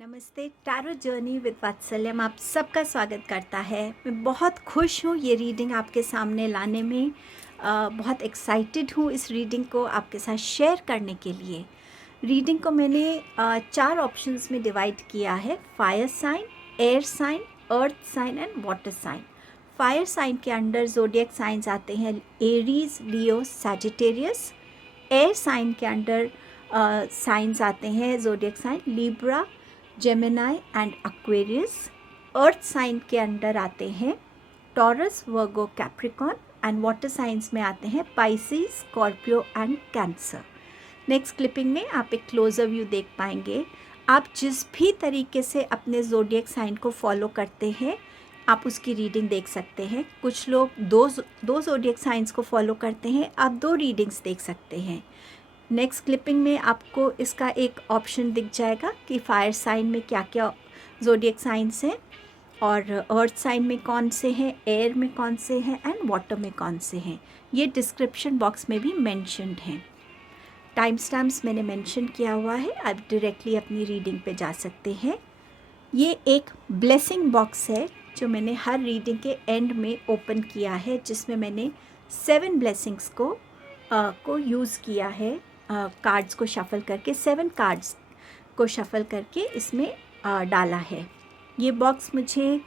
नमस्ते। Tarot journey with वात्सल्यम आप सबका स्वागत करता है। मैं बहुत खुश हूँ ये रीडिंग आपके सामने लाने में। बहुत एक्साइटेड हूँ इस रीडिंग को आपके साथ शेयर करने के लिए। रीडिंग को मैंने 4 ऑप्शंस में डिवाइड किया है: fire sign, air sign, earth sign and water sign. Fire sign के अंडर ज़ोडिएक साइंस आते हैं Aries, Leo, Sagittarius. Air sign के अंडर साइंस आते हैं zodiac sign Libra, Gemini and Aquarius. Earth sign के अंडर आते हैं Taurus, Virgo, Capricorn and water signs में आते हैं Pisces, Scorpio and cancer. Next clipping में आप एक क्लोजर व्यू देख पाएंगे। आप जिस भी तरीके से अपने ज़ोडिएक साइन को फॉलो करते हैं आप उसकी रीडिंग देख सकते हैं। कुछ लोग दो ज़ोडिएक साइंस को फॉलो करते हैं, आप 2 रीडिंग्स देख सकते हैं। नेक्स्ट क्लिपिंग में आपको इसका एक ऑप्शन दिख जाएगा कि फायर साइन में क्या क्या ज़ोडिएक साइंस हैं और अर्थ साइन में कौन से हैं, एयर में कौन से हैं एंड वाटर में कौन से हैं। ये डिस्क्रिप्शन बॉक्स में भी मेंशन्ड हैं। टाइम स्टैम्प्स मैंने मेंशन किया हुआ है, आप डायरेक्टली अपनी रीडिंग पे जा सकते हैं। ये एक ब्लेसिंग बॉक्स है जो मैंने हर रीडिंग के एंड में ओपन किया है, जिसमें मैंने 7 ब्लेसिंग्स को यूज़ किया है। कार्ड्स को शफ़ल करके 7 कार्ड्स को शफ़ल करके इसमें डाला है। ये बॉक्स मुझे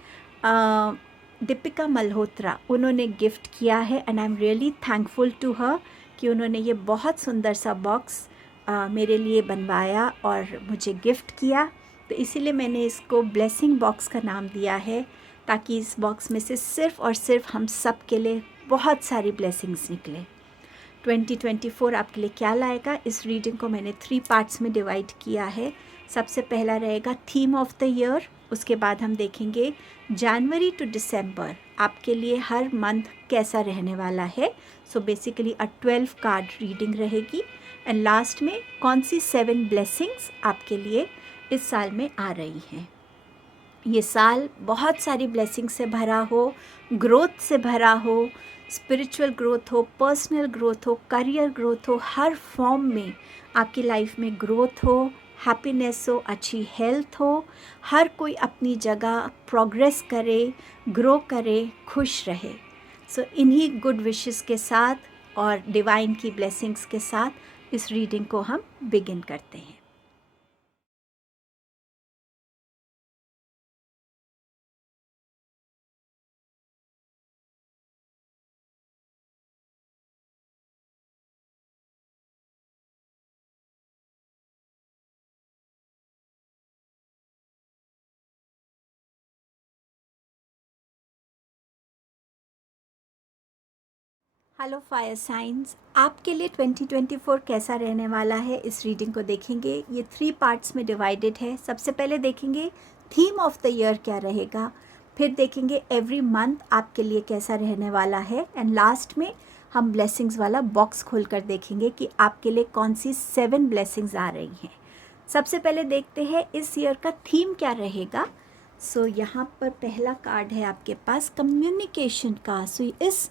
दीपिका मल्होत्रा उन्होंने गिफ्ट किया है and I am really thankful to her कि उन्होंने ये बहुत सुंदर सा बॉक्स मेरे लिए बनवाया और मुझे गिफ्ट किया। तो इसीलिए मैंने इसको ब्लेसिंग बॉक्स का नाम दिया है, ताकि इस बॉक्स में से सिर्फ़ और सिर्फ हम सब के लिए बहुत सारी ब्लेसिंग्स निकले। 2024 आपके लिए क्या लाएगा, इस रीडिंग को मैंने 3 पार्ट्स में डिवाइड किया है। सबसे पहला रहेगा थीम ऑफ द ईयर, उसके बाद हम देखेंगे जनवरी टू दिसंबर आपके लिए हर मंथ कैसा रहने वाला है। सो बेसिकली 12 कार्ड रीडिंग रहेगी एंड लास्ट में कौन सी 7 ब्लेसिंग्स आपके लिए इस साल में आ रही हैं। ये साल बहुत सारी ब्लेसिंग से भरा हो, ग्रोथ से भरा हो, स्पिरिचुअल ग्रोथ हो, पर्सनल ग्रोथ हो, करियर ग्रोथ हो, हर फॉर्म में आपकी लाइफ में ग्रोथ हो, हैप्पीनेस हो, अच्छी हेल्थ हो, हर कोई अपनी जगह प्रोग्रेस करे, ग्रो करे, खुश रहे। सो इन्हीं गुड विशेस के साथ और डिवाइन की ब्लेसिंग्स के साथ इस रीडिंग को हम बिगिन करते हैं। हेलो फायर साइंस, आपके लिए 2024 कैसा रहने वाला है इस रीडिंग को देखेंगे। ये 3 पार्ट्स में डिवाइडेड है। सबसे पहले देखेंगे थीम ऑफ द ईयर क्या रहेगा, फिर देखेंगे एवरी मंथ आपके लिए कैसा रहने वाला है एंड लास्ट में हम ब्लेसिंग्स वाला बॉक्स खोलकर देखेंगे कि आपके लिए कौन सी 7 ब्लेसिंग्स आ रही हैं। सबसे पहले देखते हैं इस ईयर का थीम क्या रहेगा। सो यहाँ पर पहला कार्ड है आपके पास कम्युनिकेशन का। सो इस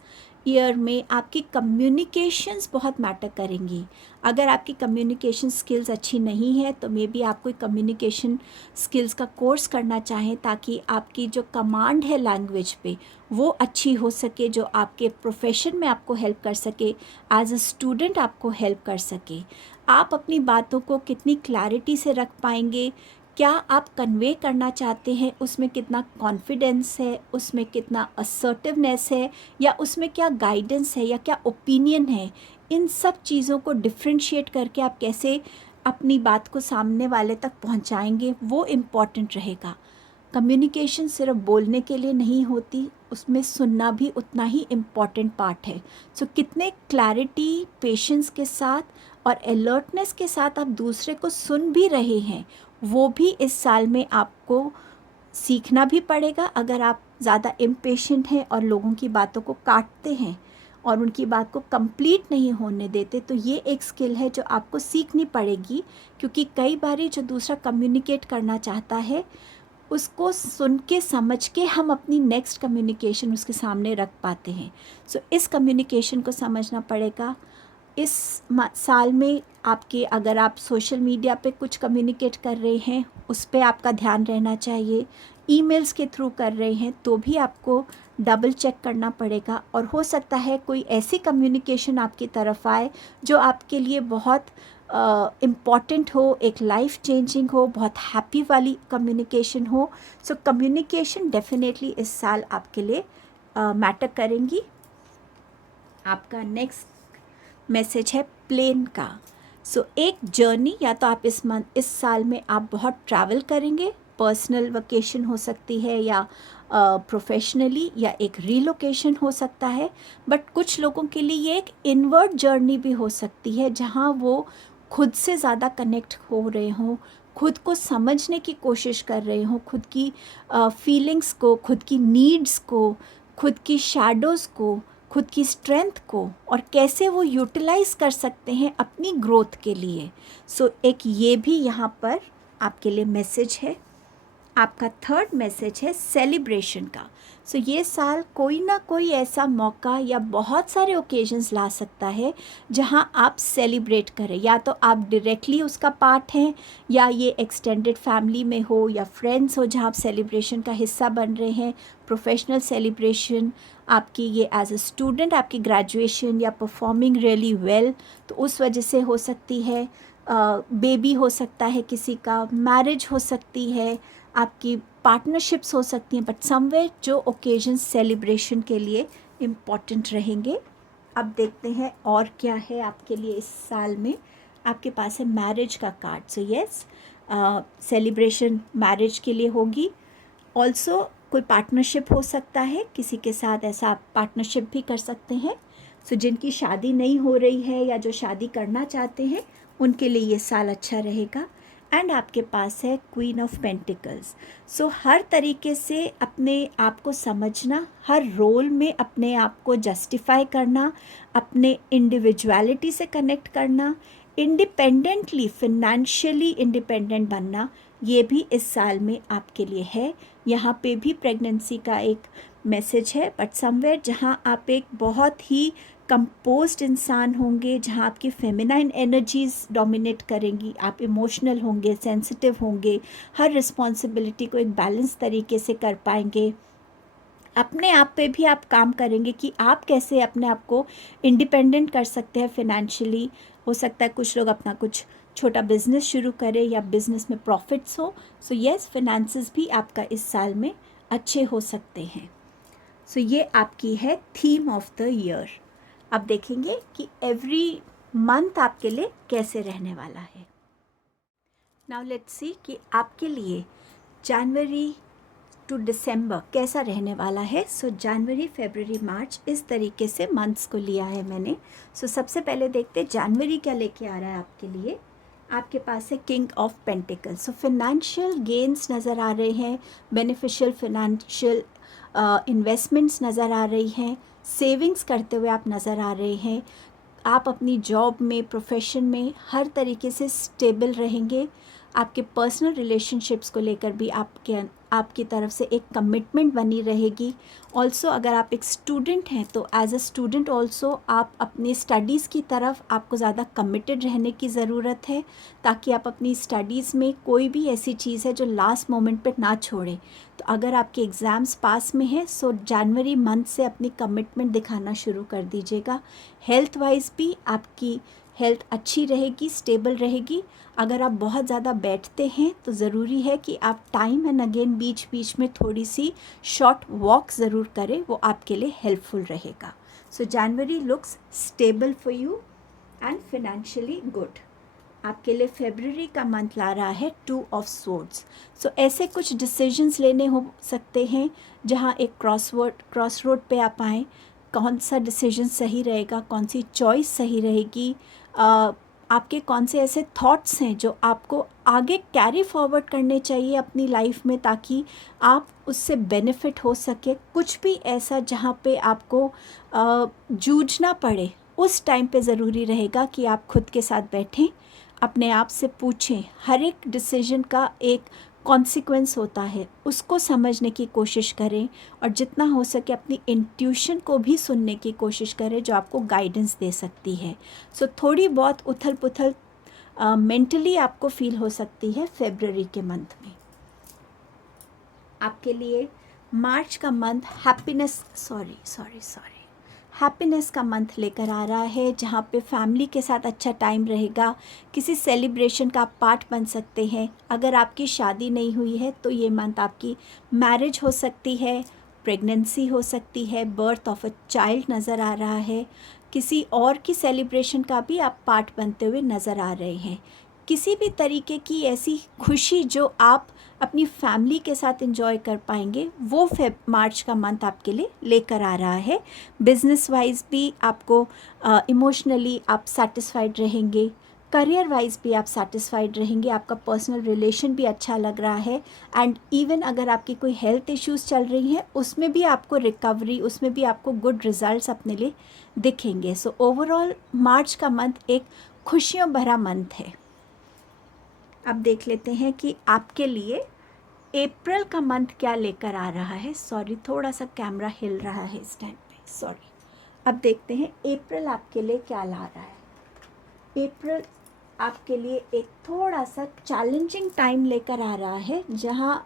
ईयर में आपकी कम्युनिकेशंस बहुत मैटर करेंगी। अगर आपकी कम्युनिकेशन स्किल्स अच्छी नहीं है तो मे बी आप कोई कम्युनिकेशन स्किल्स का कोर्स करना चाहें, ताकि आपकी जो कमांड है लैंग्वेज पे वो अच्छी हो सके, जो आपके प्रोफेशन में आपको हेल्प कर सके, एज अ स्टूडेंट आपको हेल्प कर सके। आप अपनी बातों को कितनी क्लैरिटी से रख पाएंगे, क्या आप कन्वे करना चाहते हैं, उसमें कितना कॉन्फिडेंस है, उसमें कितना असर्टिवनेस है, या उसमें क्या गाइडेंस है या क्या ओपिनियन है। इन सब चीज़ों को डिफ्रेंशिएट करके आप कैसे अपनी बात को सामने वाले तक पहुंचाएंगे, वो इम्पॉर्टेंट रहेगा। कम्युनिकेशन सिर्फ बोलने के लिए नहीं होती, उसमें सुनना भी उतना ही इम्पॉर्टेंट पार्ट है। सो कितने क्लैरिटी, पेशेंस के साथ और अलर्टनेस के साथ आप दूसरे को सुन भी रहे हैं, वो भी इस साल में आपको सीखना भी पड़ेगा। अगर आप ज़्यादा इम्पेशेंट हैं और लोगों की बातों को काटते हैं और उनकी बात को कंप्लीट नहीं होने देते, तो ये एक स्किल है जो आपको सीखनी पड़ेगी, क्योंकि कई बार जो दूसरा कम्युनिकेट करना चाहता है उसको सुन के समझ के हम अपनी नेक्स्ट कम्युनिकेशन उसके सामने रख पाते हैं। सो इस कम्युनिकेशन को समझना पड़ेगा। इस साल में आपके, अगर आप सोशल मीडिया पे कुछ कम्युनिकेट कर रहे हैं उस पे आपका ध्यान रहना चाहिए। ईमेल्स के थ्रू कर रहे हैं तो भी आपको डबल चेक करना पड़ेगा, और हो सकता है कोई ऐसी कम्युनिकेशन आपकी तरफ आए जो आपके लिए बहुत इम्पॉर्टेंट हो, एक लाइफ चेंजिंग हो, बहुत हैप्पी वाली कम्युनिकेशन हो। सो कम्युनिकेशन डेफिनेटली इस साल आपके लिए मैटर करेंगी। आपका नेक्स्ट मैसेज है प्लेन का। सो एक जर्नी, या तो आप इस साल में आप बहुत ट्रैवल करेंगे, पर्सनल वेकेशन हो सकती है या प्रोफेशनली, या एक रीलोकेशन हो सकता है। बट कुछ लोगों के लिए ये एक इनवर्ड जर्नी भी हो सकती है जहाँ वो खुद से ज़्यादा कनेक्ट हो रहे हों, खुद को समझने की कोशिश कर रहे हों, खुद की फीलिंग्स को, खुद की नीड्स को, खुद की शैडोज़ को, खुद की स्ट्रेंथ को, और कैसे वो यूटिलाइज़ कर सकते हैं अपनी ग्रोथ के लिए। सो एक ये भी यहाँ पर आपके लिए मैसेज है। आपका थर्ड मैसेज है सेलिब्रेशन का। सो ये साल कोई ना कोई ऐसा मौका या बहुत सारे ओकेजन्स ला सकता है जहाँ आप सेलिब्रेट करें, या तो आप डायरेक्टली उसका पार्ट हैं, या ये एक्सटेंडेड फैमिली में हो या फ्रेंड्स हो जहाँ आप सेलिब्रेशन का हिस्सा बन रहे हैं। प्रोफेशनल सेलिब्रेशन, आपकी ये एज अ स्टूडेंट आपकी ग्रेजुएशन या परफॉर्मिंग रियली वेल, तो उस वजह से हो सकती है। बेबी हो सकता है किसी का, मैरिज हो सकती है, आपकी पार्टनरशिप्स हो सकती हैं, बट समवेयर जो ओकेजन सेलिब्रेशन के लिए इम्पॉर्टेंट रहेंगे। अब देखते हैं और क्या है आपके लिए इस साल में। आपके पास है मैरिज का card. So yes, celebration marriage के लिए होगी। ऑल्सो कोई पार्टनरशिप हो सकता है, किसी के साथ ऐसा आप पार्टनरशिप भी कर सकते हैं। सो जिनकी शादी नहीं हो रही है या जो शादी करना चाहते हैं उनके लिए ये साल अच्छा रहेगा। एंड आपके पास है क्वीन ऑफ पेंटिकल्स। सो हर तरीके से अपने आप को समझना, हर रोल में अपने आप को जस्टिफाई करना, अपने इंडिविजुअलिटी से कनेक्ट करना, इंडिपेंडेंटली फिनेंशियली इंडिपेंडेंट बनना, ये भी इस साल में आपके लिए है। यहाँ पे भी प्रेगनेंसी का एक मैसेज है, बट समवेयर जहाँ आप एक बहुत ही कंपोज्ड इंसान होंगे, जहाँ आपकी फेमिनाइन एनर्जीज़ डोमिनेट करेंगी, आप इमोशनल होंगे, सेंसिटिव होंगे, हर रिस्पॉन्सिबिलिटी को एक बैलेंस तरीके से कर पाएंगे। अपने आप पे भी आप काम करेंगे कि आप कैसे अपने आप को इंडिपेंडेंट कर सकते हैं फिनेंशियली। हो सकता है कुछ लोग अपना कुछ छोटा बिजनेस शुरू करें या बिजनेस में प्रॉफिट्स हो। सो यस, फिनेंसेस भी आपका इस साल में अच्छे हो सकते हैं। सो ये आपकी है थीम ऑफ द ईयर। अब देखेंगे कि एवरी मंथ आपके लिए कैसे रहने वाला है। नाउ लेट्स सी कि आपके लिए जनवरी टू दिसंबर कैसा रहने वाला है। सो जनवरी, फरवरी, मार्च, इस तरीके से मंथ्स को लिया है मैंने। सो सबसे पहले देखते जनवरी क्या लेके आ रहा है आपके लिए। आपके पास है king of pentacles. So financial gains नज़र आ रहे हैं, बेनिफिशियल फिनेंशियल इन्वेस्टमेंट्स नज़र आ रही हैं, सेविंग्स करते हुए आप नज़र आ रहे हैं। आप अपनी जॉब में, प्रोफेशन में हर तरीके से स्टेबल रहेंगे। आपके पर्सनल रिलेशनशिप्स को लेकर भी आपकी तरफ से एक कमिटमेंट बनी रहेगी। ऑल्सो अगर आप एक स्टूडेंट हैं तो एज अ स्टूडेंट ऑल्सो आप अपनी स्टडीज़ की तरफ आपको ज़्यादा कमिटेड रहने की ज़रूरत है, ताकि आप अपनी स्टडीज़ में कोई भी ऐसी चीज़ है जो लास्ट मोमेंट पे ना छोड़ें। तो अगर आपके एग्ज़ाम्स पास में है, सो जनवरी मंथ से अपनी कमिटमेंट दिखाना शुरू कर दीजिएगा। हेल्थ वाइज भी आपकी हेल्थ अच्छी रहेगी, स्टेबल रहेगी। अगर आप बहुत ज़्यादा बैठते हैं तो ज़रूरी है कि आप टाइम एंड अगेन बीच बीच में थोड़ी सी शॉर्ट वॉक ज़रूर करें, वो आपके लिए हेल्पफुल रहेगा। So January looks stable for you and financially good. आपके लिए फरवरी का मंथ ला रहा है टू ऑफ स्वॉर्ड्स। सो ऐसे कुछ डिसीजंस लेने हो सकते हैं जहाँ एक क्रॉस रोड पे आप आएँ, कौन सा डिसीजन सही रहेगा, कौन सी चॉइस सही रहेगी, आपके कौन से ऐसे थॉट्स हैं जो आपको आगे कैरी फॉरवर्ड करने चाहिए अपनी लाइफ में, ताकि आप उससे बेनिफिट हो सके। कुछ भी ऐसा जहाँ पे आपको जूझना पड़े, उस टाइम पे ज़रूरी रहेगा कि आप खुद के साथ बैठें, अपने आप से पूछें, हर एक डिसीजन का एक कॉन्सिक्वेंस होता है उसको समझने की कोशिश करें, और जितना हो सके अपनी इंट्यूशन को भी सुनने की कोशिश करें जो आपको गाइडेंस दे सकती है। सो थोड़ी बहुत उथल पुथल मेंटली आपको फील हो सकती है फरवरी के मंथ में। आपके लिए मार्च का मंथ हैप्पीनेस का मंथ लेकर आ रहा है, जहाँ पे फैमिली के साथ अच्छा टाइम रहेगा। किसी सेलिब्रेशन का आप पार्ट बन सकते हैं। अगर आपकी शादी नहीं हुई है तो ये मंथ आपकी मैरिज हो सकती है, प्रेगनेंसी हो सकती है, बर्थ ऑफ अ चाइल्ड नज़र आ रहा है। किसी और की सेलिब्रेशन का भी आप पार्ट बनते हुए नज़र आ रहे हैं। किसी भी तरीके की ऐसी खुशी जो आप अपनी फैमिली के साथ एंजॉय कर पाएंगे, वो मार्च का मंथ आपके लिए लेकर आ रहा है। बिजनेस वाइज भी आपको इमोशनली आप सेटिस्फाइड रहेंगे, करियर वाइज भी आप सेटिस्फाइड रहेंगे, आपका पर्सनल रिलेशन भी अच्छा लग रहा है। एंड इवन अगर आपकी कोई हेल्थ इश्यूज़ चल रही हैं उसमें भी आपको रिकवरी, उसमें भी आपको गुड रिजल्ट्स अपने लिए दिखेंगे। सो ओवरऑल मार्च का मंथ एक खुशियों भरा मंथ है। अब देख लेते हैं कि आपके लिए अप्रैल का मंथ क्या लेकर आ रहा है। सॉरी, थोड़ा सा कैमरा हिल रहा है इस टाइम पे, सॉरी। अब देखते हैं अप्रैल आपके लिए क्या ला रहा है। अप्रैल आपके लिए एक थोड़ा सा चैलेंजिंग टाइम लेकर आ रहा है, जहां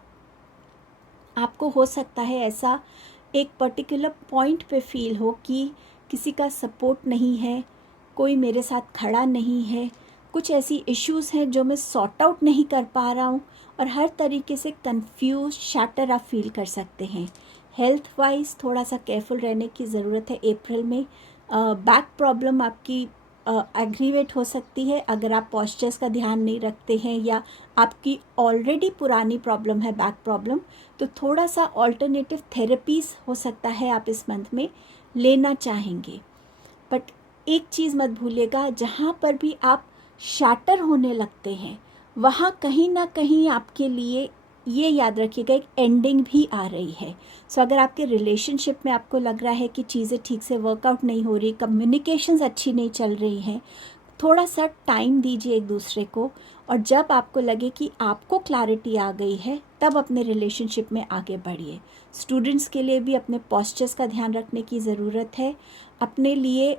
आपको हो सकता है ऐसा एक पर्टिकुलर पॉइंट पे फील हो कि किसी का सपोर्ट नहीं है, कोई मेरे साथ खड़ा नहीं है, कुछ ऐसी इश्यूज़ हैं जो मैं सॉर्ट आउट नहीं कर पा रहा हूँ, और हर तरीके से कंफ्यूज शैटर आप फील कर सकते हैं। हेल्थ वाइज थोड़ा सा केयरफुल रहने की ज़रूरत है अप्रैल में। बैक प्रॉब्लम आपकी एग्रीवेट हो सकती है अगर आप पॉस्चर्स का ध्यान नहीं रखते हैं, या आपकी ऑलरेडी पुरानी प्रॉब्लम है बैक प्रॉब्लम, तो थोड़ा सा ऑल्टरनेटिव थेरेपीज़ हो सकता है आप इस मंथ में लेना चाहेंगे। बट एक चीज़ मत भूलिएगा, जहाँ पर भी आप शैटर होने लगते हैं वहाँ कहीं ना कहीं आपके लिए ये याद रखिएगा एक एंडिंग भी आ रही है। सो अगर आपके रिलेशनशिप में आपको लग रहा है कि चीज़ें ठीक से वर्कआउट नहीं हो रही, कम्युनिकेशंस अच्छी नहीं चल रही हैं, थोड़ा सा टाइम दीजिए एक दूसरे को, और जब आपको लगे कि आपको क्लैरिटी आ गई है तब अपने रिलेशनशिप में आगे बढ़िए। स्टूडेंट्स के लिए भी अपने पॉस्चर्स का ध्यान रखने की ज़रूरत है। अपने लिए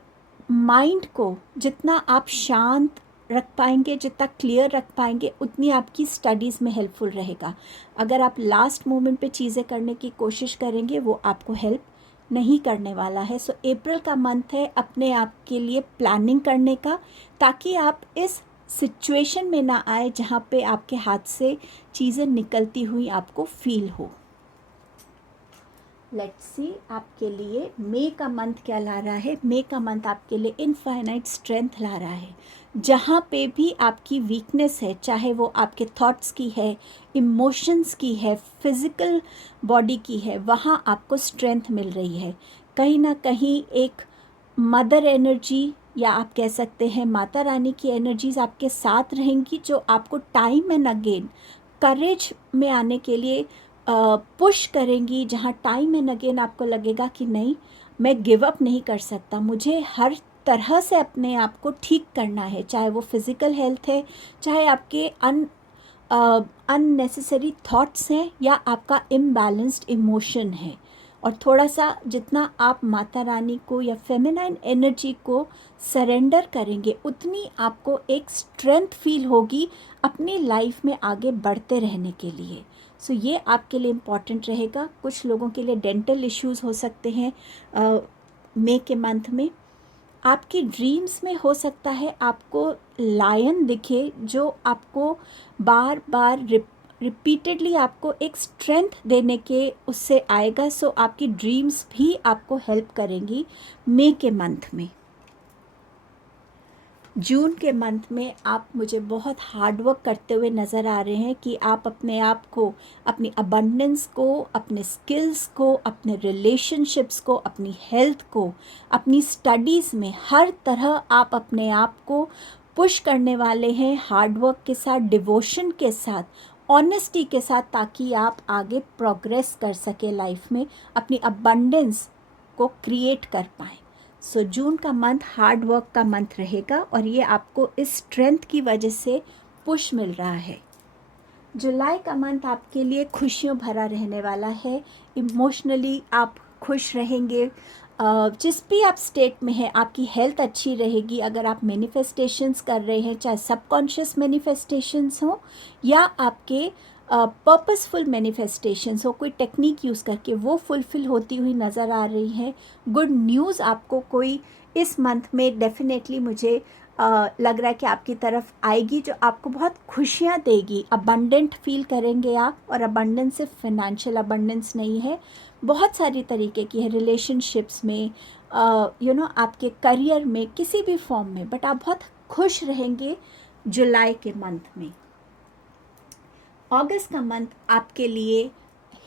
माइंड को जितना आप शांत रख पाएंगे, जितना क्लियर रख पाएंगे, उतनी आपकी स्टडीज़ में हेल्पफुल रहेगा। अगर आप लास्ट मोमेंट पे चीज़ें करने की कोशिश करेंगे वो आपको हेल्प नहीं करने वाला है। सो अप्रैल का मंथ है अपने आप के लिए प्लानिंग करने का, ताकि आप इस सिचुएशन में ना आए जहाँ पे आपके हाथ से चीज़ें निकलती हुई आपको फील हो। लेट्स सी आपके लिए मई का मंथ क्या ला रहा है। मई का मंथ आपके लिए इनफाइनाइट स्ट्रेंथ ला रहा है। जहाँ पे भी आपकी वीकनेस है, चाहे वो आपके थॉट्स की है, इमोशंस की है, फिज़िकल बॉडी की है, वहाँ आपको स्ट्रेंथ मिल रही है। कहीं ना कहीं एक मदर एनर्जी, या आप कह सकते हैं माता रानी की एनर्जीज आपके साथ रहेंगी, जो आपको टाइम एंड अगेन करेज में आने के लिए पुश करेंगी। जहाँ टाइम एंड अगेन आपको लगेगा कि नहीं, मैं गिव अप नहीं कर सकता, मुझे हर तरह से अपने आप को ठीक करना है, चाहे वो फिज़िकल हेल्थ है, चाहे आपके अननेसेसरी थॉट्स हैं, या आपका इम्बैलेंस्ड इमोशन है। और थोड़ा सा जितना आप माता रानी को या फेमिनाइन एनर्जी को सरेंडर करेंगे, उतनी आपको एक स्ट्रेंथ फील होगी अपनी लाइफ में आगे बढ़ते रहने के लिए। सो ये आपके लिए इम्पॉर्टेंट रहेगा। कुछ लोगों के लिए डेंटल इश्यूज़ हो सकते हैं मई के मंथ में। आपकी ड्रीम्स में हो सकता है आपको लायन दिखे, जो आपको बार बार रिपीटेडली आपको एक स्ट्रेंथ देने के उससे आएगा। सो आपकी ड्रीम्स भी आपको हेल्प करेंगी मई के मंथ में। जून के मंथ में आप मुझे बहुत हार्ड वर्क करते हुए नज़र आ रहे हैं कि आप अपने आप को, अपनी अबंडेंस को, अपने स्किल्स को, अपने रिलेशनशिप्स को, अपनी हेल्थ को, अपनी स्टडीज़ में हर तरह आप अपने आप को पुश करने वाले हैं, हार्ड वर्क के साथ, डिवोशन के साथ, ऑनेस्टी के साथ, ताकि आप आगे प्रोग्रेस कर सके लाइफ में, अपनी अबंडेंस को क्रिएट कर पाएँ। सो जून का मंथ हार्ड वर्क का मंथ रहेगा, और ये आपको इस स्ट्रेंथ की वजह से पुश मिल रहा है। जुलाई का मंथ आपके लिए खुशियों भरा रहने वाला है। इमोशनली आप खुश रहेंगे। जिस भी आप स्टेट में हैं आपकी हेल्थ अच्छी रहेगी। अगर आप मैनिफेस्टेशंस कर रहे हैं, चाहे सबकॉन्शियस मैनिफेस्टेशंस हो या आपके पर्पसफुल मैनिफेस्टेशंस हो, कोई टेक्निक यूज़ करके वो फुलफ़िल होती हुई नज़र आ रही है। गुड न्यूज़ आपको कोई इस मंथ में डेफिनेटली मुझे लग रहा है कि आपकी तरफ आएगी, जो आपको बहुत खुशियाँ देगी। अबंडेंट फील करेंगे आप, और अबंडेंस सिर्फ फाइनेंशियल अबंडेंस नहीं है, बहुत सारी तरीके की है, रिलेशनशिप्स में, आपके करियर में, किसी भी फॉर्म में, बट आप बहुत खुश रहेंगे जुलाई के मंथ में। अगस्त का मंथ आपके लिए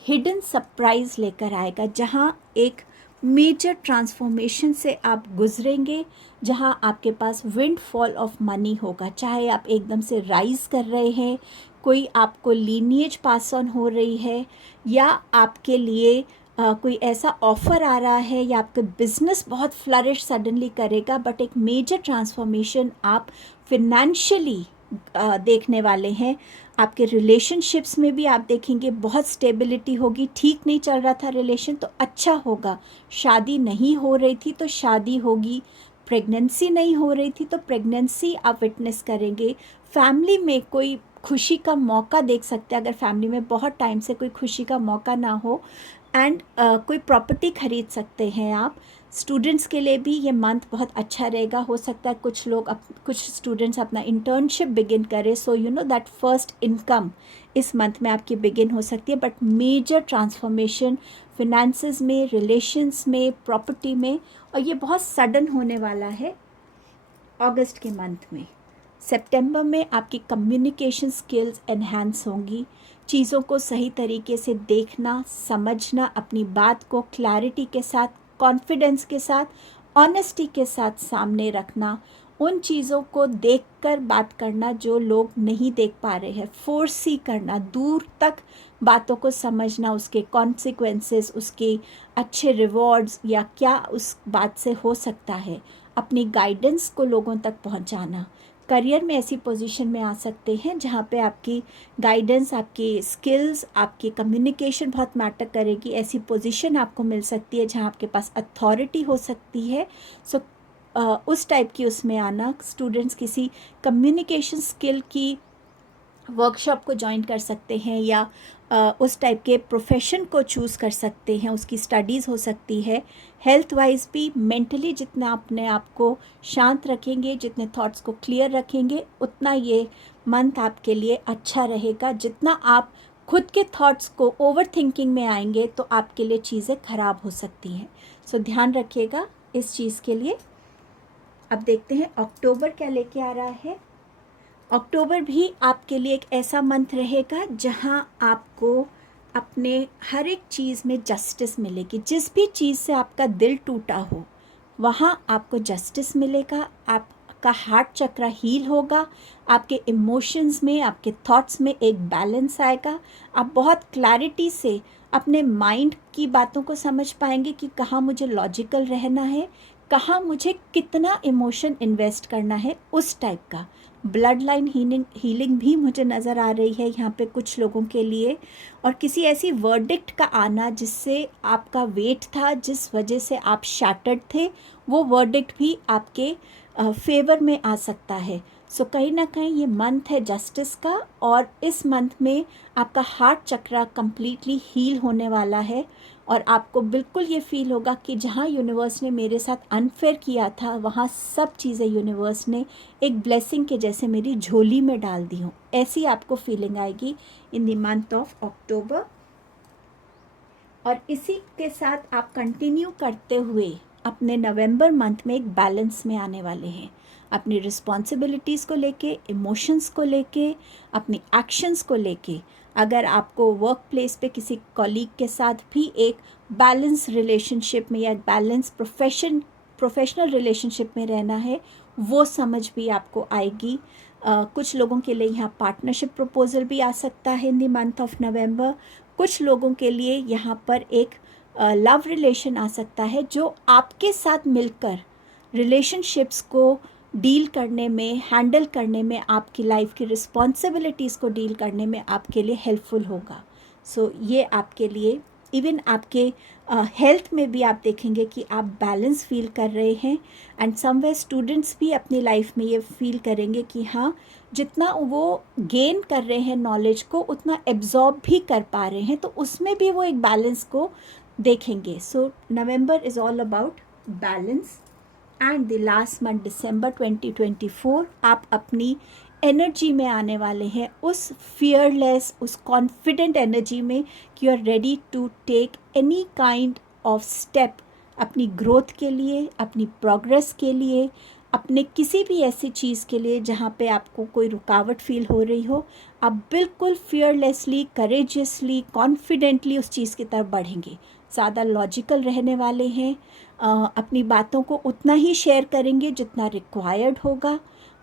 हिडन सरप्राइज लेकर आएगा, जहाँ एक मेजर ट्रांसफॉर्मेशन से आप गुजरेंगे, जहाँ आपके पास विंडफॉल ऑफ मनी होगा। चाहे आप एकदम से राइज कर रहे हैं, कोई आपको लीनिएज पास ऑन हो रही है, या आपके लिए कोई ऐसा ऑफ़र आ रहा है, या आपका बिजनेस बहुत फ्लरिश सडनली करेगा, बट एक मेजर ट्रांसफॉर्मेशन आप फिनेंशियली देखने वाले हैं। आपके रिलेशनशिप्स में भी आप देखेंगे बहुत स्टेबिलिटी होगी। ठीक नहीं चल रहा था रिलेशन तो अच्छा होगा, शादी नहीं हो रही थी तो शादी होगी, प्रेगनेंसी नहीं हो रही थी तो प्रेगनेंसी आप विटनेस करेंगे। फैमिली में कोई खुशी का मौका देख सकते हैं, अगर फैमिली में बहुत टाइम से कोई खुशी का मौका ना हो। एंड कोई प्रॉपर्टी खरीद सकते हैं आप। स्टूडेंट्स के लिए भी ये मंथ बहुत अच्छा रहेगा। हो सकता है कुछ स्टूडेंट्स अपना इंटर्नशिप बिगिन करें, so you know that first income इस मंथ में आपकी बिगिन हो सकती है। बट मेजर ट्रांसफॉर्मेशन फिनेंसेस में, रिलेशंस में, प्रॉपर्टी में, और ये बहुत सडन होने वाला है अगस्त के मंथ में। सितंबर में आपकी कम्युनिकेशन स्किल्स एनहांस होंगी। चीज़ों को सही तरीके से देखना, समझना, अपनी बात को क्लैरिटी के साथ, कॉन्फिडेंस के साथ, ऑनेस्टी के साथ सामने रखना, उन चीज़ों को देखकर बात करना जो लोग नहीं देख पा रहे हैं, फोर्सी करना, दूर तक बातों को समझना, उसके कॉन्सिक्वेंसेस, उसके अच्छे रिवॉर्ड्स या क्या उस बात से हो सकता है, अपनी गाइडेंस को लोगों तक पहुंचाना। करियर में ऐसी पोजीशन में आ सकते हैं जहाँ पे आपकी गाइडेंस, आपकी स्किल्स, आपकी कम्युनिकेशन बहुत मैटर करेगी। ऐसी पोजीशन आपको मिल सकती है जहाँ आपके पास अथॉरिटी हो सकती है। सो उस टाइप की उसमें आना। स्टूडेंट्स किसी कम्युनिकेशन स्किल की वर्कशॉप को ज्वाइन कर सकते हैं, या उस टाइप के प्रोफेशन को चूज़ कर सकते हैं, उसकी स्टडीज़ हो सकती है। हेल्थ वाइज भी मेंटली जितना अपने आप को शांत रखेंगे, जितने थॉट्स को क्लियर रखेंगे, उतना ये मंथ आपके लिए अच्छा रहेगा। जितना आप खुद के थॉट्स को ओवर थिंकिंग में आएंगे तो आपके लिए चीज़ें ख़राब हो सकती हैं। सो ध्यान रखिएगा इस चीज़ के लिए। अब देखते हैं अक्टूबर क्या लेके आ रहा है। अक्टूबर भी आपके लिए एक ऐसा मंथ रहेगा जहां आपको अपने हर एक चीज़ में जस्टिस मिलेगी। जिस भी चीज़ से आपका दिल टूटा हो वहां आपको जस्टिस मिलेगा। आपका हार्ट चक्र हील होगा। आपके इमोशंस में, आपके थॉट्स में एक बैलेंस आएगा। आप बहुत क्लैरिटी से अपने माइंड की बातों को समझ पाएंगे कि कहाँ मुझे लॉजिकल रहना है, कहाँ मुझे कितना इमोशन इन्वेस्ट करना है, उस टाइप का। ब्लड लाइन हीलिंग भी मुझे नज़र आ रही है यहाँ पे कुछ लोगों के लिए। और किसी ऐसी वर्डिक्ट का आना जिससे आपका वेट था, जिस वजह से आप शैटर्ड थे, वो वर्डिक्ट भी आपके फेवर में आ सकता है। सो कहीं ना कहीं ये मंथ है जस्टिस का, और इस मंथ में आपका हार्ट चक्र कम्प्लीटली हील होने वाला है। और आपको बिल्कुल ये फील होगा कि जहाँ यूनिवर्स ने मेरे साथ अनफेयर किया था, वहाँ सब चीज़ें यूनिवर्स ने एक ब्लेसिंग के जैसे मेरी झोली में डाल दी हूँ। ऐसी आपको फीलिंग आएगी इन द मंथ ऑफ अक्टूबर। और इसी के साथ आप कंटिन्यू करते हुए अपने नवंबर मंथ में एक बैलेंस में आने वाले हैं। अपनी रिस्पॉन्सिबिलिटीज़ को लेके, इमोशंस को लेके, अपनी एक्शंस को लेके। अगर आपको वर्क प्लेस पे किसी कॉलीग के साथ भी एक बैलेंस रिलेशनशिप में या बैलेंस प्रोफेशनल रिलेशनशिप में रहना है, वो समझ भी आपको आएगी। कुछ लोगों के लिए यहाँ पार्टनरशिप प्रपोजल भी आ सकता है in the month of November. कुछ लोगों के लिए यहाँ पर एक लव रिलेशन आ सकता है जो आपके साथ मिलकर रिलेशनशिप्स को डील करने में, हैंडल करने में, आपकी लाइफ की रिस्पॉन्सिबिलिटीज़ को डील करने में आपके लिए हेल्पफुल होगा. सो ये आपके लिए, इवन आपके हेल्थ में भी आप देखेंगे कि आप बैलेंस फील कर रहे हैं. एंड समवेयर स्टूडेंट्स भी अपनी लाइफ में ये फील करेंगे कि हाँ, जितना वो गेन कर रहे हैं नॉलेज को, उतना एब्जॉर्ब भी कर पा रहे हैं, तो उसमें भी वो एक बैलेंस को देखेंगे. So November is all about balance. And the last month December 2024, आप अपनी एनर्जी में आने वाले हैं, उस फियरलेस, उस कॉन्फिडेंट एनर्जी में कि you are ready to take any kind of step अपनी ग्रोथ के लिए, अपनी प्रोग्रेस के लिए, अपने किसी भी ऐसी चीज़ के लिए जहाँ पे आपको कोई रुकावट फील हो रही हो. आप बिल्कुल फियरलेसली, करेजियसली, कॉन्फिडेंटली उस चीज़ की तरफ बढ़ेंगे. ज़्यादा लॉजिकल रहने वाले हैं. अपनी बातों को उतना ही शेयर करेंगे जितना रिक्वायर्ड होगा,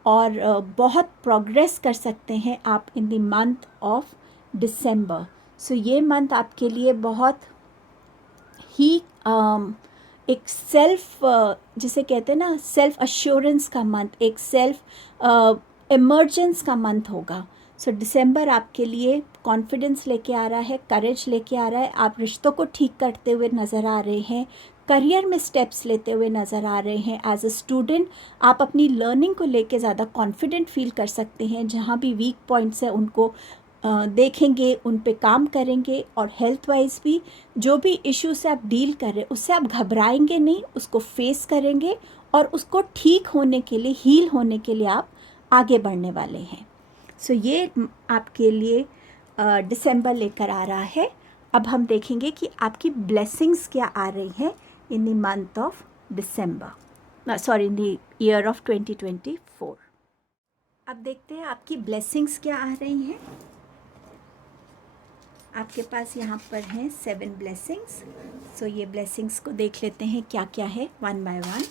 और बहुत प्रोग्रेस कर सकते हैं आप in the month of December. So ये मंथ आपके लिए बहुत ही एक सेल्फ, जिसे कहते हैं ना, सेल्फ अश्योरेंस का मंथ, एक सेल्फ इमर्जेंस का मंथ होगा. सो दिसंबर आपके लिए कॉन्फिडेंस लेके आ रहा है, करेज लेके आ रहा है. आप रिश्तों को ठीक करते हुए नज़र आ रहे हैं, करियर में स्टेप्स लेते हुए नज़र आ रहे हैं. एज अ स्टूडेंट आप अपनी लर्निंग को लेके ज़्यादा कॉन्फिडेंट फील कर सकते हैं. जहाँ भी वीक पॉइंट्स हैं उनको देखेंगे, उन पे काम करेंगे. और हेल्थ वाइज भी जो भी इश्यू से आप डील कर रहे हैं, उससे आप घबराएंगे नहीं, उसको फेस करेंगे, और उसको ठीक होने के लिए, हील होने के लिए आप आगे बढ़ने वाले हैं. सो ये आपके लिए दिसंबर लेकर आ रहा है. अब हम देखेंगे कि आपकी ब्लेसिंग्स क्या आ रही हैं इन the month of December, sorry, in the year of 2024. अब देखते हैं आपकी ब्लेसिंग्स क्या आ रही हैं. आपके पास यहाँ पर हैं 7 ब्लेसिंग्स. सो ये ब्लेसिंग्स को देख लेते हैं क्या क्या है, वन बाय वन.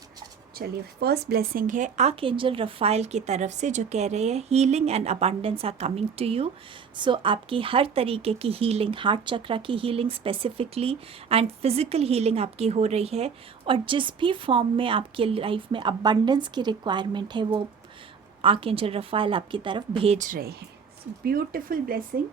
चलिए, फर्स्ट ब्लेसिंग है आर्कएंजल रफाइल की तरफ से, जो कह रहे हैं healing and abundance are coming to you. So आपकी हर तरीके की हीलिंग, हार्ट चक्रा की healing specifically, and physical healing आपकी हो रही है. और जिस भी फॉर्म में आपके लाइफ में अबंडेंस की रिक्वायरमेंट है, वो आर्कएंजल रफाइल आपकी तरफ भेज रहे हैं. Beautiful blessing.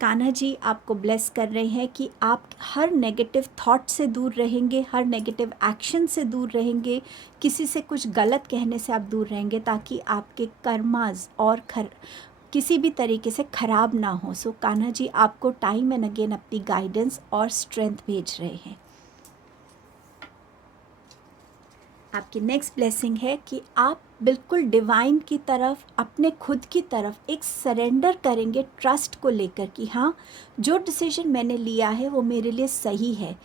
कान्हा जी आपको ब्लेस कर रहे हैं कि आप हर नेगेटिव थॉट से दूर रहेंगे, हर नेगेटिव एक्शन से दूर रहेंगे, किसी से कुछ गलत कहने से आप दूर रहेंगे, ताकि आपके कर्मास और किसी भी तरीके से ख़राब ना हो. सो कान्हा जी आपको टाइम एंड अगेन अपनी गाइडेंस और स्ट्रेंथ भेज रहे हैं. आपकी नेक्स्ट ब्लेसिंग है कि आप बिल्कुल डिवाइन की तरफ, अपने खुद की तरफ एक सरेंडर करेंगे ट्रस्ट को लेकर कि हाँ, जो डिसीजन मैंने लिया है वो मेरे लिए सही है.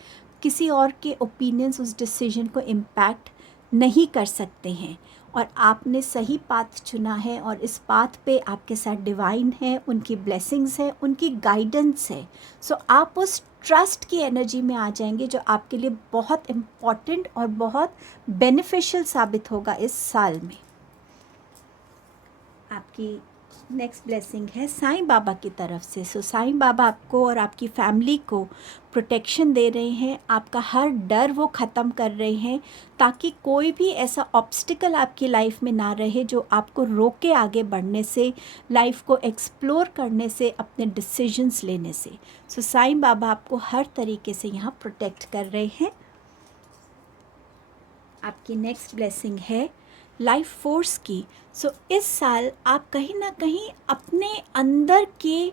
किसी और के ओपिनियंस उस डिसीजन को इम्पैक्ट नहीं कर सकते हैं, और आपने सही पाथ चुना है, और इस पाथ पे आपके साथ डिवाइन है, उनकी ब्लेसिंग्स है, उनकी गाइडेंस है. सो आप उस ट्रस्ट की एनर्जी में आ जाएंगे, जो आपके लिए बहुत इम्पॉर्टेंट और बहुत बेनिफिशियल साबित होगा इस साल में. आपकी नेक्स्ट ब्लेसिंग है साईं बाबा की तरफ से. सो साईं बाबा आपको और आपकी फैमिली को प्रोटेक्शन दे रहे हैं, आपका हर डर वो ख़त्म कर रहे हैं, ताकि कोई भी ऐसा ऑब्स्टिकल आपकी लाइफ में ना रहे जो आपको रोके आगे बढ़ने से, लाइफ को एक्सप्लोर करने से, अपने डिसीजंस लेने से. सो साईं बाबा आपको हर तरीके से यहाँ प्रोटेक्ट कर रहे हैं. आपकी नेक्स्ट ब्लेसिंग है लाइफ फोर्स की. सो इस साल आप कहीं ना कहीं अपने अंदर के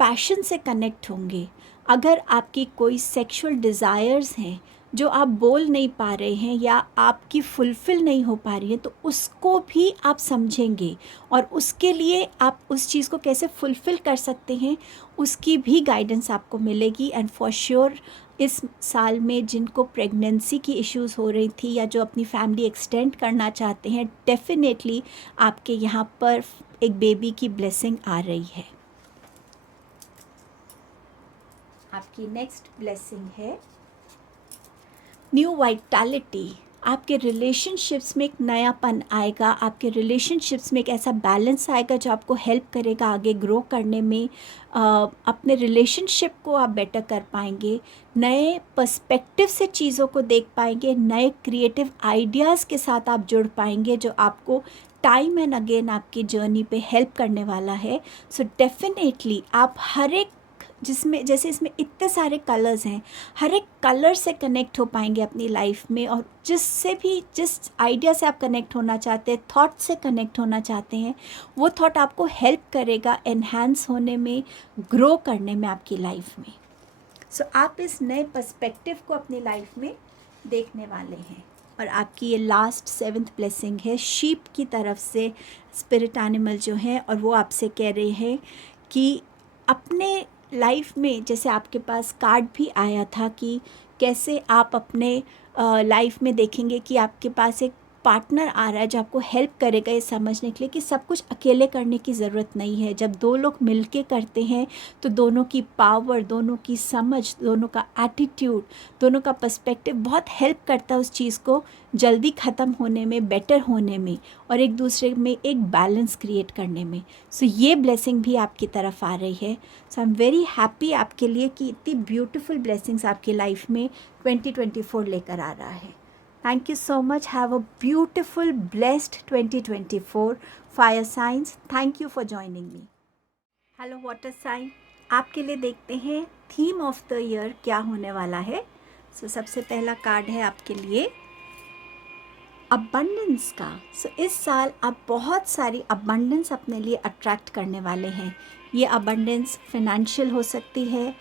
पैशन से कनेक्ट होंगे. अगर आपकी कोई सेक्सुअल डिज़ायर्स हैं जो आप बोल नहीं पा रहे हैं, या आपकी फुलफ़िल नहीं हो पा रही है, तो उसको भी आप समझेंगे, और उसके लिए आप उस चीज़ को कैसे फुलफ़िल कर सकते हैं, उसकी भी गाइडेंस आपको मिलेगी. एंड फॉर श्योर इस साल में जिनको प्रेगनेंसी की इश्यूज़ हो रही थी, या जो अपनी फैमिली एक्सटेंड करना चाहते हैं, डेफिनेटली आपके यहाँ पर एक बेबी की ब्लेसिंग आ रही है. आपकी नेक्स्ट ब्लेसिंग है न्यू वाइटैलिटी. आपके रिलेशनशिप्स में एक नयापन आएगा, आपके रिलेशनशिप्स में एक ऐसा बैलेंस आएगा जो आपको हेल्प करेगा आगे ग्रो करने में। अपने रिलेशनशिप को आप बेटर कर पाएंगे, नए पर्सपेक्टिव से चीज़ों को देख पाएंगे, नए क्रिएटिव आइडियाज़ के साथ आप जुड़ पाएंगे जो आपको टाइम एंड अगेन आपकी जर्नी पे हेल्प करने वाला है। सो डेफिनेटली आप हर एक, जिसमें जैसे इसमें इतने सारे कलर्स हैं, हर एक कलर से कनेक्ट हो पाएंगे अपनी लाइफ में, और जिससे भी, जिस आइडिया से आप कनेक्ट होना चाहते हैं, थॉट से कनेक्ट होना चाहते हैं, वो थॉट आपको हेल्प करेगा एनहांस होने में, ग्रो करने में आपकी लाइफ में। सो आप इस नए पर्सपेक्टिव को अपनी लाइफ में देखने वाले हैं। और आपकी ये लास्ट 7th ब्लेसिंग है शीप की तरफ से, स्पिरिट एनिमल जो है, और वो आपसे कह रहे हैं कि अपने लाइफ में, जैसे आपके पास कार्ड भी आया था कि कैसे आप अपने लाइफ में देखेंगे कि आपके पास एक पार्टनर आ रहा है जो आपको हेल्प करेगा ये समझने के लिए कि सब कुछ अकेले करने की ज़रूरत नहीं है। जब दो लोग मिलके करते हैं तो दोनों की पावर, दोनों की समझ, दोनों का एटीट्यूड, दोनों का पर्सपेक्टिव बहुत हेल्प करता है उस चीज़ को जल्दी ख़त्म होने में, बेटर होने में, और एक दूसरे में एक बैलेंस क्रिएट करने में। सो ये ब्लेसिंग भी आपकी तरफ आ रही है। सो आई एम वेरी हैप्पी आपके लिए कि इतनी ब्यूटीफुल ब्लेसिंग्स आपकी लाइफ में 2024 लेकर आ रहा है। Thank you so much. Have a beautiful, blessed 2024. Fire signs, thank you for joining me. Hello water sign. आपके लिए देखते हैं थीम ऑफ द ईयर क्या होने वाला है। सबसे पहला कार्ड है आपके लिए अबंडेंस का। इस साल आप बहुत सारी अबंडेंस अपने लिए अट्रैक्ट करने वाले हैं। ये अबंडेंस फिनेंशियल हो सकती है,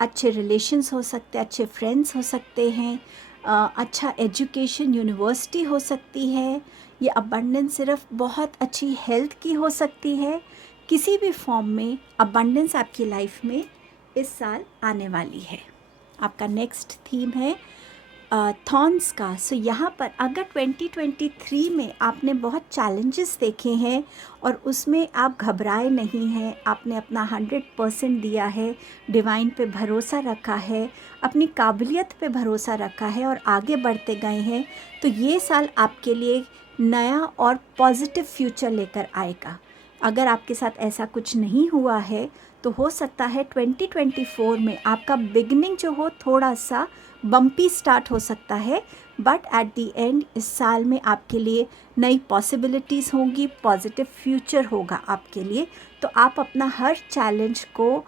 अच्छे रिलेशंस हो सकते हैं, अच्छे फ्रेंड्स हो सकते हैं, अच्छा एजुकेशन, यूनिवर्सिटी हो सकती है। ये अबंडेंस सिर्फ बहुत अच्छी हेल्थ की हो सकती है। किसी भी फॉर्म में अबंडेंस आपकी लाइफ में इस साल आने वाली है। आपका नेक्स्ट थीम है थॉर्न्स का। यहाँ पर अगर 2023 में आपने बहुत चैलेंजेस देखे हैं और उसमें आप घबराए नहीं हैं, आपने अपना 100% दिया है, डिवाइन पे भरोसा रखा है, अपनी काबिलियत पे भरोसा रखा है और आगे बढ़ते गए हैं, तो ये साल आपके लिए नया और पॉजिटिव फ्यूचर लेकर आएगा। अगर आपके साथ ऐसा कुछ नहीं हुआ है तो हो सकता है 2024 में आपका बिगनिंग जो हो थोड़ा सा बम्पी स्टार्ट हो सकता है, बट एट द एंड इस साल में आपके लिए नई पॉसिबिलिटीज़ होंगी, पॉजिटिव फ्यूचर होगा आपके लिए। तो आप अपना हर चैलेंज को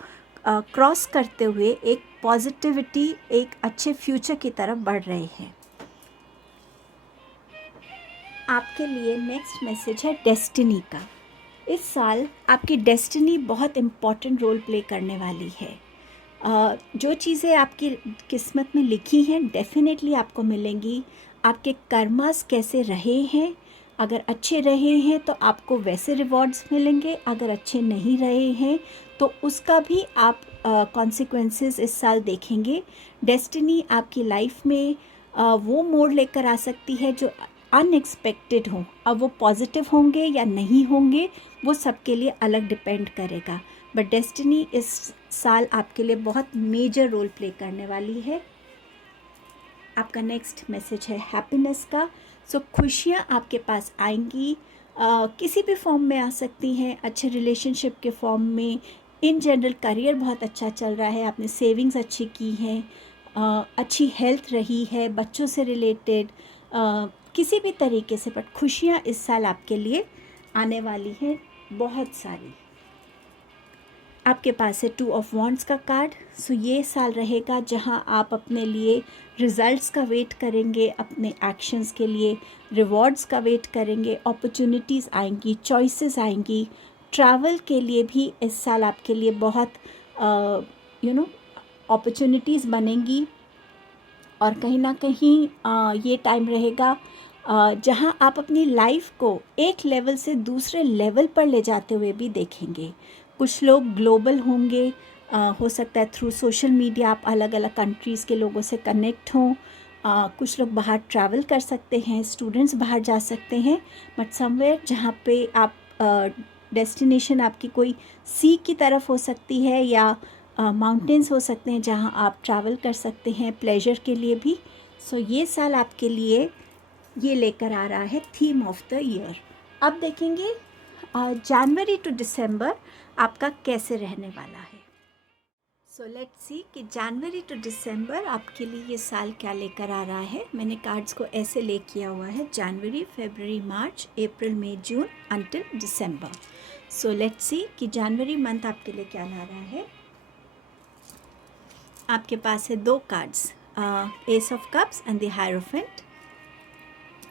क्रॉस करते हुए एक पॉजिटिविटी, एक अच्छे फ्यूचर की तरफ बढ़ रहे हैं। आपके लिए नेक्स्ट मैसेज है डेस्टिनी का। इस साल आपकी डेस्टिनी बहुत इम्पॉर्टेंट रोल प्ले करने वाली है। जो चीज़ें आपकी किस्मत में लिखी हैं डेफिनेटली आपको मिलेंगी। आपके कर्मास कैसे रहे हैं, अगर अच्छे रहे हैं तो आपको वैसे रिवॉर्ड्स मिलेंगे, अगर अच्छे नहीं रहे हैं तो उसका भी आप कॉन्सिक्वेंसेस इस साल देखेंगे। डेस्टिनी आपकी लाइफ में वो मोड़ लेकर आ सकती है जो अनएक्सपेक्टेड हो। अब वो पॉजिटिव होंगे या नहीं होंगे वो सबके लिए अलग डिपेंड करेगा, बट डेस्टिनी इस साल आपके लिए बहुत मेजर रोल प्ले करने वाली है। आपका नेक्स्ट मैसेज है हैप्पीनेस का। खुशियाँ आपके पास आएंगी, किसी भी फॉर्म में आ सकती हैं, अच्छे रिलेशनशिप के फॉर्म में। इन जनरल करियर बहुत अच्छा चल रहा है, आपने सेविंग्स अच्छी की हैं, अच्छी हेल्थ रही है, बच्चों से रिलेटेड किसी भी तरीके से, बट खुशियाँ इस साल आपके लिए आने वाली हैं बहुत सारी। आपके पास है 2 ऑफ वॉन्ड्स का कार्ड। ये साल रहेगा जहां आप अपने लिए रिजल्ट्स का वेट करेंगे, अपने एक्शंस के लिए रिवॉर्ड्स का वेट करेंगे, अपॉर्चुनिटीज़ आएंगी, चॉइसेस आएंगी। ट्रैवल के लिए भी इस साल आपके लिए बहुत अपॉर्चुनिटीज़ बनेंगी, और कहीं ना कहीं ये टाइम रहेगा जहां आप अपनी लाइफ को एक लेवल से दूसरे लेवल पर ले जाते हुए भी देखेंगे। कुछ लोग ग्लोबल होंगे, हो सकता है थ्रू सोशल मीडिया आप अलग अलग कंट्रीज़ के लोगों से कनेक्ट हों। कुछ लोग बाहर ट्रैवल कर सकते हैं, स्टूडेंट्स बाहर जा सकते हैं, बट समवेयर जहाँ पे आप डेस्टिनेशन आपकी कोई सी की तरफ हो सकती है या माउंटेन्स हो सकते हैं जहाँ आप ट्रैवल कर सकते हैं प्लेजर के लिए भी। ये साल आपके लिए ये लेकर आ रहा है थीम ऑफ द ईयर। अब देखेंगे जनवरी टू दिसंबर आपका कैसे रहने वाला है। सो लेट्स सी कि जनवरी टू दिसंबर आपके लिए ये साल क्या लेकर आ रहा है। मैंने कार्ड्स को ऐसे ले किया हुआ है, जनवरी, फरवरी, मार्च, अप्रैल, मई, जून अंटिल दिसंबर। सो लेट्स सी कि जनवरी मंथ आपके लिए क्या ला रहा है। आपके पास है 2 cards, ace of cups and the hierophant.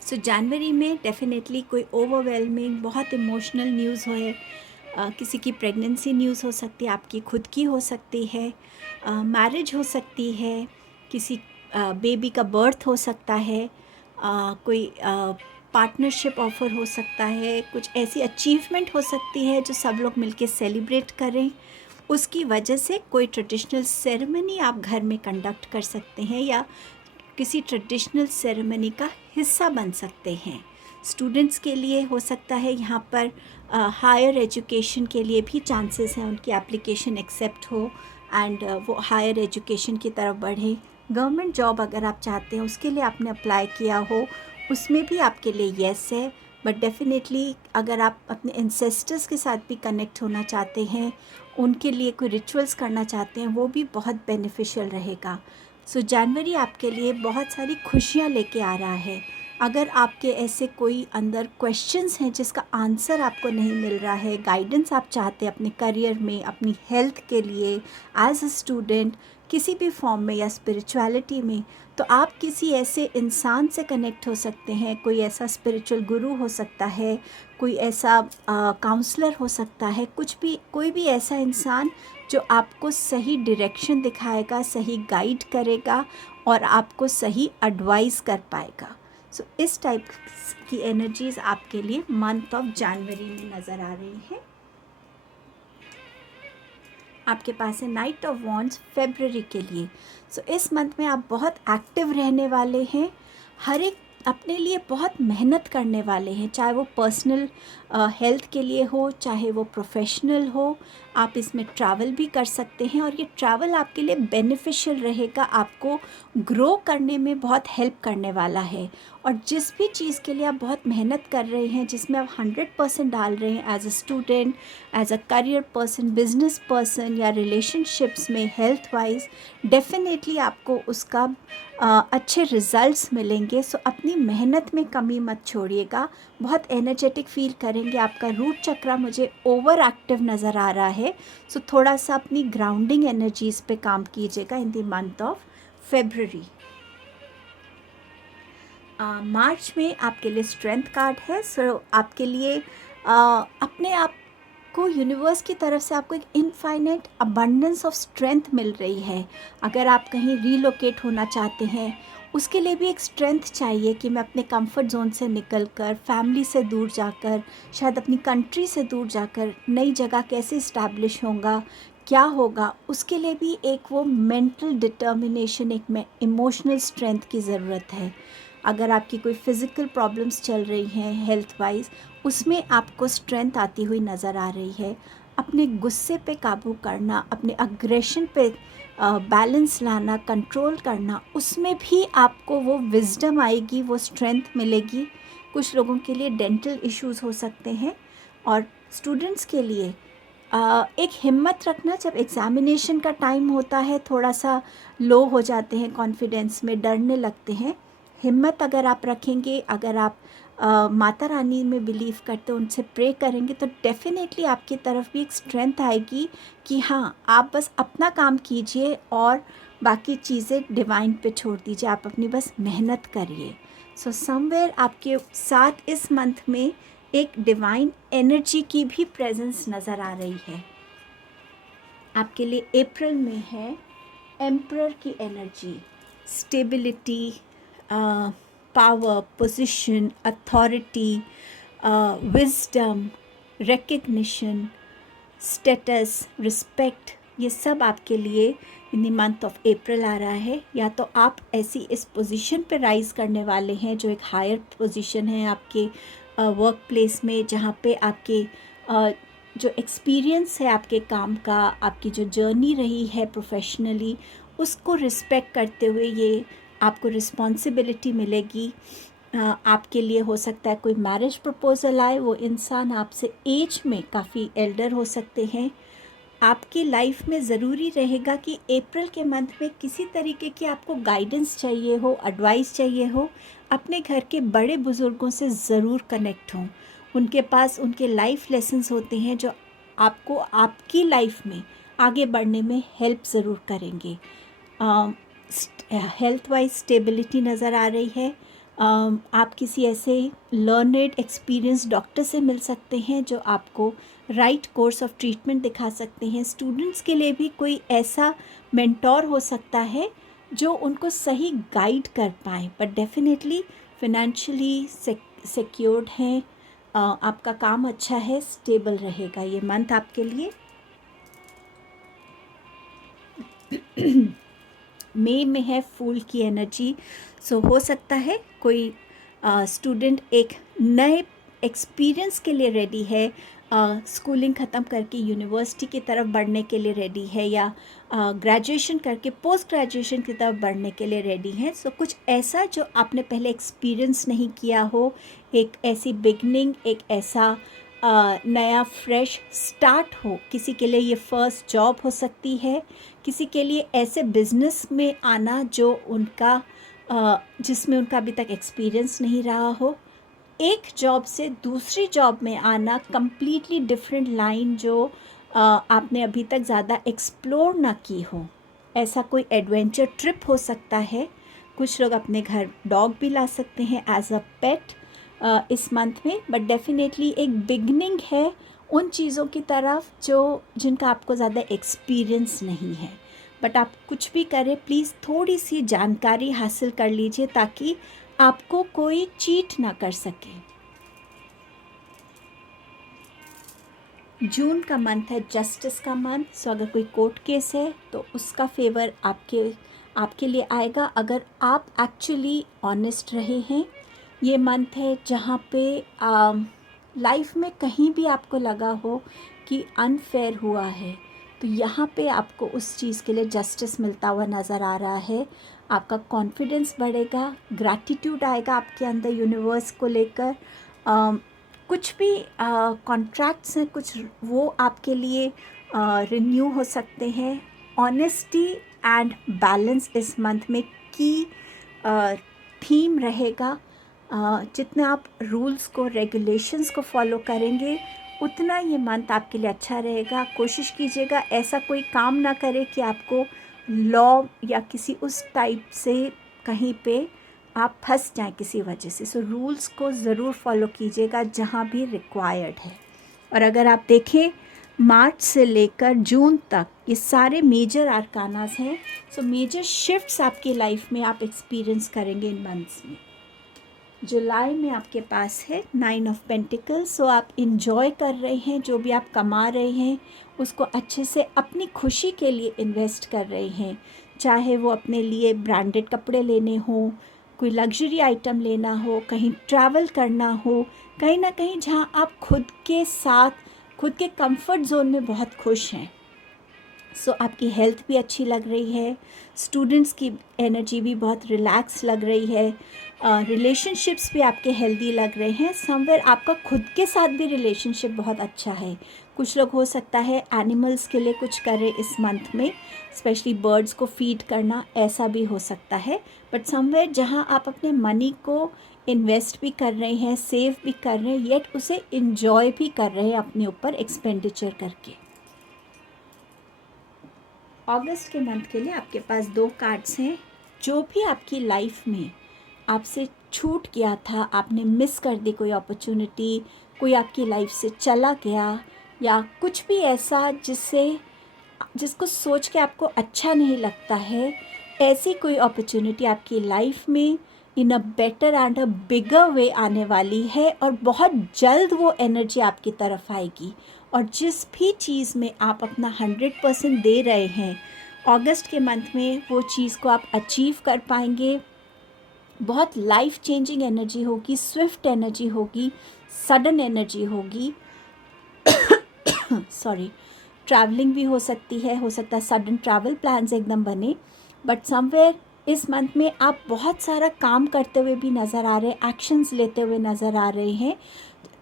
So जनवरी में डेफिनेटली कोई ओवरवेलमिंग बहुत इमोशनल न्यूज़ है। किसी की प्रेगनेंसी न्यूज़ हो सकती है, आपकी खुद की हो सकती है, मैरिज हो सकती है, किसी बेबी का बर्थ हो सकता है, कोई पार्टनरशिप ऑफ़र हो सकता है, कुछ ऐसी अचीवमेंट हो सकती है जो सब लोग मिलके सेलिब्रेट करें। उसकी वजह से कोई ट्रेडिशनल सेरेमनी आप घर में कंडक्ट कर सकते हैं या किसी ट्रेडिशनल सेरेमनी का हिस्सा बन सकते हैं। स्टूडेंट्स के लिए हो सकता है यहाँ पर हायर एजुकेशन के लिए भी चांसेस हैं, उनकी एप्लीकेशन एक्सेप्ट हो एंड वो हायर एजुकेशन की तरफ बढ़े। गवर्नमेंट जॉब अगर आप चाहते हैं, उसके लिए आपने अप्लाई किया हो, उसमें भी आपके लिए येस है। बट डेफिनेटली अगर आप अपने एंसेस्टर्स के साथ भी कनेक्ट होना चाहते हैं, उनके लिए कोई रिचुअल्स करना चाहते हैं, वो भी बहुत बेनिफिशियल रहेगा। सो जनवरी आपके लिए बहुत सारी खुशियाँ लेके आ रहा है। अगर आपके ऐसे कोई अंदर क्वेश्चंस हैं जिसका आंसर आपको नहीं मिल रहा है, गाइडेंस आप चाहते हैं अपने करियर में, अपनी हेल्थ के लिए, एज अ स्टूडेंट, किसी भी फॉर्म में या स्पिरिचुअलिटी में, तो आप किसी ऐसे इंसान से कनेक्ट हो सकते हैं। कोई ऐसा स्पिरिचुअल गुरु हो सकता है, कोई ऐसा काउंसलर हो सकता है, कुछ भी, कोई भी ऐसा इंसान जो आपको सही डायरेक्शन दिखाएगा, सही गाइड करेगा और आपको सही एडवाइस कर पाएगा। सो इस टाइप की एनर्जीज़ आपके लिए मंथ ऑफ जनवरी में नज़र आ रही हैं। आपके पास है नाइट ऑफ वॉन्ड्स फरवरी के लिए। सो इस मंथ में आप बहुत एक्टिव रहने वाले हैं, हर एक अपने लिए बहुत मेहनत करने वाले हैं, चाहे वो पर्सनल हेल्थ के लिए हो, चाहे वो प्रोफेशनल हो। आप इसमें ट्रैवल भी कर सकते हैं और ये ट्रैवल आपके लिए बेनिफिशियल रहेगा, आपको ग्रो करने में बहुत हेल्प करने वाला है। और जिस भी चीज़ के लिए आप बहुत मेहनत कर रहे हैं, जिसमें आप 100% डाल रहे हैं, as a student, as a career person, business person या रिलेशनशिप्स में, हेल्थ वाइज, डेफिनेटली आपको उसका अच्छे रिजल्ट्स मिलेंगे। सो अपनी मेहनत में कमी मत छोड़िएगा, बहुत एनर्जेटिक फील करेंगे। आपका रूट चक्रा मुझे ओवर एक्टिव नज़र आ रहा है। सो थोड़ा सा अपनी ग्राउंडिंग एनर्जीज़ पे काम कीजिएगा in the month of February. मार्च में आपके लिए स्ट्रेंथ कार्ड है। सो आपके लिए अपने आप को यूनिवर्स की तरफ से आपको एक इनफाइनाइट अबंडेंस ऑफ स्ट्रेंथ मिल रही है। अगर आप कहीं रीलोकेट होना चाहते हैं, उसके लिए भी एक स्ट्रेंथ चाहिए कि मैं अपने कंफर्ट जोन से निकलकर, फैमिली से दूर जाकर, शायद अपनी कंट्री से दूर जाकर नई जगह कैसे इस्टेब्लिश होगा, क्या होगा, उसके लिए भी एक वो मेंटल डिटर्मिनेशन, एक इमोशनल स्ट्रेंथ की ज़रूरत है। अगर आपकी कोई फिज़िकल प्रॉब्लम्स चल रही हैं हेल्थ वाइज, उसमें आपको स्ट्रेंथ आती हुई नज़र आ रही है। अपने गुस्से पे काबू करना, अपने अग्रेशन पे बैलेंस लाना, कंट्रोल करना, उसमें भी आपको वो विजडम आएगी, वो स्ट्रेंथ मिलेगी। कुछ लोगों के लिए डेंटल इश्यूज़ हो सकते हैं और स्टूडेंट्स के लिए एक हिम्मत रखना। जब एग्ज़ामिनेशन का टाइम होता है, थोड़ा सा लो हो जाते हैं, कॉन्फिडेंस में डरने लगते हैं। हिम्मत अगर आप रखेंगे, अगर आप माता रानी में बिलीव करते हो, उनसे प्रे करेंगे, तो डेफिनेटली आपकी तरफ भी एक स्ट्रेंथ आएगी कि हाँ, आप बस अपना काम कीजिए और बाकी चीज़ें डिवाइन पे छोड़ दीजिए, आप अपनी बस मेहनत करिए। सो समवेयर आपके साथ इस मंथ में एक डिवाइन एनर्जी की भी प्रेजेंस नज़र आ रही है। आपके लिए अप्रैल में है एम्परर की energy, stability, power, position, authority, wisdom, recognition, status, respect, ये सब आपके लिए in the month of April आ रहा है। या तो आप ऐसी इस पोजीशन पे राइज करने वाले हैं जो एक हायर पोजीशन है आपके वर्क प्लेस में, जहाँ पे आपके जो एक्सपीरियंस है आपके काम का, आपकी जो जर्नी रही है प्रोफेशनली, उसको रिस्पेक्ट करते हुए ये आपको रिस्पॉन्सिबिलिटी मिलेगी आपके लिए हो सकता है कोई मैरिज प्रपोज़ल आए, वो इंसान आपसे एज में काफ़ी एल्डर हो सकते हैं। आपकी लाइफ में ज़रूरी रहेगा कि अप्रैल के मंथ में किसी तरीके की आपको गाइडेंस चाहिए हो, एडवाइस चाहिए हो, अपने घर के बड़े बुज़ुर्गों से ज़रूर कनेक्ट हों। उनके पास उनके लाइफ लेसन्स होते हैं जो आपको आपकी लाइफ में आगे बढ़ने में हेल्प ज़रूर करेंगे। हेल्थ वाइज स्टेबिलिटी नज़र आ रही है। आप किसी ऐसे लर्नेड एक्सपीरियंस डॉक्टर से मिल सकते हैं जो आपको राइट कोर्स ऑफ ट्रीटमेंट दिखा सकते हैं। स्टूडेंट्स के लिए भी कोई ऐसा मेंटोर हो सकता है जो उनको सही गाइड कर पाए, बट डेफिनेटली फिनेंशियली सिक्योर्ड हैं। आपका काम अच्छा है, स्टेबल रहेगा ये मंथ आपके लिए। मई में है फूल की एनर्जी, सो हो सकता है कोई स्टूडेंट एक नए एक्सपीरियंस के लिए रेडी है, स्कूलिंग ख़त्म करके यूनिवर्सिटी की तरफ बढ़ने के लिए रेडी है, या ग्रेजुएशन करके पोस्ट ग्रेजुएशन की तरफ बढ़ने के लिए रेडी है। सो कुछ ऐसा जो आपने पहले एक्सपीरियंस नहीं किया हो, एक ऐसी बिगनिंग, एक ऐसा नया फ्रेश स्टार्ट हो। किसी के लिए ये फर्स्ट जॉब हो सकती है, किसी के लिए ऐसे बिजनेस में आना जो उनका जिसमें उनका अभी तक एक्सपीरियंस नहीं रहा हो, एक जॉब से दूसरी जॉब में आना, कम्प्लीटली डिफरेंट लाइन जो आपने अभी तक ज़्यादा एक्सप्लोर ना की हो, ऐसा कोई एडवेंचर ट्रिप हो सकता है। कुछ लोग अपने घर डॉग भी ला सकते हैं एज अ पेट इस मंथ में, बट डेफिनेटली एक बिगनिंग है उन चीज़ों की तरफ जिनका आपको ज़्यादा एक्सपीरियंस नहीं है। बट आप कुछ भी करें, प्लीज़ थोड़ी सी जानकारी हासिल कर लीजिए ताकि आपको कोई चीट ना कर सके। जून का मंथ है जस्टिस का मंथ, सो अगर कोई कोर्ट केस है तो उसका फेवर आपके लिए आएगा अगर आप एक्चुअली ऑनेस्ट रहे हैं। ये मंथ है जहाँ पे लाइफ में कहीं भी आपको लगा हो कि अनफेयर हुआ है, तो यहाँ पे आपको उस चीज़ के लिए जस्टिस मिलता हुआ नज़र आ रहा है। आपका कॉन्फिडेंस बढ़ेगा, ग्रैटिट्यूड आएगा आपके अंदर यूनिवर्स को लेकर। कुछ भी कॉन्ट्रैक्ट्स हैं कुछ, वो आपके लिए रिन्यू हो सकते हैं। ऑनेस्टी एंड बैलेंस इस मंथ में की थीम रहेगा। जितना आप रूल्स को, रेगुलेशंस को फॉलो करेंगे, उतना ये मंथ आपके लिए अच्छा रहेगा। कोशिश कीजिएगा ऐसा कोई काम ना करे कि आपको लॉ या किसी उस टाइप से कहीं पे आप फंस जाएं किसी वजह से। सो रूल्स को ज़रूर फॉलो कीजिएगा जहाँ भी रिक्वायर्ड है। और अगर आप देखें मार्च से लेकर जून तक ये सारे मेजर आर्कानास हैं, सो मेजर शिफ्ट्स आपकी लाइफ में आप एक्सपीरियंस करेंगे इन मंथ्स में। जुलाई में आपके पास है 9 ऑफ पेंटिकल्स, सो आप इंजॉय कर रहे हैं, जो भी आप कमा रहे हैं उसको अच्छे से अपनी खुशी के लिए इन्वेस्ट कर रहे हैं। चाहे वो अपने लिए ब्रांडेड कपड़े लेने हो, कोई लग्जरी आइटम लेना हो, कहीं ट्रैवल करना हो, कहीं ना कहीं जहाँ आप खुद के साथ, खुद के कंफर्ट जोन में बहुत खुश हैं। सो आपकी हेल्थ भी अच्छी लग रही है, स्टूडेंट्स की एनर्जी भी बहुत रिलैक्स लग रही है, रिलेशनशिप्स भी आपके हेल्दी लग रहे हैं। समवेयर आपका खुद के साथ भी रिलेशनशिप बहुत अच्छा है। कुछ लोग हो सकता है एनिमल्स के लिए कुछ करें इस मंथ में, स्पेशली बर्ड्स को फीड करना, ऐसा भी हो सकता है। बट समवेयर जहाँ आप अपने मनी को इन्वेस्ट भी कर रहे हैं, सेव भी कर रहे हैं, येट उसे इंजॉय भी कर रहे हैं अपने ऊपर एक्सपेंडिचर करके। अगस्त के मंथ के लिए आपके पास 2 कार्ड्स हैं। जो भी आपकी लाइफ में आपसे छूट गया था, आपने मिस कर दी कोई अपॉर्चुनिटी, कोई आपकी लाइफ से चला गया, या कुछ भी ऐसा जिसको सोच के आपको अच्छा नहीं लगता है, ऐसी कोई अपॉर्चुनिटी आपकी लाइफ में इन अ बेटर एंड अ बिगर वे आने वाली है, और बहुत जल्द वो एनर्जी आपकी तरफ आएगी। और जिस भी चीज़ में आप अपना 100% दे रहे हैं, अगस्त के मंथ में वो चीज़ को आप अचीव कर पाएंगे। बहुत लाइफ चेंजिंग एनर्जी होगी, स्विफ्ट एनर्जी होगी, सडन एनर्जी होगी। सॉरी, ट्रैवलिंग भी हो सकती है, हो सकता है सडन ट्रैवल प्लान्स एकदम बने, बट समवेयर इस मंथ में आप बहुत सारा काम करते हुए भी नज़र आ रहे हैं, एक्शंस लेते हुए नज़र आ रहे हैं,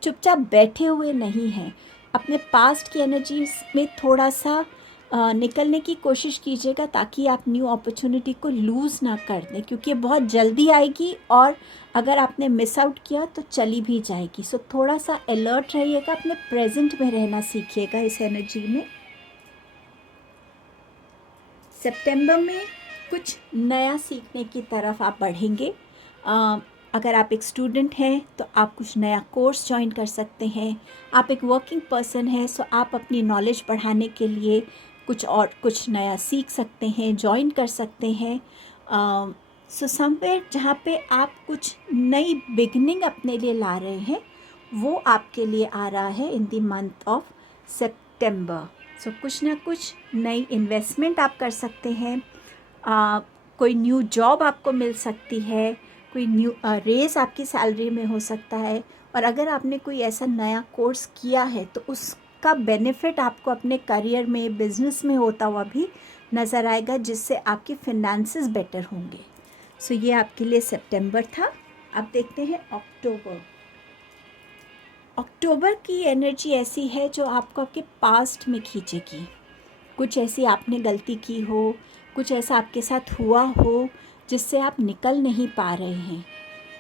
चुपचाप बैठे हुए नहीं हैं। अपने पास्ट की एनर्जी में थोड़ा सा निकलने की कोशिश कीजिएगा ताकि आप न्यू अपॉर्चुनिटी को लूज़ ना कर दें, क्योंकि ये बहुत जल्दी आएगी और अगर आपने मिस आउट किया तो चली भी जाएगी। सो थोड़ा सा अलर्ट रहिएगा, अपने प्रेजेंट में रहना सीखिएगा इस एनर्जी में। सितंबर में कुछ नया सीखने की तरफ आप बढ़ेंगे। अगर आप एक स्टूडेंट हैं तो आप कुछ नया कोर्स ज्वाइन कर सकते हैं। आप एक वर्किंग पर्सन हैं सो आप अपनी नॉलेज बढ़ाने के लिए कुछ नया सीख सकते हैं, ज्वाइन कर सकते हैं। सो समवेयर जहाँ पे आप कुछ नई बिगनिंग अपने लिए ला रहे हैं वो आपके लिए आ रहा है इन द मंथ ऑफ सितंबर। सो कुछ ना कुछ नई इन्वेस्टमेंट आप कर सकते हैं। कोई न्यू जॉब आपको मिल सकती है, कोई न्यू रेज़ आपकी सैलरी में हो सकता है। और अगर आपने कोई ऐसा नया कोर्स किया है तो उसका बेनिफिट आपको अपने करियर में, बिजनेस में होता हुआ भी नज़र आएगा, जिससे आपके फिनेंसेस बेटर होंगे। सो ये आपके लिए सितंबर था। अब देखते हैं अक्टूबर। अक्टूबर की एनर्जी ऐसी है जो आपको आपके पास्ट में खींचेगी। कुछ ऐसी आपने गलती की हो, कुछ ऐसा आपके साथ हुआ हो जिससे आप निकल नहीं पा रहे हैं।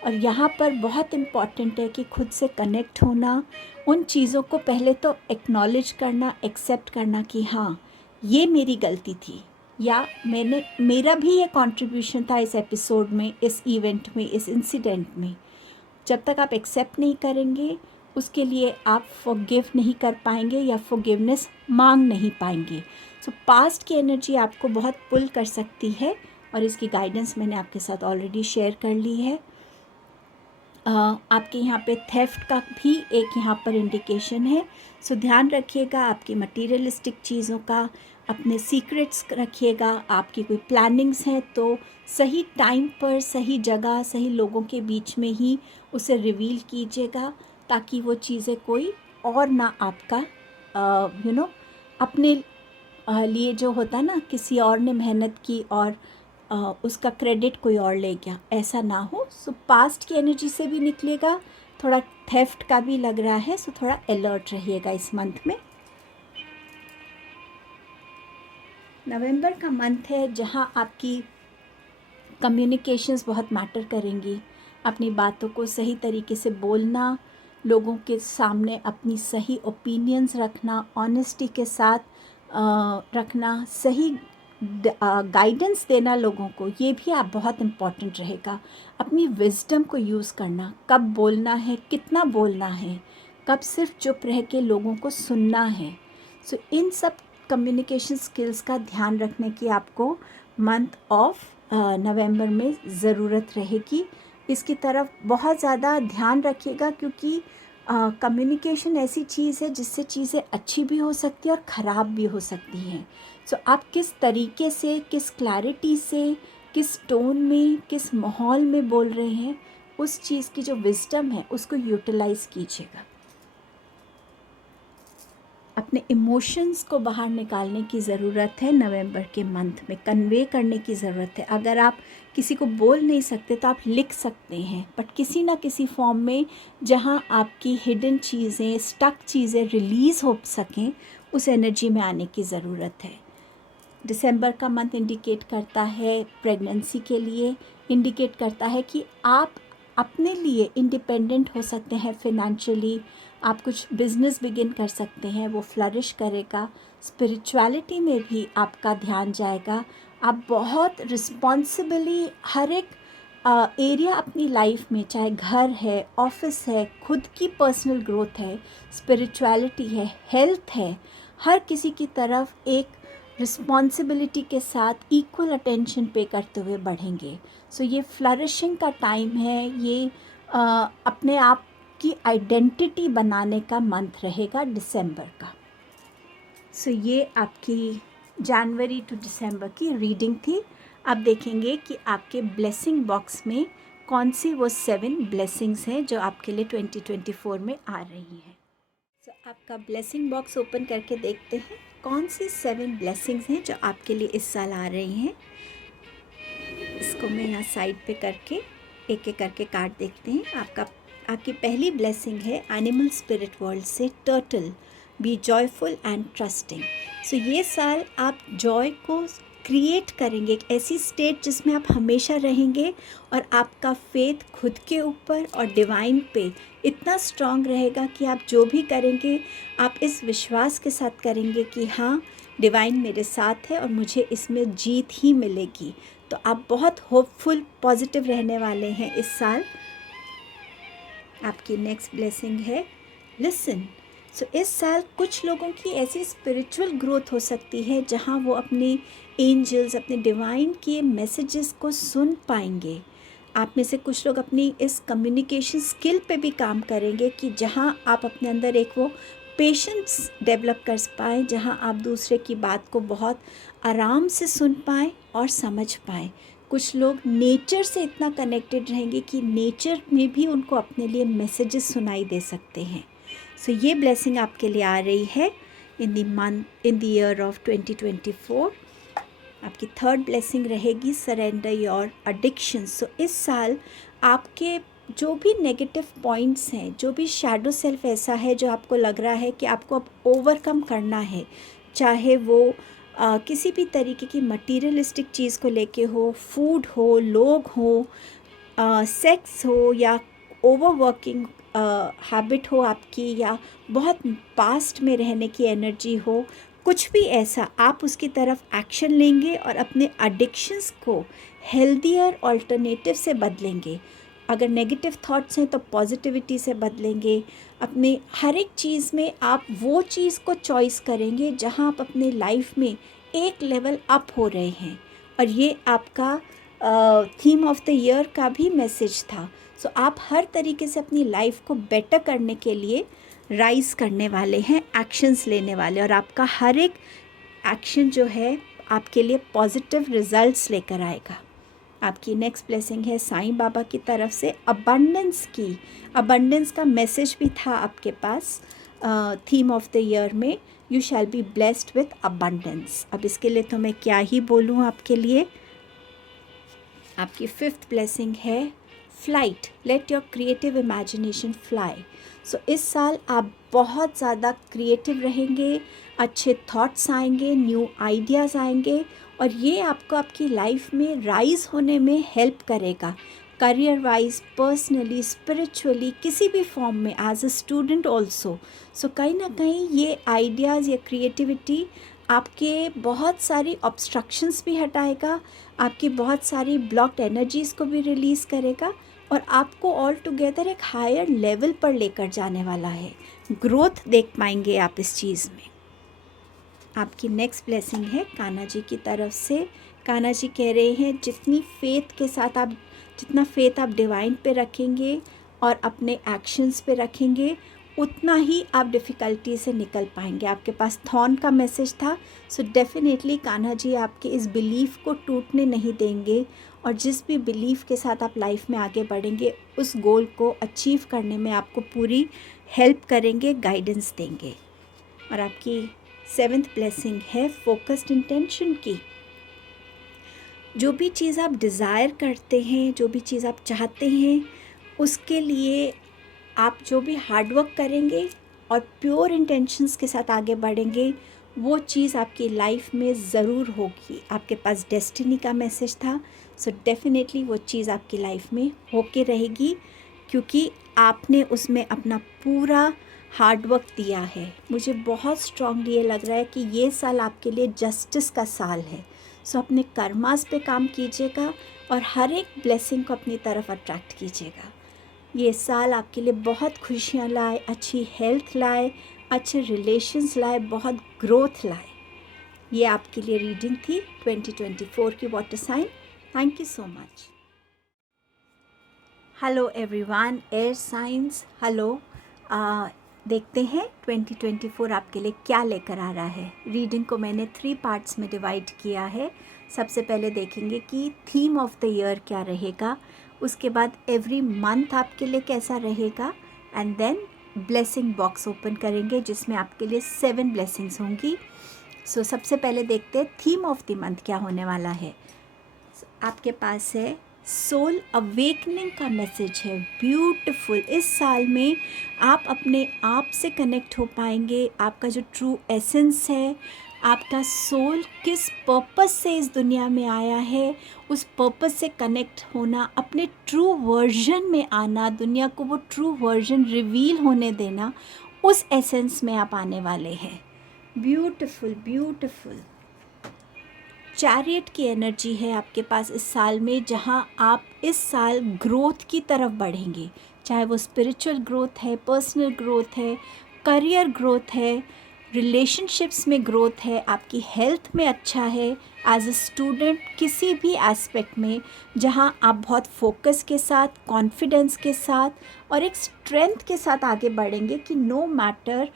और यहाँ पर बहुत इम्पॉर्टेंट है कि खुद से कनेक्ट होना, उन चीज़ों को पहले तो एक्नॉलेज करना, एक्सेप्ट करना कि हाँ ये मेरी गलती थी, या मेरा भी ये कंट्रीब्यूशन था इस एपिसोड में, इस इवेंट में, इस इंसिडेंट में। जब तक आप एक्सेप्ट नहीं करेंगे उसके लिए आप फॉरगिव नहीं कर पाएंगे या फॉरगिवनेस मांग नहीं पाएंगे। सो पास्ट की एनर्जी आपको बहुत पुल कर सकती है और इसकी गाइडेंस मैंने आपके साथ ऑलरेडी शेयर कर ली है। आपके यहाँ पे थेफ्ट का भी एक यहाँ पर इंडिकेशन है। सो ध्यान रखिएगा आपकी मटीरियलिस्टिक चीज़ों का, अपने सीक्रेट्स रखिएगा। आपकी कोई प्लानिंग्स हैं तो सही टाइम पर, सही जगह, सही लोगों के बीच में ही उसे रिवील कीजिएगा, ताकि वो चीज़ें कोई और ना आपका अपने लिए जो होता है ना, किसी और ने मेहनत की और उसका क्रेडिट कोई और ले गया, ऐसा ना हो। सो पास्ट की एनर्जी से भी निकलेगा, थोड़ा थेफ्ट का भी लग रहा है, सो थोड़ा अलर्ट रहिएगा इस मंथ में। नवंबर का मंथ है जहां आपकी कम्युनिकेशंस बहुत मैटर करेंगी। अपनी बातों को सही तरीके से बोलना, लोगों के सामने अपनी सही ओपिनियंस रखना, ऑनेस्टी के साथ रखना, सही गाइडेंस देना लोगों को, ये भी आप बहुत इम्पॉर्टेंट रहेगा। अपनी विजडम को यूज़ करना, कब बोलना है, कितना बोलना है, कब सिर्फ चुप रह के लोगों को सुनना है। सो इन सब कम्युनिकेशन स्किल्स का ध्यान रखने की आपको मंथ ऑफ नवंबर में ज़रूरत रहेगी। इसकी तरफ बहुत ज़्यादा ध्यान रखिएगा, क्योंकि कम्युनिकेशन ऐसी चीज़ है जिससे चीज़ें अच्छी भी हो सकती है और ख़राब भी हो सकती हैं। सो आप किस तरीके से, किस क्लैरिटी से, किस टोन में, किस माहौल में बोल रहे हैं, उस चीज़ की जो विजडम है उसको यूटिलाइज़ कीजिएगा। अपने इमोशंस को बाहर निकालने की ज़रूरत है नवंबर के मंथ में, कन्वे करने की ज़रूरत है। अगर आप किसी को बोल नहीं सकते तो आप लिख सकते हैं, बट किसी ना किसी फॉर्म में जहां आपकी हिडन चीज़ें, स्टक चीज़ें रिलीज़ हो सकें, उस एनर्जी में आने की ज़रूरत है। दिसंबर का मंथ इंडिकेट करता है प्रेगनेंसी के लिए, इंडिकेट करता है कि आप अपने लिए इंडिपेंडेंट हो सकते हैं फिनेंशियली। आप कुछ बिजनेस बिगिन कर सकते हैं, वो फ्लरिश करेगा। स्पिरिचुअलिटी में भी आपका ध्यान जाएगा। आप बहुत रिस्पॉन्सिबली हर एक एरिया अपनी लाइफ में, चाहे घर है, ऑफिस है, खुद की पर्सनल ग्रोथ है, स्पिरिचुअलिटी है, हेल्थ है, हर किसी की तरफ एक रिस्पॉन्सिबिलिटी के साथ इक्वल अटेंशन पे करते हुए बढ़ेंगे। सो ये फ्लरिशिंग का टाइम है, ये अपने आप की आइडेंटिटी बनाने का मंथ रहेगा दिसंबर का। सो ये आपकी जनवरी टू दिसंबर की रीडिंग थी। अब देखेंगे कि आपके ब्लेसिंग बॉक्स में कौन सी वो 7 ब्लेसिंग्स हैं जो आपके लिए 2024 में आ रही हैं। सो आपका ब्लेसिंग बॉक्स ओपन करके देखते हैं कौन सी 7 ब्लेसिंग्स हैं जो आपके लिए इस साल आ रही हैं। इसको को मैं यहाँ साइड पे करके एक एक करके कार्ड देखते हैं। आपकी पहली ब्लेसिंग है एनिमल स्पिरिट वर्ल्ड से, turtle, be joyful and trusting. So ये साल आप जॉय को क्रिएट करेंगे, एक ऐसी स्टेट जिसमें आप हमेशा रहेंगे और आपका फेथ खुद के ऊपर और डिवाइन पे इतना स्ट्रांग रहेगा कि आप जो भी करेंगे आप इस विश्वास के साथ करेंगे कि हाँ, डिवाइन मेरे साथ है और मुझे इसमें जीत ही मिलेगी। तो आप बहुत होपफुल, पॉजिटिव रहने वाले हैं इस साल। आपकी नेक्स्ट ब्लेसिंग है लिसन। सो इस साल कुछ लोगों की ऐसी स्पिरिचुअल ग्रोथ हो सकती है जहाँ वो अपने एंजल्स, अपने डिवाइन के मैसेजेस को सुन पाएंगे। आप में से कुछ लोग अपनी इस कम्युनिकेशन स्किल पे भी काम करेंगे कि जहाँ आप अपने अंदर एक वो पेशेंस डेवलप कर पाएँ, जहाँ आप दूसरे की बात को बहुत आराम से सुन पाएँ और समझ पाएँ। कुछ लोग नेचर से इतना कनेक्टेड रहेंगे कि नेचर में भी उनको अपने लिए मैसेजेस सुनाई दे सकते हैं। सो ये ब्लेसिंग आपके लिए आ रही है इन द ईयर ऑफ 2024। आपकी थर्ड ब्लेसिंग रहेगी सरेंडर योर एडिक्शन। सो इस साल आपके जो भी नेगेटिव पॉइंट्स हैं, जो भी शैडो सेल्फ ऐसा है जो आपको लग रहा है कि आपको अब ओवरकम करना है, चाहे वो किसी भी तरीके की मटीरियलिस्टिक चीज़ को लेके हो, फूड हो, लोग हो, सेक्स हो, या ओवरवर्किंग हैबिट हो आपकी, या बहुत पास्ट में रहने की एनर्जी हो, कुछ भी ऐसा, आप उसकी तरफ एक्शन लेंगे और अपने एडिक्शंस को हेल्दियर ऑल्टरनेटिव से बदलेंगे। अगर नेगेटिव थॉट्स हैं तो पॉजिटिविटी से बदलेंगे। अपने हर एक चीज़ में आप वो चीज़ को चॉइस करेंगे जहां आप अपने लाइफ में एक लेवल अप हो रहे हैं। और ये आपका थीम ऑफ द ईयर का भी मैसेज था। सो आप हर तरीके से अपनी लाइफ को बेटर करने के लिए राइज करने वाले हैं, एक्शंस लेने वाले, और आपका हर एक एक्शन जो है आपके लिए पॉजिटिव रिजल्ट्स लेकर आएगा। आपकी नेक्स्ट ब्लेसिंग है साईं बाबा की तरफ से अबंडेंस की। अबंडेंस का मैसेज भी था आपके पास थीम ऑफ द ईयर में, you shall be blessed with abundance. अब इसके लिए तो मैं क्या ही बोलूँ आपके लिए। आपकी फिफ्थ ब्लेसिंग है flight, let your creative imagination fly. So इस साल आप बहुत ज़्यादा क्रिएटिव रहेंगे, अच्छे थॉट्स आएंगे, न्यू आइडियाज़ आएंगे, और ये आपको आपकी लाइफ में राइज होने में हेल्प करेगा, करियर वाइज, पर्सनली, स्पिरिचुअली, किसी भी फॉर्म में, एज अ स्टूडेंट ऑल्सो। सो कहीं ना कहीं ये आइडियाज़ या क्रिएटिविटी आपके बहुत सारी ऑब्स्ट्रक्शंस भी हटाएगा, आपकी बहुत सारी ब्लॉक्ड एनर्जीज़ को भी रिलीज़ करेगा, और आपको ऑल टुगेदर एक हायर लेवल पर लेकर जाने वाला है। ग्रोथ देख पाएंगे आप इस चीज़ में। आपकी नेक्स्ट ब्लेसिंग है कान्हा जी की तरफ से। कान्हा जी कह रहे हैं जितना फेथ आप डिवाइन पे रखेंगे और अपने एक्शंस पे रखेंगे, उतना ही आप डिफ़िकल्टी से निकल पाएंगे। आपके पास थॉर्न का मैसेज था, सो डेफिनेटली कान्हा जी आपके इस बिलीफ को टूटने नहीं देंगे, और जिस भी बिलीफ के साथ आप लाइफ में आगे बढ़ेंगे उस गोल को अचीव करने में आपको पूरी हेल्प करेंगे, गाइडेंस देंगे। और आपकी सेवेंथ ब्लेसिंग है फोकस्ड इंटेंशन की। जो भी चीज़ आप डिज़ायर करते हैं, जो भी चीज़ आप चाहते हैं, उसके लिए आप जो भी हार्डवर्क करेंगे और प्योर इंटेंशंस के साथ आगे बढ़ेंगे, वो चीज़ आपकी लाइफ में ज़रूर होगी। आपके पास डेस्टिनी का मैसेज था, सो डेफिनेटली वो चीज़ आपकी लाइफ में होके रहेगी, क्योंकि आपने उसमें अपना पूरा हार्डवर्क दिया है। मुझे बहुत स्ट्रांगली ये लग रहा है कि ये साल आपके लिए जस्टिस का साल है। सो अपने कर्मास पे काम कीजिएगा और हर एक ब्लेसिंग को अपनी तरफ अट्रैक्ट कीजिएगा। ये साल आपके लिए बहुत खुशियाँ लाए, अच्छी हेल्थ लाए, अच्छे रिलेशंस लाए, बहुत ग्रोथ लाए। ये आपके लिए रीडिंग थी 2024 की water sign. Thank you so much. Hello everyone, air signs, hello. देखते हैं 2024 आपके लिए क्या लेकर आ रहा है। रीडिंग को मैंने 3 पार्ट्स में डिवाइड किया है। सबसे पहले देखेंगे कि थीम ऑफ द ईयर क्या रहेगा, उसके बाद एवरी मंथ आपके लिए कैसा रहेगा, and then blessing box open करेंगे जिसमें आपके लिए 7 ब्लेसिंग्स होंगी। सो सबसे पहले देखते हैं थीम ऑफ द मंथ क्या होने वाला है। आपके पास है सोल अवेकनिंग का मैसेज है। ब्यूटीफुल। इस साल में आप अपने आप से कनेक्ट हो पाएंगे। आपका जो ट्रू एसेंस है, आपका सोल किस पर्पस से इस दुनिया में आया है, उस पर्पस से कनेक्ट होना, अपने ट्रू वर्जन में आना, दुनिया को वो ट्रू वर्जन रिवील होने देना, उस एसेंस में आप आने वाले हैं। Beautiful beautiful. चैरियट की एनर्जी है आपके पास इस साल में, जहां आप इस साल ग्रोथ की तरफ बढ़ेंगे, चाहे वो स्पिरिचुअल ग्रोथ है, पर्सनल ग्रोथ है, करियर ग्रोथ है, रिलेशनशिप्स में ग्रोथ है, आपकी हेल्थ में अच्छा है, एज अ स्टूडेंट किसी भी एस्पेक्ट में, जहां आप बहुत फोकस के साथ, कॉन्फिडेंस के साथ और एक स्ट्रेंथ के साथ आगे बढ़ेंगे कि नो मैटर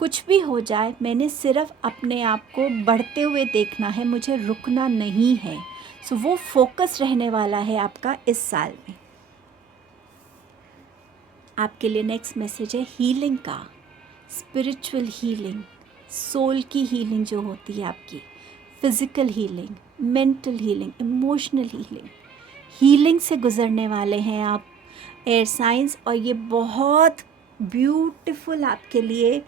कुछ भी हो जाए, मैंने सिर्फ अपने आप को बढ़ते हुए देखना है, मुझे रुकना नहीं है। सो वो फोकस रहने वाला है आपका इस साल में। आपके लिए नेक्स्ट मैसेज है हीलिंग का, स्पिरिचुअल हीलिंग, सोल की हीलिंग जो होती है आपकी, physical healing, mental healing, emotional healing, healing से गुज़रने वाले हैं आप एयर साइंस। और ये बहुत ब्यूटीफुल आपके लिए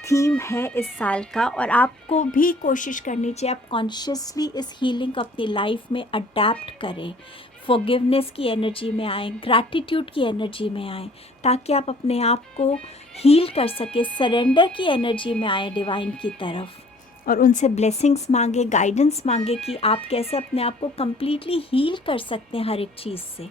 थीम है इस साल का, और आपको भी कोशिश करनी चाहिए आप कॉन्शियसली इस हीलिंग को अपनी लाइफ में अडेप्ट करें, फॉरगिवनेस की एनर्जी में आएँ, ग्रैटिट्यूड की एनर्जी में आएँ, ताकि आप अपने आप को हील कर सके, सरेंडर की एनर्जी में आए डिवाइन की तरफ, और उनसे ब्लेसिंग्स मांगे, गाइडेंस मांगे कि आप कैसे अपने आप को कम्प्लीटली हील कर सकते हैं हर एक चीज़ से।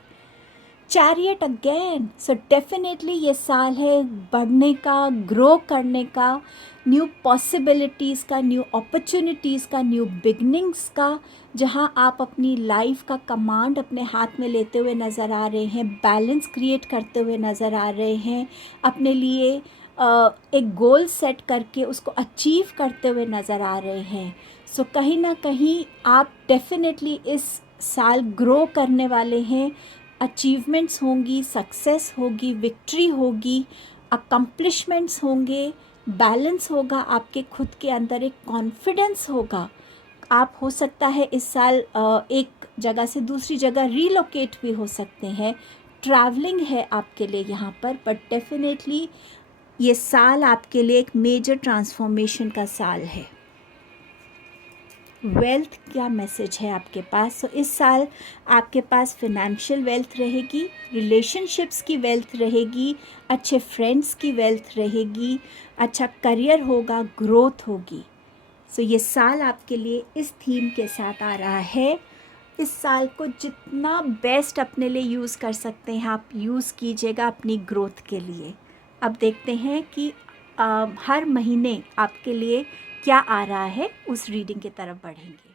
Chariot again. सो डेफिनेटली ये साल है बढ़ने का, ग्रो करने का, न्यू पॉसिबिलिटीज़ का, न्यू अपॉर्चुनिटीज़ का, न्यू बिगनिंग्स का, जहां आप अपनी लाइफ का कमांड अपने हाथ में लेते हुए नज़र आ रहे हैं, बैलेंस क्रिएट करते हुए नज़र आ रहे हैं, अपने लिए एक गोल सेट करके उसको अचीव करते हुए नज़र आ रहे हैं। सो कहीं ना कहीं आप डेफिनेटली इस साल ग्रो करने वाले हैं, अचीवमेंट्स होंगी, सक्सेस होगी, विक्ट्री होगी, अकम्पलिशमेंट्स होंगे, बैलेंस होगा, आपके खुद के अंदर एक कॉन्फिडेंस होगा। आप हो सकता है इस साल एक जगह से दूसरी जगह रीलोकेट भी हो सकते हैं, ट्रैवलिंग है आपके लिए यहाँ पर, बट डेफिनेटली ये साल आपके लिए एक मेजर ट्रांसफॉर्मेशन का साल है। वेल्थ क्या मैसेज है आपके पास? तो इस साल आपके पास फिनेंशियल वेल्थ रहेगी, रिलेशनशिप्स की वेल्थ रहेगी, अच्छे फ्रेंड्स की वेल्थ रहेगी, अच्छा करियर होगा, ग्रोथ होगी। सो ये साल आपके लिए इस थीम के साथ आ रहा है। इस साल को जितना बेस्ट अपने लिए यूज़ कर सकते हैं आप यूज़ कीजिएगा अपनी ग्रोथ के लिए। अब देखते हैं कि हर महीने आपके लिए क्या आ रहा है, उस रीडिंग की तरफ बढ़ेंगे।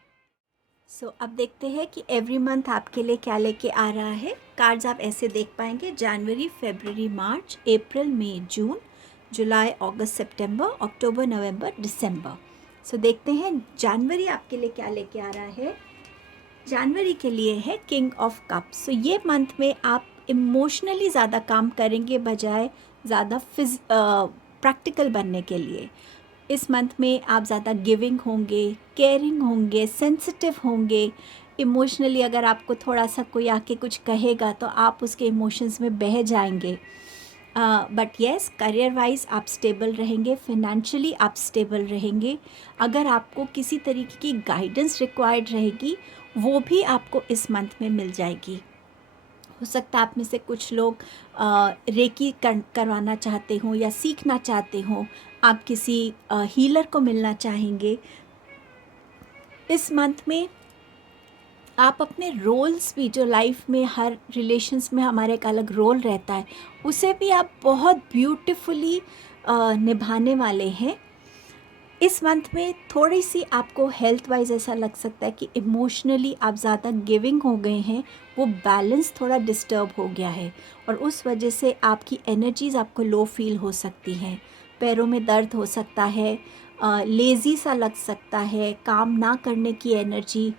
सो अब देखते हैं कि एवरी मंथ आपके लिए क्या लेके आ रहा है। कार्ड्स आप ऐसे देख पाएंगे: जनवरी, फरवरी, मार्च, अप्रैल, मई, जून, जुलाई, अगस्त, सितंबर, अक्टूबर, नवंबर, दिसंबर। सो देखते हैं जनवरी आपके लिए क्या लेके आ रहा है। जनवरी के लिए है किंग ऑफ कप्स। सो ये मंथ में आप इमोशनली ज़्यादा काम करेंगे बजाय ज़्यादा प्रैक्टिकल बनने के लिए। इस मंथ में आप ज़्यादा गिविंग होंगे, केयरिंग होंगे, सेंसिटिव होंगे। इमोशनली अगर आपको थोड़ा सा कोई आके कुछ कहेगा तो आप उसके इमोशंस में बह जाएंगे। बट येस, करियर वाइज आप स्टेबल रहेंगे, फिनेंशियली आप स्टेबल रहेंगे। अगर आपको किसी तरीके की गाइडेंस रिक्वायर्ड रहेगी, वो भी आपको इस मंथ में मिल जाएगी। हो सकता है आप में से कुछ लोग रेकी करवाना चाहते हो या सीखना चाहते हो, आप किसी हीलर को मिलना चाहेंगे। इस मंथ में आप अपने रोल्स भी, जो लाइफ में हर रिलेशंस में हमारा एक अलग रोल रहता है, उसे भी आप बहुत ब्यूटीफुली निभाने वाले हैं। इस मंथ में थोड़ी सी आपको हेल्थ वाइज ऐसा लग सकता है कि इमोशनली आप ज़्यादा गिविंग हो गए हैं, वो बैलेंस थोड़ा डिस्टर्ब हो गया है, और उस वजह से आपकी एनर्जीज़ आपको लो फील हो सकती हैं, पैरों में दर्द हो सकता है, लेज़ी सा लग सकता है, काम ना करने की एनर्जी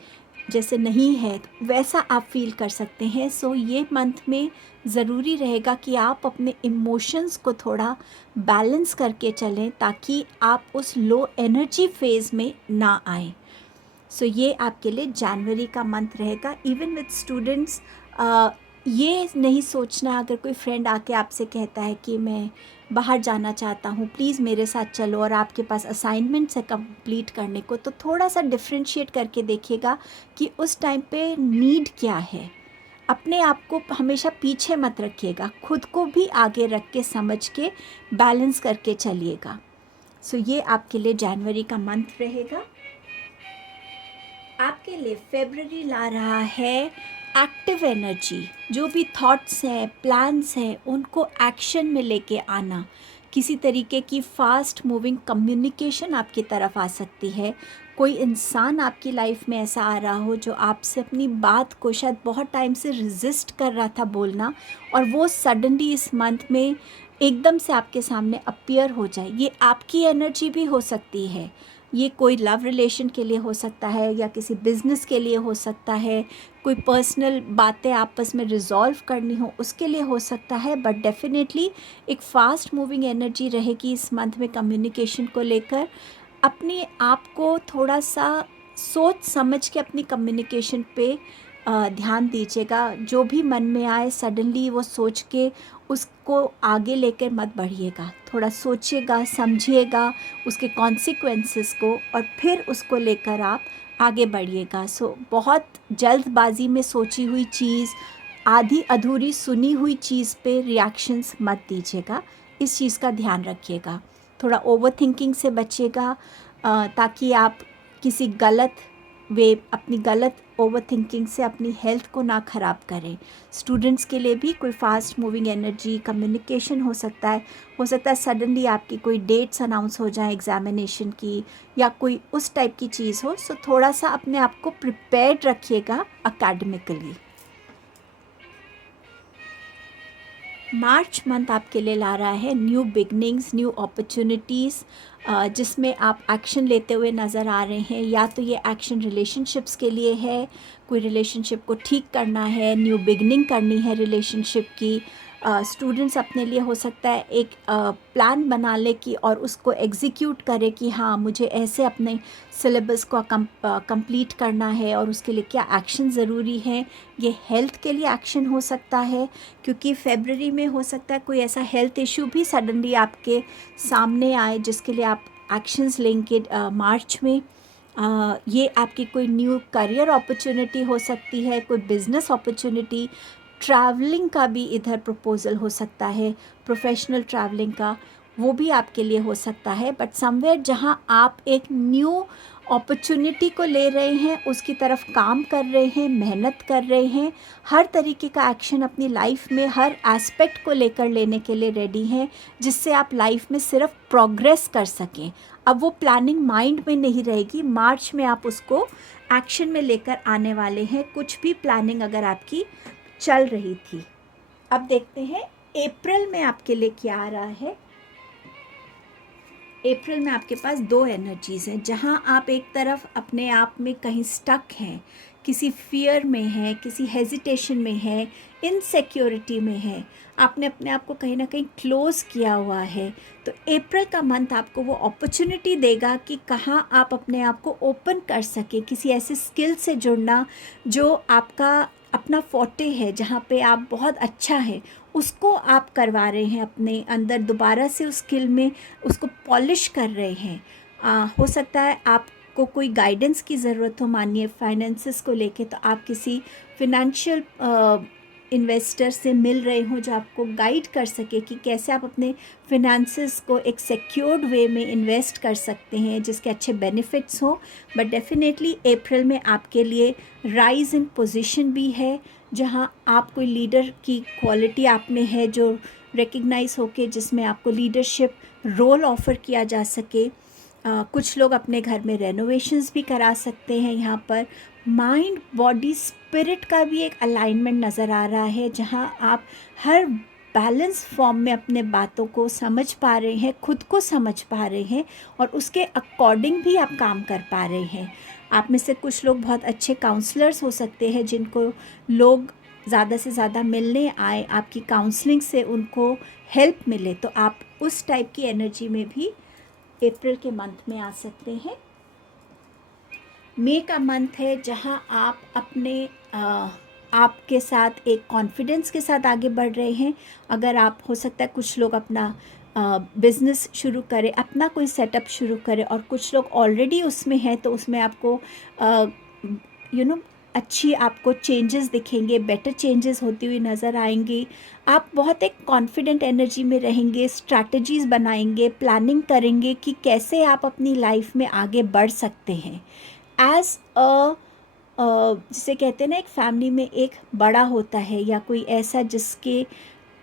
जैसे नहीं है वैसा आप फील कर सकते हैं। सो ये मंथ में ज़रूरी रहेगा कि आप अपने इमोशंस को थोड़ा बैलेंस करके चलें, ताकि आप उस लो एनर्जी फेज़ में ना आए। सो ये आपके लिए जनवरी का मंथ रहेगा। इवन विद स्टूडेंट्स, ये नहीं सोचना, अगर कोई फ्रेंड आके आपसे कहता है कि मैं बाहर जाना चाहता हूँ, प्लीज़ मेरे साथ चलो, और आपके पास असाइनमेंट्स है कंप्लीट करने को, तो थोड़ा सा डिफ्रेंशिएट करके देखिएगा कि उस टाइम पे नीड क्या है। अपने आप को हमेशा पीछे मत रखिएगा, खुद को भी आगे रख के समझ के बैलेंस करके चलिएगा। सो ये आपके लिए जनवरी का मंथ रहेगा। आपके लिए फरवरी ला रहा है एक्टिव एनर्जी। जो भी थॉट्स हैं, प्लान्स हैं, उनको एक्शन में लेके आना। किसी तरीके की फास्ट मूविंग कम्युनिकेशन आपकी तरफ आ सकती है। कोई इंसान आपकी लाइफ में ऐसा आ रहा हो जो आपसे अपनी बात को शायद बहुत टाइम से रेजिस्ट कर रहा था बोलना, और वो सडनली इस मंथ में एकदम से आपके सामने अपीयर हो जाए। ये आपकी एनर्जी भी हो सकती है। ये कोई लव रिलेशन के लिए हो सकता है, या किसी बिजनेस के लिए हो सकता है, कोई पर्सनल बातें आपस में रिजॉल्व करनी हो उसके लिए हो सकता है। बट डेफिनेटली एक फास्ट मूविंग एनर्जी रहेगी इस मंथ में कम्युनिकेशन को लेकर। अपने आप को थोड़ा सा सोच समझ के अपनी कम्युनिकेशन पे ध्यान दीजिएगा। जो भी मन में आए सडनली वो सोच के उसको आगे लेकर मत बढ़िएगा। थोड़ा सोचिएगा, समझिएगा उसके कॉन्सिक्वेंसेस को, और फिर उसको लेकर आप आगे बढ़िएगा। सो बहुत जल्दबाजी में सोची हुई चीज़, आधी अधूरी सुनी हुई चीज़ पे रिएक्शंस मत दीजिएगा। इस चीज़ का ध्यान रखिएगा। थोड़ा ओवर थिंकिंग से बचिएगा, ताकि आप किसी गलत अपनी गलत ओवर थिंकिंग से अपनी हेल्थ को ना ख़राब करें। स्टूडेंट्स के लिए भी कोई फास्ट मूविंग एनर्जी कम्युनिकेशन हो सकता है सडनली आपकी कोई डेट्स अनाउंस हो जाए एग्ज़ामिनेशन की, या कोई उस टाइप की चीज़ हो। सो थोड़ा सा अपने आप को प्रिपेयर्ड रखिएगा अकेडमिकली। मार्च मंथ आपके लिए ला रहा है न्यू बिगनिंग्स, न्यू अपॉर्चुनिटीज़, जिसमें आप एक्शन लेते हुए नज़र आ रहे हैं। या तो ये एक्शन रिलेशनशिप्स के लिए है, कोई रिलेशनशिप को ठीक करना है, न्यू बिगनिंग करनी है रिलेशनशिप की। स्टूडेंट्स अपने लिए हो सकता है एक प्लान बना ले कि और उसको एग्जीक्यूट करे कि हाँ मुझे ऐसे अपने सिलेबस को कंप्लीट करना है, और उसके लिए क्या एक्शन ज़रूरी है। ये हेल्थ के लिए एक्शन हो सकता है, क्योंकि फरवरी में हो सकता है कोई ऐसा हेल्थ इशू भी सडनली आपके सामने आए जिसके लिए आप एक्शंस लेंगे मार्च में। ये आपकी कोई न्यू करियर अपॉर्चुनिटी हो सकती है, कोई बिज़नेस अपॉर्चुनिटी, ट्रैवलिंग का भी इधर प्रपोजल हो सकता है, प्रोफेशनल ट्रैवलिंग का, वो भी आपके लिए हो सकता है। बट समवेयर जहाँ आप एक न्यू अपॉर्चुनिटी को ले रहे हैं, उसकी तरफ काम कर रहे हैं, मेहनत कर रहे हैं, हर तरीके का एक्शन अपनी लाइफ में हर एस्पेक्ट को लेकर लेने के लिए रेडी हैं, जिससे आप लाइफ में सिर्फ प्रोग्रेस कर सकें। अब वो प्लानिंग माइंड में नहीं रहेगी, मार्च में आप उसको एक्शन में लेकर आने वाले हैं, कुछ भी प्लानिंग अगर आपकी चल रही थी। अब देखते हैं अप्रैल में आपके लिए क्या आ रहा है। अप्रैल में आपके पास दो एनर्जीज़ हैं, जहां आप एक तरफ अपने आप में कहीं स्टक हैं, किसी फियर में है, किसी हेजिटेशन में है, इनसिक्योरिटी में है, आपने अपने आप को कहीं ना कहीं क्लोज़ किया हुआ है। तो अप्रैल का मंथ आपको वो अपॉर्चुनिटी देगा कि कहाँ आप अपने आप को ओपन कर सके, किसी ऐसे स्किल से जुड़ना जो आपका अपना फोर्टे है, जहाँ पे आप बहुत अच्छा है, उसको आप करवा रहे हैं अपने अंदर, दोबारा से उस स्किल में उसको पॉलिश कर रहे हैं। हो सकता है आपको कोई गाइडेंस की ज़रूरत हो, मानिए फाइनेंसेस को लेके, तो आप किसी फिनेंशियल इन्वेस्टर से मिल रहे हो जो आपको गाइड कर सके कि कैसे आप अपने फिनेंसेस को एक सिक्योर्ड वे में इन्वेस्ट कर सकते हैं जिसके अच्छे बेनिफिट्स हो। बट डेफिनेटली अप्रैल में आपके लिए राइज इन पोजीशन भी है, जहां आप कोई लीडर की क्वालिटी आप में है जो रिकग्नाइज होके, जिसमें आपको लीडरशिप रोल ऑफ़र किया जा सके। कुछ लोग अपने घर में रेनोवेशंस भी करा सकते हैं। यहाँ पर माइंड, बॉडी, स्पिरिट का भी एक अलाइनमेंट नज़र आ रहा है, जहाँ आप हर बैलेंस फॉर्म में अपने बातों को समझ पा रहे हैं, खुद को समझ पा रहे हैं, और उसके अकॉर्डिंग भी आप काम कर पा रहे हैं। आप में से कुछ लोग बहुत अच्छे काउंसलर्स हो सकते हैं, जिनको लोग ज़्यादा से ज़्यादा मिलने आए, आपकी काउंसलिंग से उनको हेल्प मिले, तो आप उस टाइप की एनर्जी में भी अप्रैल के मंथ में आ सकते हैं। मई का मंथ है जहाँ आप अपने आपके साथ एक कॉन्फिडेंस के साथ आगे बढ़ रहे हैं। अगर आप, हो सकता है कुछ लोग अपना बिज़नेस शुरू करें, अपना कोई सेटअप शुरू करें, और कुछ लोग ऑलरेडी उसमें हैं, तो उसमें आपको अच्छी आपको चेंजेस दिखेंगे, बेटर चेंजेस होती हुई नज़र आएंगी। आप बहुत एक कॉन्फिडेंट एनर्जी में रहेंगे, स्ट्रैटेजीज़ बनाएंगे, प्लानिंग करेंगे कि कैसे आप अपनी लाइफ में आगे बढ़ सकते हैं। एज जिसे कहते हैं ना, एक फैमिली में एक बड़ा होता है या कोई ऐसा जिसके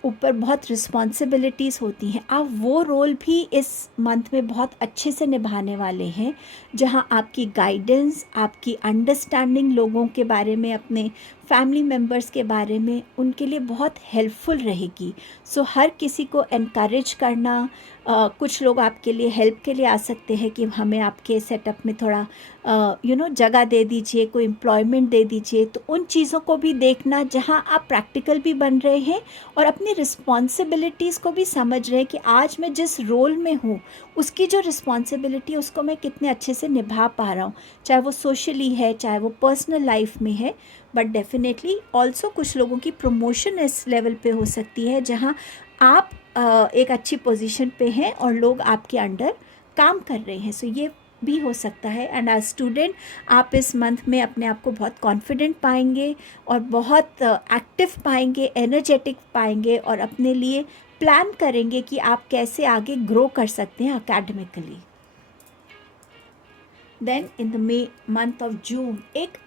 ऊपर बहुत रिस्पॉन्सिबिलिटीज़ होती हैं, आप वो रोल भी इस मंथ में बहुत अच्छे से निभाने वाले हैं, जहां आपकी गाइडेंस, आपकी अंडरस्टैंडिंग लोगों के बारे में, अपने फैमिली मेम्बर्स के बारे में, उनके लिए बहुत हेल्पफुल रहेगी। सो हर किसी को एनकरेज करना, कुछ लोग आपके लिए हेल्प के लिए आ सकते हैं कि हमें आपके सेटअप में थोड़ा जगह दे दीजिए, कोई एम्प्लॉयमेंट दे दीजिए। तो उन चीज़ों को भी देखना जहां आप प्रैक्टिकल भी बन रहे हैं और अपनी रिस्पॉन्सिबिलिटीज़ को भी समझ रहे हैं कि आज मैं जिस रोल में हूँ उसकी जो रिस्पॉन्सिबिलिटी है उसको मैं कितने अच्छे से निभा पा रहा हूँ, चाहे वो सोशली है, चाहे वो पर्सनल लाइफ में है। बट डेफिनेटली ऑल्सो कुछ लोगों की प्रमोशन इस लेवल पे हो सकती है जहाँ आप एक अच्छी पोजीशन पे हैं और लोग आपके अंडर काम कर रहे हैं। सो ये भी हो सकता है। एंड एज स्टूडेंट आप इस मंथ में अपने आप को बहुत कॉन्फिडेंट पाएंगे और बहुत एक्टिव पाएंगे, एनर्जेटिक पाएंगे, और अपने लिए प्लान करेंगे कि आप कैसे आगे ग्रो कर सकते हैं academically. Then in the month of June एक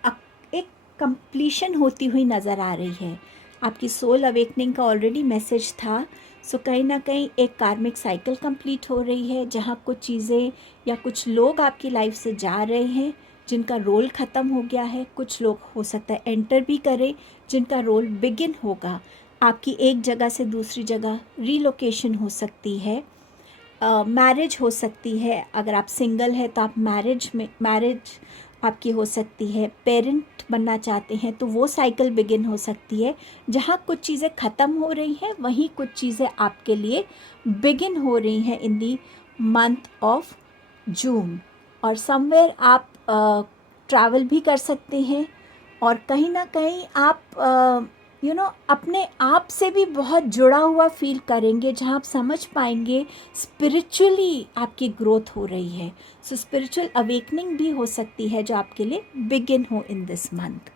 कंप्लीशन होती हुई नज़र आ रही है। आपकी सोल अवेकनिंग का ऑलरेडी मैसेज था। सो कहीं ना कहीं एक कार्मिक साइकिल कंप्लीट हो रही है जहाँ कुछ चीज़ें या कुछ लोग आपकी लाइफ से जा रहे हैं जिनका रोल ख़त्म हो गया है। कुछ लोग हो सकता है एंटर भी करें जिनका रोल बिगिन होगा। आपकी एक जगह से दूसरी जगह रीलोकेशन हो सकती है, मैरिज हो सकती है। अगर आप सिंगल है तो आप मैरिज आपकी हो सकती है। पेरेंट बनना चाहते हैं तो वो साइकिल बिगिन हो सकती है। जहाँ कुछ चीज़ें ख़त्म हो रही हैं वहीं कुछ चीज़ें आपके लिए बिगिन हो रही हैं इन दी मंथ ऑफ जून। और समवेयर आप ट्रैवल भी कर सकते हैं और कहीं ना कहीं आप अपने आप से भी बहुत जुड़ा हुआ फील करेंगे, जहाँ आप समझ पाएंगे स्पिरिचुअली आपकी ग्रोथ हो रही है। सो स्पिरिचुअल अवेकनिंग भी हो सकती है जो आपके लिए बिगिन हो इन दिस मंथ।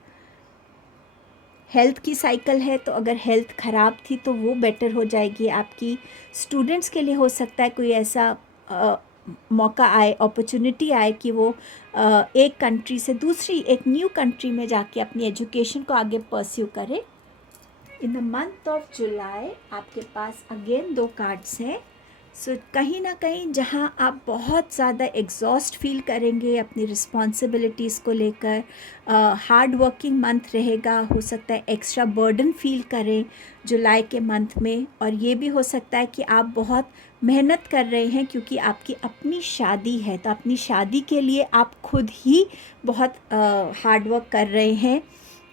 हेल्थ की साइकिल है तो अगर हेल्थ ख़राब थी तो वो बेटर हो जाएगी आपकी। स्टूडेंट्स के लिए हो सकता है कोई ऐसा मौका आए, अपॉर्चुनिटी आए कि वो एक कंट्री से दूसरी एक न्यू कंट्री में जाके अपनी एजुकेशन को आगे परस्यू करें। इन द मंथ ऑफ जुलाई आपके पास अगेन 2 कार्ड्स हैं। सो कहीं ना कहीं जहाँ आप बहुत ज़्यादा एग्जॉस्ट फील करेंगे अपनी रिस्पॉन्सिबिलिटीज़ को लेकर, हार्ड वर्किंग मंथ रहेगा। हो सकता है एक्स्ट्रा बर्डन फील करें जुलाई के मंथ में, और ये भी हो सकता है कि आप बहुत मेहनत कर रहे हैं क्योंकि आपकी अपनी शादी है, तो अपनी शादी के लिए आप खुद ही बहुत हार्ड वर्क कर रहे हैं।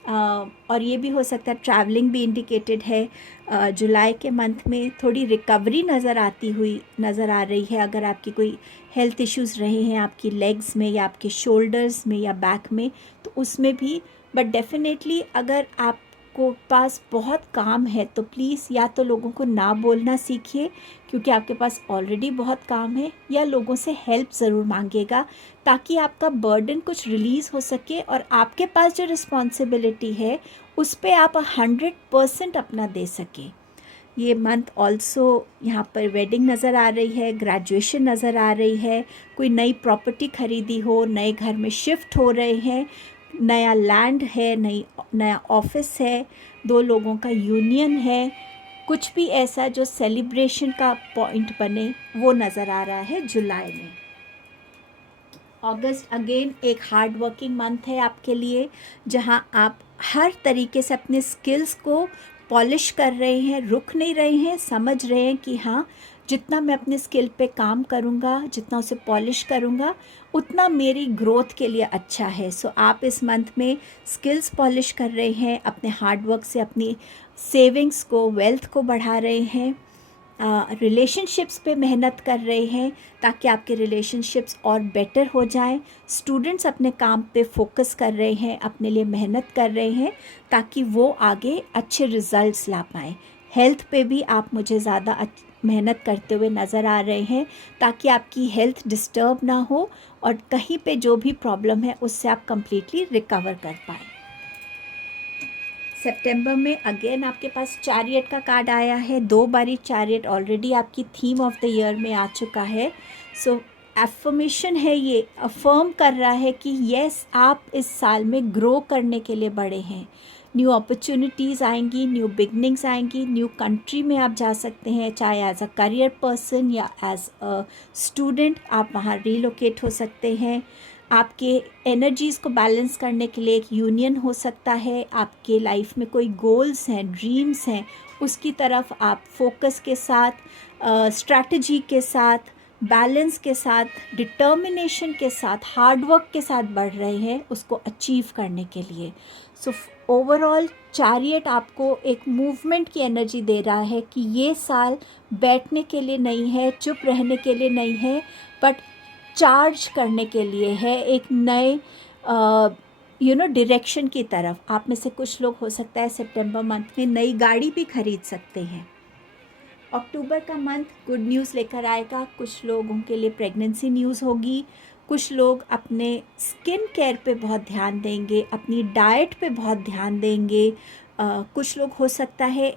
और ये भी हो सकता है ट्रैवलिंग भी इंडिकेटेड है। जुलाई के मंथ में थोड़ी रिकवरी नज़र आ रही है। अगर आपकी कोई हेल्थ इश्यूज़ रहे हैं आपकी लेग्स में या आपके शोल्डर्स में या बैक में, तो उसमें भी। बट डेफिनेटली अगर आपको पास बहुत काम है तो प्लीज़ या तो लोगों को ना बोलना सीखिए क्योंकि आपके पास ऑलरेडी बहुत काम है, या लोगों से हेल्प ज़रूर मांगेगा ताकि आपका बर्डन कुछ रिलीज़ हो सके और आपके पास जो रिस्पॉन्सिबिलिटी है उस पर आप 100% अपना दे सकें। ये मंथ ऑल्सो यहाँ पर वेडिंग नज़र आ रही है, ग्रेजुएशन नज़र आ रही है, कोई नई प्रॉपर्टी खरीदी हो, नए घर में शिफ्ट हो रहे हैं, नया लैंड है, नया ऑफिस है, 2 लोगों का यूनियन है, कुछ भी ऐसा जो सेलिब्रेशन का पॉइंट बने वो नज़र आ रहा है जुलाई में। अगस्त अगेन एक हार्ड वर्किंग मंथ है आपके लिए, जहां आप हर तरीके से अपने स्किल्स को पॉलिश कर रहे हैं, रुक नहीं रहे हैं, समझ रहे हैं कि हाँ, जितना मैं अपने स्किल पे काम करूँगा, जितना उसे पॉलिश करूँगा, उतना मेरी ग्रोथ के लिए अच्छा है। सो आप इस मंथ में स्किल्स पॉलिश कर रहे हैं, अपने हार्ड वर्क से अपनी सेविंग्स को, वेल्थ को बढ़ा रहे हैं। रिलेशनशिप्स पे मेहनत कर रहे हैं ताकि आपके रिलेशनशिप्स और बेटर हो जाएं। स्टूडेंट्स अपने काम पे फोकस कर रहे हैं, अपने लिए मेहनत कर रहे हैं ताकि वो आगे अच्छे रिजल्ट्स ला पाएँ। हेल्थ पे भी आप मुझे ज़्यादा मेहनत करते हुए नज़र आ रहे हैं ताकि आपकी हेल्थ डिस्टर्ब ना हो और कहीं पे जो भी प्रॉब्लम है उससे आप कंप्लीटली रिकवर कर पाएँ। सितंबर में अगेन आपके पास चैरियट का कार्ड आया है। 2 बारी चैरियट ऑलरेडी आपकी थीम ऑफ द ईयर में आ चुका है। सो एफर्मेशन है, ये अफर्म कर रहा है कि यस, आप इस साल में ग्रो करने के लिए बड़े हैं। न्यू अपॉर्चुनिटीज़ आएंगी, न्यू बिगनिंग्स आएंगी, न्यू कंट्री में आप जा सकते हैं, चाहे एज अ करियर पर्सन या एज अ स्टूडेंट आप वहाँ रिलोकेट हो सकते हैं। आपके एनर्जीज़ को बैलेंस करने के लिए एक यूनियन हो सकता है। आपके लाइफ में कोई गोल्स हैं, ड्रीम्स हैं, उसकी तरफ आप फोकस के साथ, स्ट्रैटेजी के साथ, बैलेंस के साथ, डिटर्मिनेशन के साथ, हार्डवर्क के साथ बढ़ रहे हैं उसको अचीव करने के लिए। सो ओवरऑल चैरियट आपको एक मूवमेंट की एनर्जी दे रहा है कि ये साल बैठने के लिए नहीं है, चुप रहने के लिए नहीं है, बट चार्ज करने के लिए है, एक नए डायरेक्शन की तरफ। आप में से कुछ लोग हो सकता है सितंबर मंथ में नई गाड़ी भी खरीद सकते हैं। अक्टूबर का मंथ गुड न्यूज़ लेकर आएगा। कुछ लोगों के लिए प्रेगनेंसी न्यूज़ होगी, कुछ लोग अपने स्किन केयर पे बहुत ध्यान देंगे, अपनी डाइट पे बहुत ध्यान देंगे। कुछ लोग हो सकता है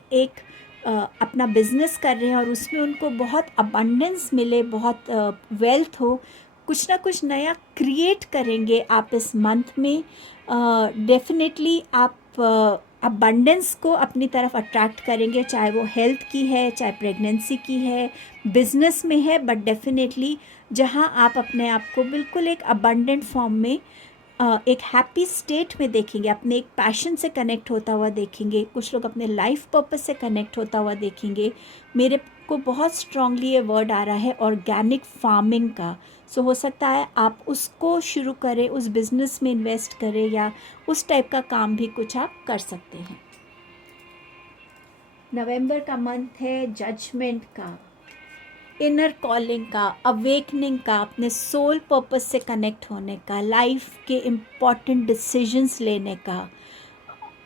अपना बिजनेस कर रहे हैं और उसमें उनको बहुत अबंडेंस मिले, बहुत वेल्थ हो, कुछ ना कुछ नया क्रिएट करेंगे आप इस मंथ में। डेफिनेटली आप अबंडेंस को अपनी तरफ अट्रैक्ट करेंगे, चाहे वो हेल्थ की है, चाहे प्रेगनेंसी की है, बिजनेस में है, बट डेफिनेटली जहाँ आप अपने आप को बिल्कुल एक अबंडेंट फॉर्म में, एक हैप्पी स्टेट में देखेंगे, अपने एक पैशन से कनेक्ट होता हुआ देखेंगे। कुछ लोग अपने लाइफ पर्पस से कनेक्ट होता हुआ देखेंगे। मेरे को बहुत स्ट्रांगली ये वर्ड आ रहा है ऑर्गेनिक फार्मिंग का। सो हो सकता है आप उसको शुरू करें, उस बिज़नेस में इन्वेस्ट करें, या उस टाइप का काम भी कुछ आप कर सकते हैं। नवंबर का मंथ है जजमेंट का, इनर कॉलिंग का, अवेकनिंग का, अपने सोल पर्पस से कनेक्ट होने का, लाइफ के इम्पॉर्टेंट डिसीजंस लेने का,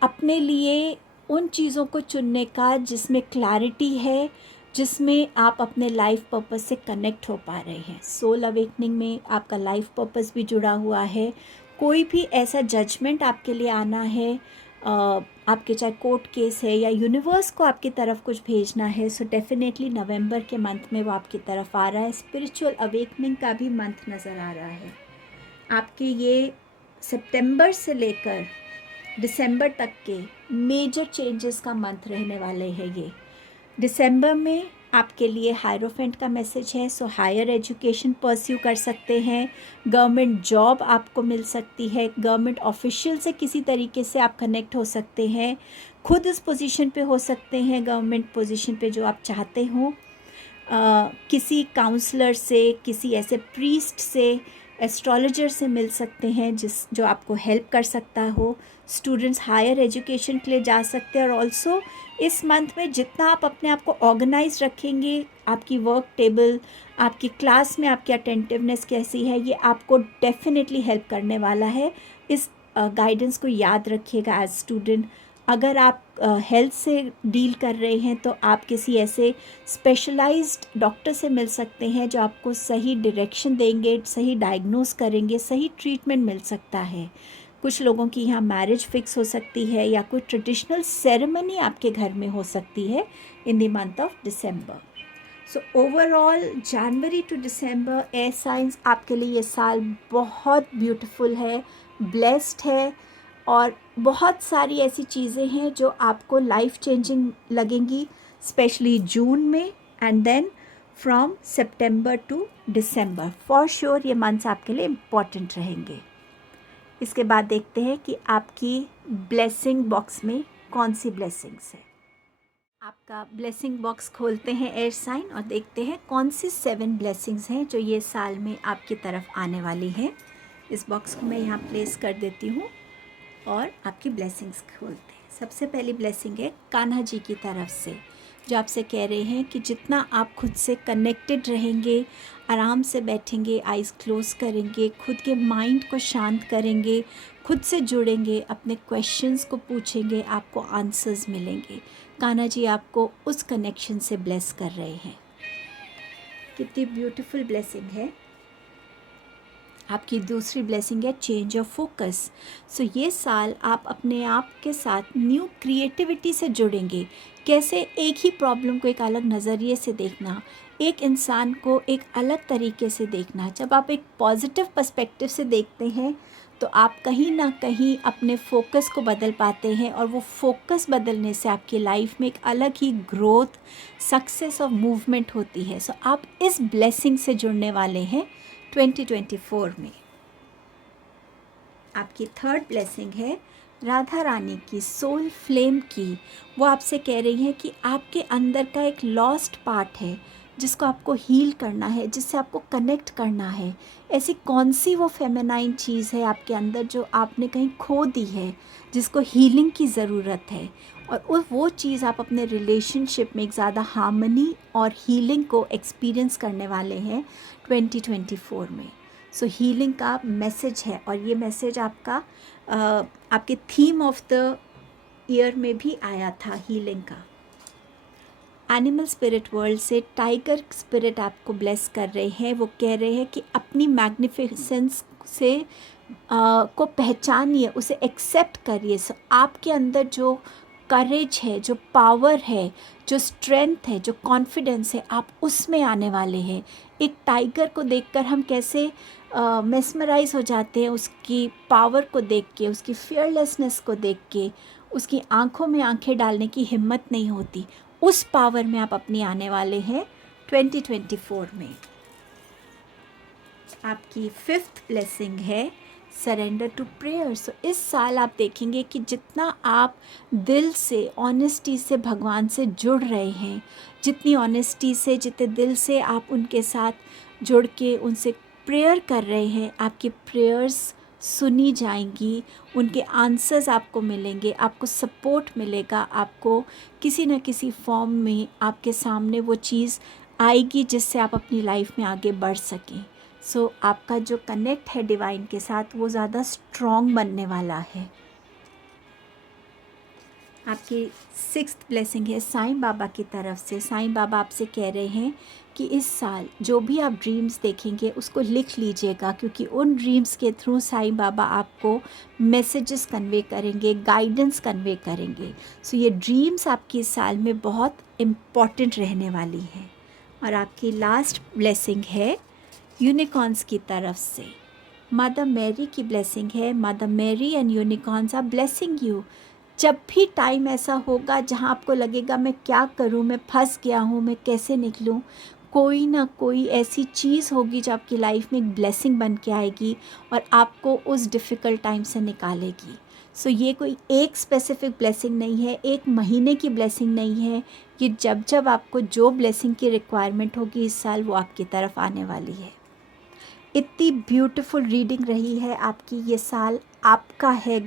अपने लिए उन चीज़ों को चुनने का जिसमें क्लैरिटी है, जिसमें आप अपने लाइफ पर्पस से कनेक्ट हो पा रहे हैं। सोल अवेकनिंग में आपका लाइफ पर्पस भी जुड़ा हुआ है। कोई भी ऐसा जजमेंट आपके लिए आना है, आपके चाहे कोर्ट केस है या यूनिवर्स को आपकी तरफ कुछ भेजना है, सो डेफिनेटली नवंबर के मंथ में वो आपकी तरफ आ रहा है। स्पिरिचुअल अवेकनिंग का भी मंथ नज़र आ रहा है। आपके ये सितंबर से लेकर दिसंबर तक के मेजर चेंजेस का मंथ रहने वाले हैं ये। दिसंबर में आपके लिए हायरोफेंट का मैसेज है, सो हायर एजुकेशन परस्यू कर सकते हैं, गवर्नमेंट जॉब आपको मिल सकती है, गवर्नमेंट ऑफिशियल से किसी तरीके से आप कनेक्ट हो सकते हैं, खुद इस पोजीशन पे हो सकते हैं, गवर्नमेंट पोजीशन पे जो आप चाहते हो। किसी काउंसलर से, किसी ऐसे प्रीस्ट से, एस्ट्रोलॉजर से मिल सकते हैं जो आपको हेल्प कर सकता हो। स्टूडेंट्स हायर एजुकेशन के लिए जा सकते हैं। और ऑल्सो इस मंथ में जितना आप अपने आप को ऑर्गेनाइज रखेंगे, आपकी वर्क टेबल, आपकी क्लास में आपकी अटेंटिवनेस कैसी है, ये आपको डेफिनेटली हेल्प करने वाला है। इस गाइडेंस को याद रखिएगा एज स्टूडेंट। अगर आप हेल्थ से डील कर रहे हैं तो आप किसी ऐसे स्पेशलाइज्ड डॉक्टर से मिल सकते हैं जो आपको सही डायरेक्शन देंगे, सही डायग्नोस करेंगे, सही ट्रीटमेंट मिल सकता है। कुछ लोगों की यहाँ मैरिज फिक्स हो सकती है या कोई ट्रेडिशनल सेरेमनी आपके घर में हो सकती है in the month of December. So overall जनवरी टू दिसंबर एयर साइंस आपके लिए ये साल बहुत ब्यूटीफुल है, ब्लेस्ड है, और बहुत सारी ऐसी चीज़ें हैं जो आपको लाइफ चेंजिंग लगेंगी, स्पेशली जून में, and then from September to December. For sure ये मंथ्स आपके लिए इम्पॉर्टेंट रहेंगे। इसके बाद देखते हैं कि आपकी ब्लेसिंग बॉक्स में कौन सी ब्लेसिंग्स है। आपका ब्लेसिंग बॉक्स खोलते हैं एयर साइन और देखते हैं कौन सी 7 ब्लेसिंग्स हैं जो ये साल में आपकी तरफ आने वाली हैं। इस बॉक्स को मैं यहाँ प्लेस कर देती हूँ और आपकी ब्लेसिंग्स खोलते हैं। सबसे पहली ब्लेसिंग है कान्हा जी की तरफ से। जो आपसे कह रहे हैं कि जितना आप खुद से कनेक्टेड रहेंगे, आराम से बैठेंगे, आइज़ क्लोज करेंगे, खुद के माइंड को शांत करेंगे, खुद से जुड़ेंगे, अपने क्वेश्चंस को पूछेंगे, आपको आंसर्स मिलेंगे। कान्हा जी आपको उस कनेक्शन से ब्लेस कर रहे हैं। कितनी ब्यूटीफुल ब्लेसिंग है। आपकी दूसरी ब्लेसिंग है चेंज ऑफ फोकस। सो ये साल आप अपने आप के साथ न्यू क्रिएटिविटी से जुड़ेंगे। कैसे? एक ही प्रॉब्लम को एक अलग नज़रिए से देखना, एक इंसान को एक अलग तरीके से देखना। जब आप एक पॉजिटिव पर्सपेक्टिव से देखते हैं तो आप कहीं ना कहीं अपने फोकस को बदल पाते हैं, और वो फोकस बदलने से आपकी लाइफ में एक अलग ही ग्रोथ, सक्सेस और मूवमेंट होती है। सो आप इस ब्लेसिंग से जुड़ने वाले हैं 2024 में। आपकी थर्ड ब्लेसिंग है राधा रानी की, सोल फ्लेम की। वो आपसे कह रही हैं कि आपके अंदर का एक लॉस्ट पार्ट है जिसको आपको हील करना है, जिससे आपको कनेक्ट करना है। ऐसी कौन सी वो फेमिनाइन चीज़ है आपके अंदर जो आपने कहीं खो दी है, जिसको हीलिंग की ज़रूरत है, और वो चीज़ आप अपने रिलेशनशिप में एक ज़्यादा हार्मनी और हीलिंग को एक्सपीरियंस करने वाले हैं 2024 में। सो हीलिंग का मैसेज है, और ये मैसेज आपका आपके थीम ऑफ द ईयर में भी आया था, हीलिंग का। एनिमल स्पिरिट वर्ल्ड से टाइगर स्पिरिट आपको ब्लेस कर रहे हैं। वो कह रहे हैं कि अपनी मैग्निफिसेंस से को पहचानिए, उसे एक्सेप्ट करिए। आपके अंदर जो करेज है, जो पावर है, जो स्ट्रेंथ है, जो कॉन्फिडेंस है, आप उसमें आने वाले हैं। एक टाइगर को देखकर हम कैसे मेस्मराइज हो जाते हैं, उसकी पावर को देख के, उसकी फियरलेसनेस को देख के, उसकी आंखों में आंखें डालने की हिम्मत नहीं होती। उस पावर में आप अपनी आने वाले हैं 2024 में। आपकी फिफ्थ ब्लेसिंग है सरेंडर टू प्रेयर। सो इस साल आप देखेंगे कि जितना आप दिल से, ऑनेस्टी से भगवान से जुड़ रहे हैं, जितनी ऑनेस्टी से, जितने दिल से आप उनके साथ जुड़ के उनसे प्रेयर कर रहे हैं, आपकी प्रेयर्स सुनी जाएंगी, उनके आंसर्स आपको मिलेंगे, आपको सपोर्ट मिलेगा, आपको किसी न किसी फॉर्म में आपके सामने वो चीज़ आएगी जिससे आप अपनी लाइफ में आगे बढ़ सकें। सो आपका जो कनेक्ट है डिवाइन के साथ वो ज़्यादा स्ट्रॉन्ग बनने वाला है। आपकी सिक्स्थ ब्लेसिंग है साईं बाबा की तरफ से। साईं बाबा आपसे कह रहे हैं कि इस साल जो भी आप ड्रीम्स देखेंगे उसको लिख लीजिएगा, क्योंकि उन ड्रीम्स के थ्रू साईं बाबा आपको मैसेजेस कन्वे करेंगे, गाइडेंस कन्वे करेंगे। सो ये ड्रीम्स आपकी इस साल में बहुत इम्पॉर्टेंट रहने वाली हैं। और आपकी लास्ट ब्लेसिंग है यूनिकॉर्न्स की तरफ से। मदर मैरी की ब्लेसिंग है। Mother Mary and unicorns are blessing you. जब भी टाइम ऐसा होगा जहाँ आपको लगेगा मैं क्या करूँ, मैं फंस गया हूँ, मैं कैसे निकलूँ, कोई ना कोई ऐसी चीज़ होगी जो आपकी लाइफ में एक ब्लेसिंग बन के आएगी और आपको उस डिफ़िकल्ट टाइम से निकालेगी। सो ये कोई एक स्पेसिफिक ब्लेसिंग नहीं है, एक महीने की ब्लेसिंग नहीं है। ये जब जब आपको जो ब्लेसिंग की रिक्वायरमेंट होगी इस साल वो आपकी तरफ आने वाली है। इतनी ब्यूटीफुल रीडिंग रही है आपकी। ये साल आपका है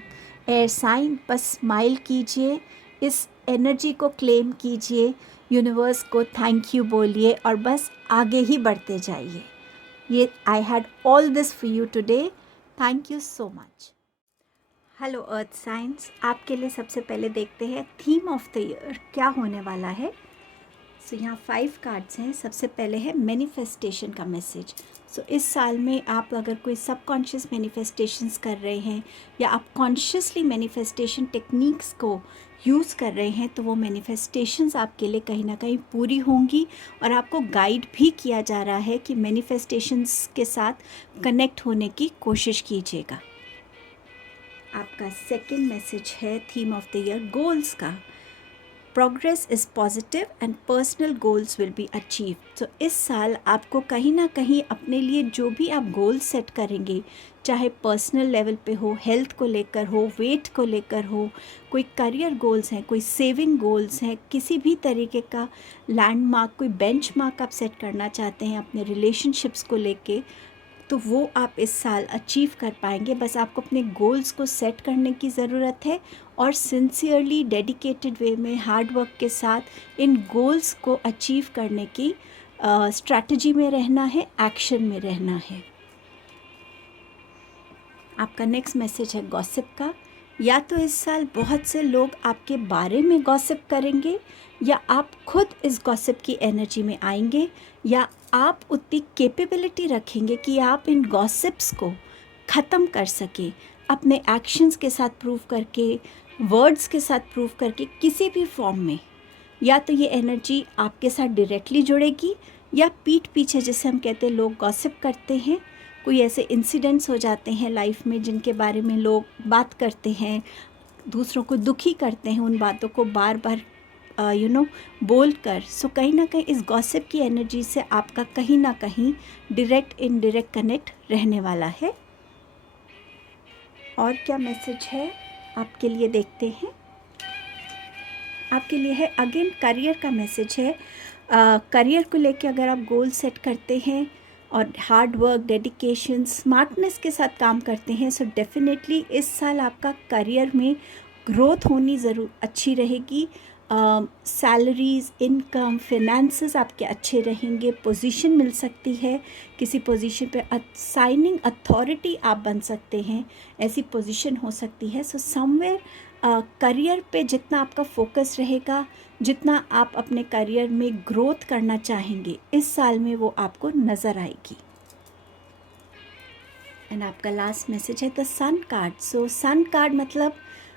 एयर साइन। बस स्माइल कीजिए, इस एनर्जी को क्लेम कीजिए, यूनिवर्स को थैंक यू बोलिए और बस आगे ही बढ़ते जाइए। ये I had all this for you today. Thank you so much. Hello earth science, आपके लिए सबसे पहले देखते हैं थीम ऑफ द ईयर क्या होने वाला है। सो यहाँ 5 कार्ड्स हैं। सबसे पहले है मैनिफेस्टेशन का मैसेज। सो इस साल में आप अगर कोई सबकॉन्शियस मैनिफेस्टेशंस कर रहे हैं या आप कॉन्शियसली मैनिफेस्टेशन टेक्निक्स को यूज़ कर रहे हैं तो वो मैनिफेस्टेशंस आपके लिए कहीं ना कहीं पूरी होंगी, और आपको गाइड भी किया जा रहा है कि मैनिफेस्टेशंस के साथ कनेक्ट होने की कोशिश कीजिएगा। आपका सेकंड मैसेज है theme of the year goals का। Progress is positive and personal goals will be achieve. तो इस साल आपको कहीं ना कहीं अपने लिए जो भी आप गोल सेट करेंगे, चाहे पर्सनल लेवल पे हो, हेल्थ को लेकर हो, वेट को लेकर हो, कोई करियर गोल्स हैं, कोई सेविंग गोल्स हैं, किसी भी तरीके का लैंडमार्क, कोई बेंचमार्क आप सेट करना चाहते हैं अपने रिलेशनशिप्स को लेके, तो वो आप इस साल अचीव कर पाएंगे। बस आपको अपने गोल्स को सेट करने की ज़रूरत है और सिंसियरली डेडिकेटेड वे में हार्ड वर्क के साथ इन गोल्स को अचीव करने की स्ट्रैटेजी में रहना है, एक्शन में रहना है। आपका नेक्स्ट मैसेज है गॉसिप का। या तो इस साल बहुत से लोग आपके बारे में गॉसिप करेंगे, या आप खुद इस गॉसिप की एनर्जी में आएंगे, या आप उतनी कैपेबिलिटी रखेंगे कि आप इन गॉसिप्स को ख़त्म कर सके, अपने एक्शंस के साथ प्रूव करके, वर्ड्स के साथ प्रूव करके, किसी भी फॉर्म में। या तो ये एनर्जी आपके साथ डायरेक्टली जुड़ेगी, या पीठ पीछे, जैसे हम कहते हैं लोग गॉसिप करते हैं, कोई ऐसे इंसिडेंट्स हो जाते हैं लाइफ में जिनके बारे में लोग बात करते हैं, दूसरों को दुखी करते हैं, उन बातों को बार बार बोल कर। सो कहीं ना कहीं इस गॉसिप की एनर्जी से आपका कहीं ना कहीं डायरेक्ट इनडायरेक्ट कनेक्ट रहने वाला है। और क्या मैसेज है आपके लिए, देखते हैं। आपके लिए है अगेन करियर का मैसेज है। करियर को लेके अगर आप गोल सेट करते हैं और हार्ड वर्क, डेडिकेशन, स्मार्टनेस के साथ काम करते हैं, सो डेफिनेटली इस साल आपका करियर में ग्रोथ होनी ज़रूर अच्छी रहेगी। सैलरीज़, इनकम, फिनेंसेस आपके अच्छे रहेंगे, पोजीशन मिल सकती है, किसी पोजीशन पे साइनिंग अथॉरिटी आप बन सकते हैं, ऐसी पोजीशन हो सकती है। सो समवेयर करियर पे जितना आपका फोकस रहेगा, जितना आप अपने करियर में ग्रोथ करना चाहेंगे, इस साल में वो आपको नज़र आएगी। एंड आपका लास्ट मैसेज है the sun card. So sun card मतलब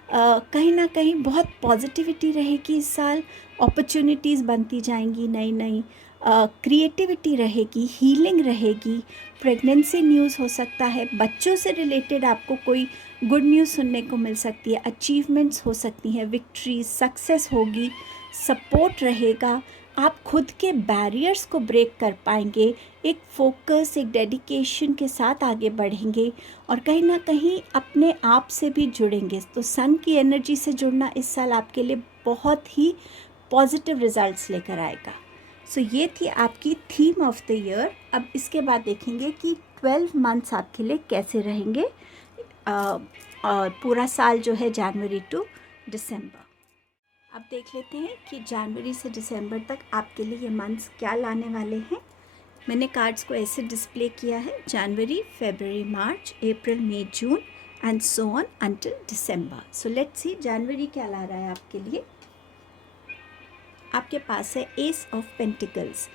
कहीं ना कहीं बहुत पॉजिटिविटी रहेगी इस साल, अपॉर्चुनिटीज़ बनती जाएंगी नई नई, क्रिएटिविटी रहेगी, हीलिंग रहेगी, प्रेगनेंसी न्यूज़ हो सकता है, बच्चों से रिलेटेड आपको कोई गुड न्यूज़ सुनने को मिल सकती है, अचीवमेंट्स हो सकती हैं, विक्ट्री, सक्सेस होगी, सपोर्ट रहेगा, आप खुद के बैरियर्स को ब्रेक कर पाएंगे, एक फोकस, एक डेडिकेशन के साथ आगे बढ़ेंगे और कहीं ना कहीं अपने आप से भी जुड़ेंगे। तो सन की एनर्जी से जुड़ना इस साल आपके लिए बहुत ही पॉजिटिव रिजल्ट्स लेकर आएगा। सो ये थी आपकी थीम ऑफ द ईयर। अब इसके बाद देखेंगे कि 12 मंथ्स आपके लिए कैसे रहेंगे, और पूरा साल जो है जनवरी टू दिसंबर। अब देख लेते हैं कि जनवरी से दिसंबर तक आपके लिए ये मंथ्स क्या लाने वाले हैं। मैंने कार्ड्स को ऐसे डिस्प्ले किया है, जनवरी, फरवरी, मार्च, अप्रैल, मई, जून and so on until December. So let's see January क्या ला रहा है आपके लिए। आपके पास है एस ऑफ पेंटिकल्स।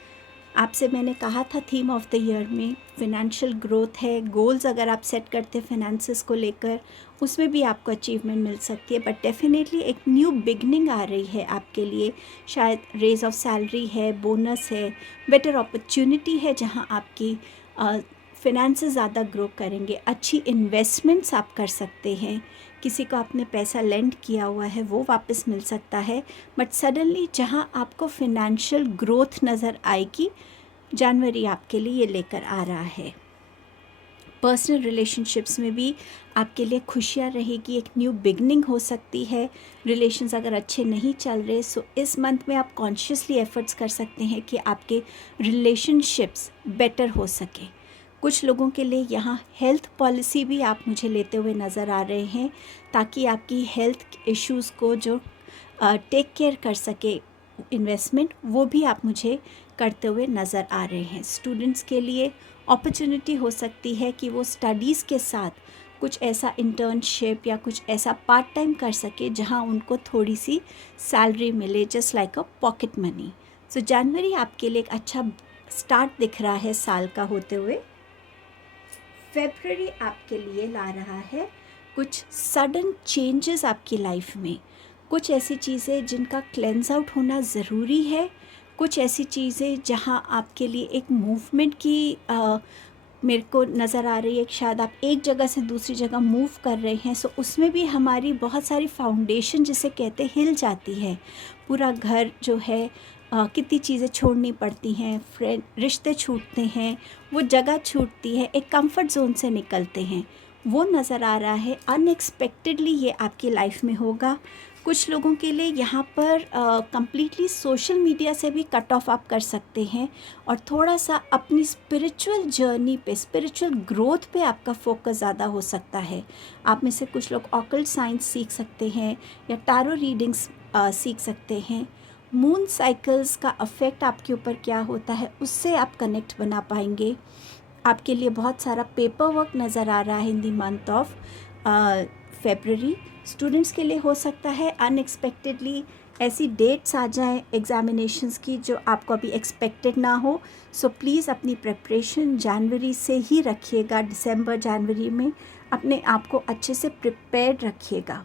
आपसे मैंने कहा था थीम ऑफ द ईयर में फिनेंशियल ग्रोथ है, गोल्स अगर आप सेट करते हैं फिनेंसेस को लेकर, उसमें भी आपको अचीवमेंट मिल सकती है, बट डेफिनेटली एक न्यू बिगनिंग आ रही है आपके लिए। शायद रेज ऑफ सैलरी है, बोनस है, बेटर अपॉर्चुनिटी है जहां आपकी फिनेंसेस ज़्यादा ग्रो करेंगे, अच्छी इन्वेस्टमेंट्स आप कर सकते हैं, किसी को आपने पैसा लेंड किया हुआ है वो वापस मिल सकता है, बट सडनली जहां आपको फिनेंशियल ग्रोथ नज़र आएगी, जनवरी आपके लिए ये लेकर आ रहा है। पर्सनल रिलेशनशिप्स में भी आपके लिए खुशियाँ रहेगी, एक न्यू बिगनिंग हो सकती है। रिलेशंस अगर अच्छे नहीं चल रहे, सो इस मंथ में आप कॉन्शियसली एफर्ट्स कर सकते हैं कि आपके रिलेशनशिप्स बेटर हो सके। कुछ लोगों के लिए यहाँ हेल्थ पॉलिसी भी आप मुझे लेते हुए नज़र आ रहे हैं, ताकि आपकी हेल्थ इश्यूज़ को जो टेक केयर कर सके इन्वेस्टमेंट, वो भी आप मुझे करते हुए नज़र आ रहे हैं। स्टूडेंट्स के लिए अपॉर्चुनिटी हो सकती है कि वो स्टडीज़ के साथ कुछ ऐसा इंटर्नशिप या कुछ ऐसा पार्ट टाइम कर सके जहाँ उनको थोड़ी सी सैलरी मिले, just like a pocket money. So जनवरी आपके लिए एक अच्छा स्टार्ट दिख रहा है साल का होते हुए। फरवरी आपके लिए ला रहा है कुछ सडन चेंजेस आपकी लाइफ में, कुछ ऐसी चीज़ें जिनका क्लेंस आउट होना ज़रूरी है, कुछ ऐसी चीज़ें जहां आपके लिए एक मूवमेंट की मेरे को नज़र आ रही है। शायद आप एक जगह से दूसरी जगह मूव कर रहे हैं, सो उसमें भी हमारी बहुत सारी फाउंडेशन जिसे कहते हिल जाती है। पूरा घर जो है, कितनी चीज़ें छोड़नी पड़ती हैं, फ्रेंड रिश्ते छूटते हैं, वो जगह छूटती है, एक कंफर्ट जोन से निकलते हैं, वो नज़र आ रहा है। अनएक्सपेक्टेडली ये आपकी लाइफ में होगा। कुछ लोगों के लिए यहाँ पर कम्प्लीटली सोशल मीडिया से भी कट ऑफ आप कर सकते हैं और थोड़ा सा अपनी स्पिरिचुअल जर्नी पे, स्पिरिचुअल ग्रोथ पे आपका फोकस ज़्यादा हो सकता है। आप में से कुछ लोग ऑकल्ट साइंस सीख सकते हैं या टैरो रीडिंग्स सीख सकते हैं। मून साइकिल्स का अफेक्ट आपके ऊपर क्या होता है उससे आप कनेक्ट बना पाएंगे। आपके लिए बहुत सारा पेपर वर्क नज़र आ रहा है in the month of February. Students के लिए हो सकता है अनएक्सपेक्टेडली ऐसी डेट्स आ जाएं एग्ज़ामिनेशंस की जो आपको अभी एक्सपेक्टेड ना हो। सो प्लीज़ अपनी प्रिपरेशन जनवरी से ही रखिएगा। दिसंबर जनवरी में अपने आप को अच्छे से प्रिपेयर्ड रखिएगा।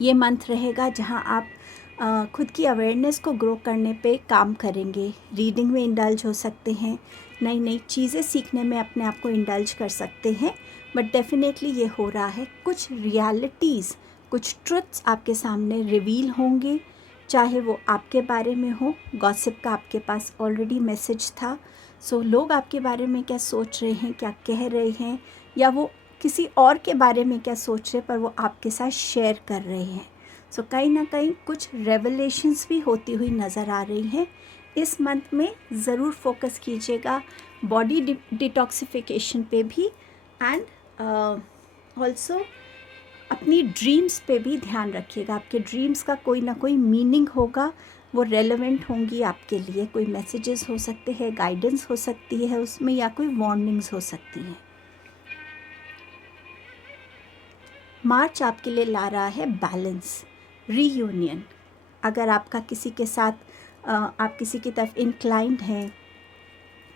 ये मंथ रहेगा जहां आप खुद की अवेयरनेस को ग्रो करने पे काम करेंगे। रीडिंग में इंडल्ज हो सकते हैं, नई नई चीज़ें सीखने में अपने आप को इंडल्ज कर सकते हैं। बट डेफिनेटली ये हो रहा है, कुछ रियलिटीज़, कुछ ट्रुथ्स आपके सामने रिवील होंगे, चाहे वो आपके बारे में हो। गॉसिप का आपके पास ऑलरेडी मैसेज था। सो लोग आपके बारे में क्या सोच रहे हैं, क्या कह रहे हैं, या वो किसी और के बारे में क्या सोच रहे पर वो आपके साथ शेयर कर रहे हैं। सो कहीं ना कहीं कुछ रेवलेशंस भी होती हुई नज़र आ रही हैं। इस मंथ में ज़रूर फोकस कीजिएगा बॉडी डिटॉक्सिफिकेशन पे भी, एंड ऑल्सो अपनी ड्रीम्स पे भी ध्यान रखिएगा। आपके ड्रीम्स का कोई ना कोई मीनिंग होगा, वो रेलेवेंट होंगी आपके लिए। कोई मैसेजेस हो सकते हैं, गाइडेंस हो सकती है उसमें, या कोई वार्निंग्स हो सकती हैं। मार्च आपके लिए ला रहा है बैलेंस, रीयूनियन। अगर आपका किसी के साथ आप किसी की तरफ इंक्लाइंड हैं,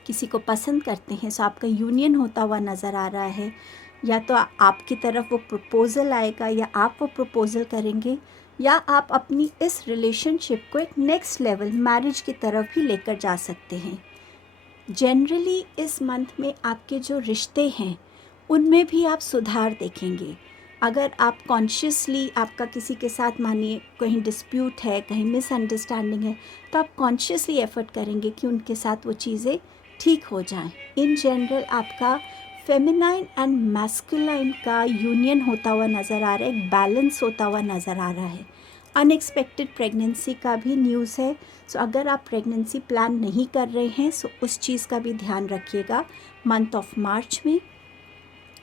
किसी को पसंद करते हैं, सो आपका यूनियन होता हुआ नज़र आ रहा है। या तो आपकी तरफ वो प्रपोज़ल आएगा या आप वो प्रपोज़ल करेंगे, या आप अपनी इस रिलेशनशिप को एक नेक्स्ट लेवल मैरिज की तरफ भी लेकर जा सकते हैं। जनरली इस मंथ में आपके जो रिश्ते हैं उनमें भी आप सुधार देखेंगे। अगर आप कॉन्शियसली, आपका किसी के साथ मानिए कहीं डिस्प्यूट है, कहीं मिसअंडरस्टैंडिंग है, तो आप कॉन्शियसली एफर्ट करेंगे कि उनके साथ वो चीज़ें ठीक हो जाएं। इन जनरल आपका फेमिनाइन एंड मैस्कुलाइन का यूनियन होता हुआ नज़र आ रहा है, एक बैलेंस होता हुआ नज़र आ रहा है। अनएक्सपेक्टेड प्रेगनेंसी का भी न्यूज़ है। सो अगर आप प्रेगनेंसी प्लान नहीं कर रहे हैं सो उस चीज़ का भी ध्यान रखिएगा मंथ ऑफ मार्च में।